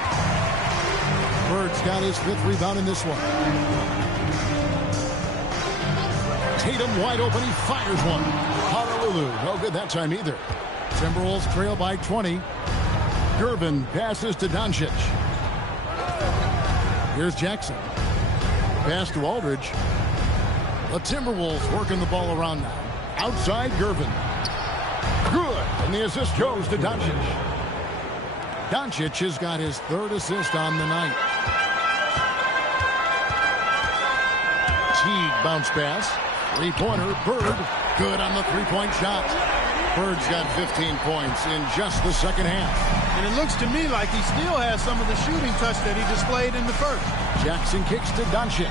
Bird's got his 5th rebound in this one. Tatum wide open. He fires one. Honolulu, no good that time either. Timberwolves trail by 20. Gervin passes to Doncic. Here's Jackson. Pass to Aldridge. The Timberwolves working the ball around now. Outside Gervin. Good. And the assist goes to Doncic. Doncic has got his third assist on the night. Teague bounce pass. Three-pointer. Bird. Good on the three-point shot. Bird's got 15 points in just the second half. And it looks to me like he still has some of the shooting touch that he displayed in the first. Jackson kicks to Doncic.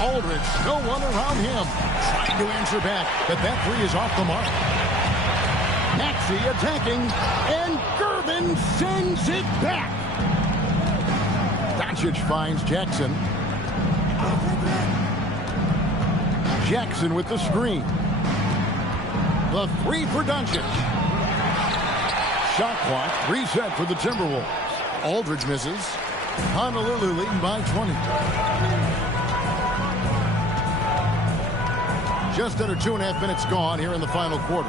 Aldridge, no one around him. Trying to answer back, but that three is off the mark. Maxey attacking, and Gervin sends it back. Doncic finds Jackson. Jackson with the screen. The three for Doncic. Shot clock reset for the Timberwolves. Aldridge misses. Honolulu leading by 20. Just under 2.5 minutes gone here in the final quarter.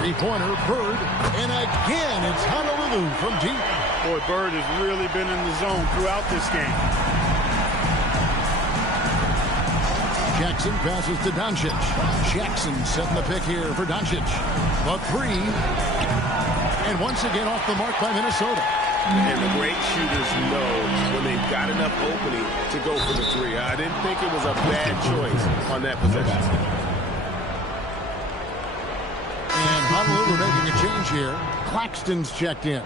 Three-pointer, Bird, and again it's Honolulu from deep. Boy, Bird has really been in the zone throughout this game. Jackson passes to Doncic. Jackson setting the pick here for Doncic. A three. And once again off the mark by Minnesota. And the great shooters know when they've got enough opening to go for the three. I didn't think it was a bad choice on that possession. And Honolulu making a change here. Claxton's checked in.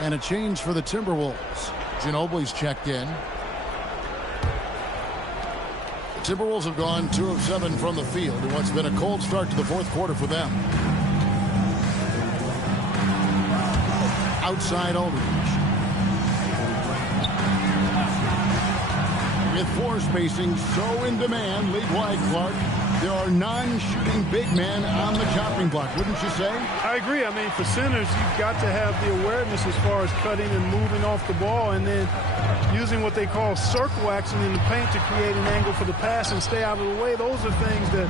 And a change for the Timberwolves. Ginobili's checked in. The Timberwolves have gone 2 of 7 from the field in what's been a cold start to the fourth quarter for them. Outside Aldridge. With floor spacing so in demand, league-wide, Clark, there are non-shooting big men on the chopping block, wouldn't you say? I agree. I mean, for centers, you've got to have the awareness as far as cutting and moving off the ball and then using what they call circle action in the paint to create an angle for the pass and stay out of the way. Those are things that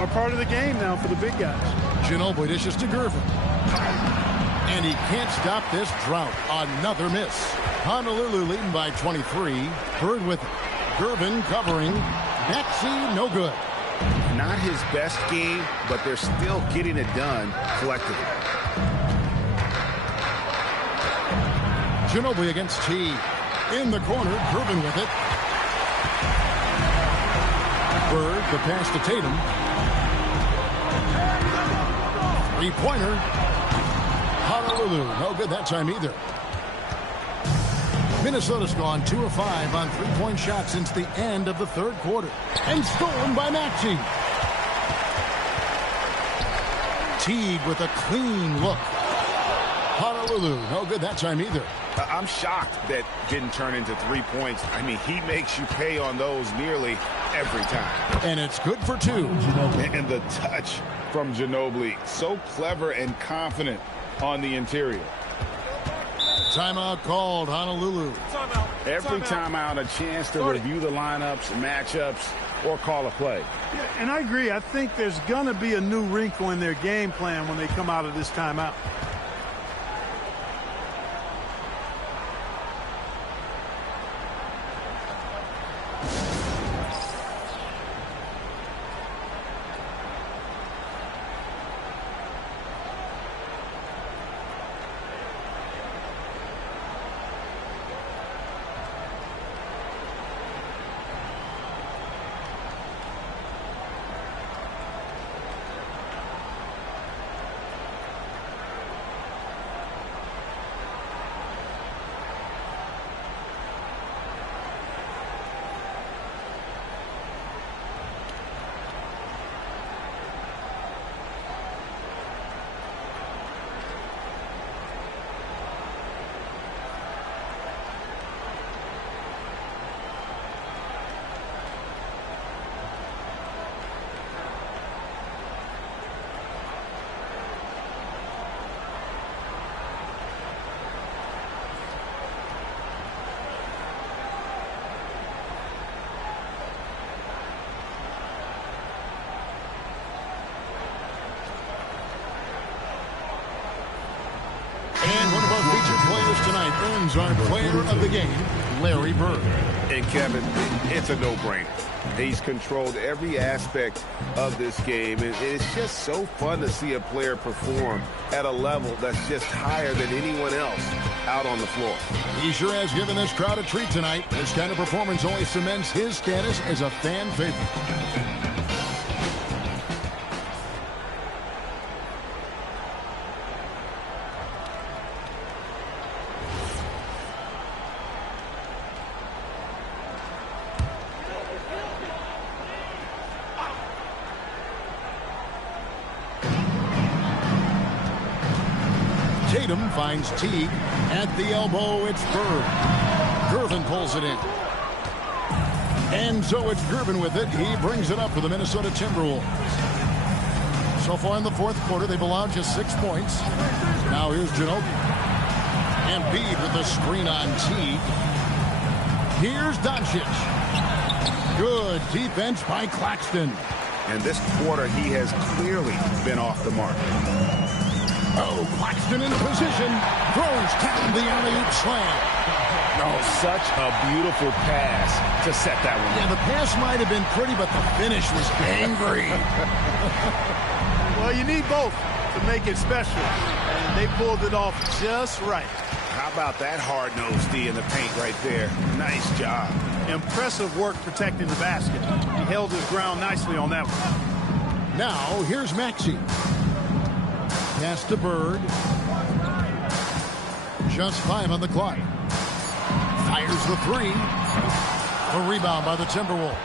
are part of the game now for the big guys. Ginobili dishes to Gervin. And he can't stop this drought. Another miss. Honolulu leading by 23. Bird with it. Gervin covering. Maxey, no good. Not his best game, but they're still getting it done collectively. Ginobili against T. In the corner, Gervin with it. Bird, the pass to Tatum. Three-pointer. Honolulu, no good that time either. Minnesota's gone 2 of 5 on three-point shots since the end of the third quarter. And stolen by Maxey. Teague with a clean look. Honolulu, no good that time either. I'm shocked that didn't turn into 3 points. I mean, he makes you pay on those nearly every time. And it's good for 2. And the touch from Ginobili, so clever and confident on the interior. Timeout called, Honolulu. Every timeout, a chance to review the lineups, matchups, or call a play. Yeah, and I agree. I think there's going to be a new wrinkle in their game plan when they come out of this timeout. joins our player of the game, Larry Bird. And Kevin, it's a no-brainer. He's controlled every aspect of this game, and it's just so fun to see a player perform at a level that's just higher than anyone else out on the floor. He sure has given this crowd a treat tonight. This kind of performance only cements his status as a fan favorite. Tatum finds Teague at the elbow. It's Bird. Gervin pulls it in. And so it's Gervin with it. He brings it up for the Minnesota Timberwolves. So far in the fourth quarter, they've allowed just 6 points. Now here's Ginobili. Embiid with the screen on Teague. Here's Doncic. Good defense by Claxton. And this quarter, he has clearly been off the mark. Oh, Claxton in position. Throws down the alley-oop slam. Oh, such a beautiful pass to set that one. Yeah, the pass might have been pretty, but the finish was angry. Well, you need both to make it special. And they pulled it off just right. How about that hard-nosed D in the paint right there? Nice job. Impressive work protecting the basket. He held his ground nicely on that one. Now, here's Maxey. Pass to Bird. Just 5 on the clock. Fires the 3. A rebound by the Timberwolves.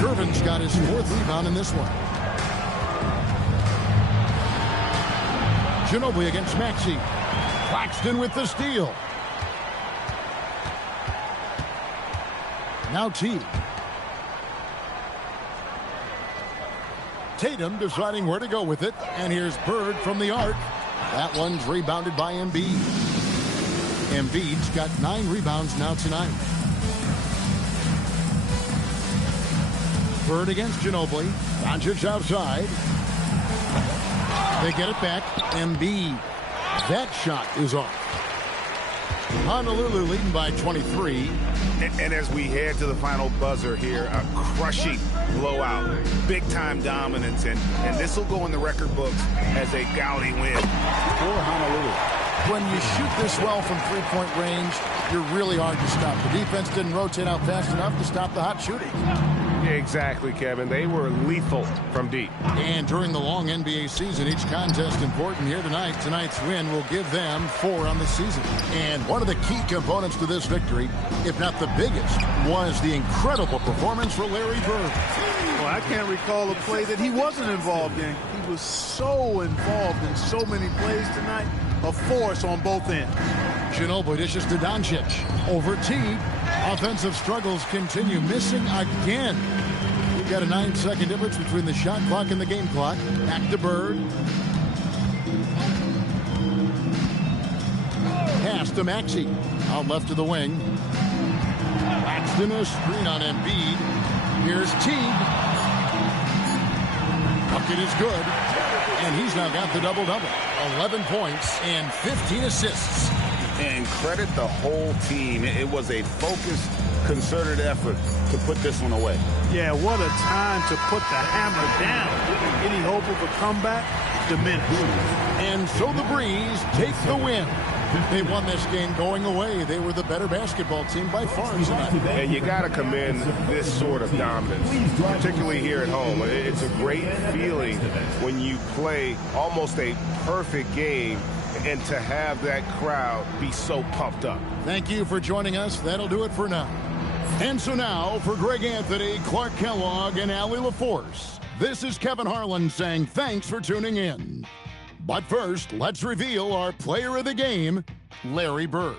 Gervin's got his 4th rebound in this one. Ginobili against Maxey. Claxton with the steal. Now Teague. Tatum deciding where to go with it. And here's Bird from the arc. That one's rebounded by Embiid. Embiid's got 9 rebounds now tonight. Bird against Ginobili. Doncic outside. They get it back. Embiid. That shot is off. Honolulu leading by 23. And as we head to the final buzzer here, a crushing blowout, big-time dominance, and this will go in the record books as a gaudy win for Honolulu. When you shoot this well from three-point range, you're really hard to stop. The defense didn't rotate out fast enough to stop the hot shooting. Exactly, Kevin. They were lethal from deep. And during the long NBA season, each contest important here tonight. Tonight's win will give them 4 on the season. And one of the key components to this victory, if not the biggest, was the incredible performance for Larry Bird. Well, I can't recall a play that he wasn't involved in. He was so involved in so many plays tonight. A force on both ends. Ginobili dishes to Doncic. Over Teague. Offensive struggles continue. Missing again. We've got a 9-second difference between the shot clock and the game clock. Back to Bird. Pass to Maxey. Out left to the wing. Claxton a screen on Embiid. Here's Teague. Bucket is good. And he's now got the double-double. 11 points and 15 assists. And credit the whole team. It was a focused, concerted effort to put this one away. Yeah, what a time to put the hammer down. Any hope of a comeback diminished. And so the Breeze take the win. They won this game going away. They were the better basketball team by far tonight. And you got to commend this sort of dominance, particularly here at home. It's a great feeling when you play almost a perfect game and to have that crowd be so pumped up. Thank you for joining us. That'll do it for now. And so now, for Greg Anthony, Clark Kellogg, and Allie LaForce, this is Kevin Harlan saying thanks for tuning in. But first, let's reveal our player of the game, Larry Bird.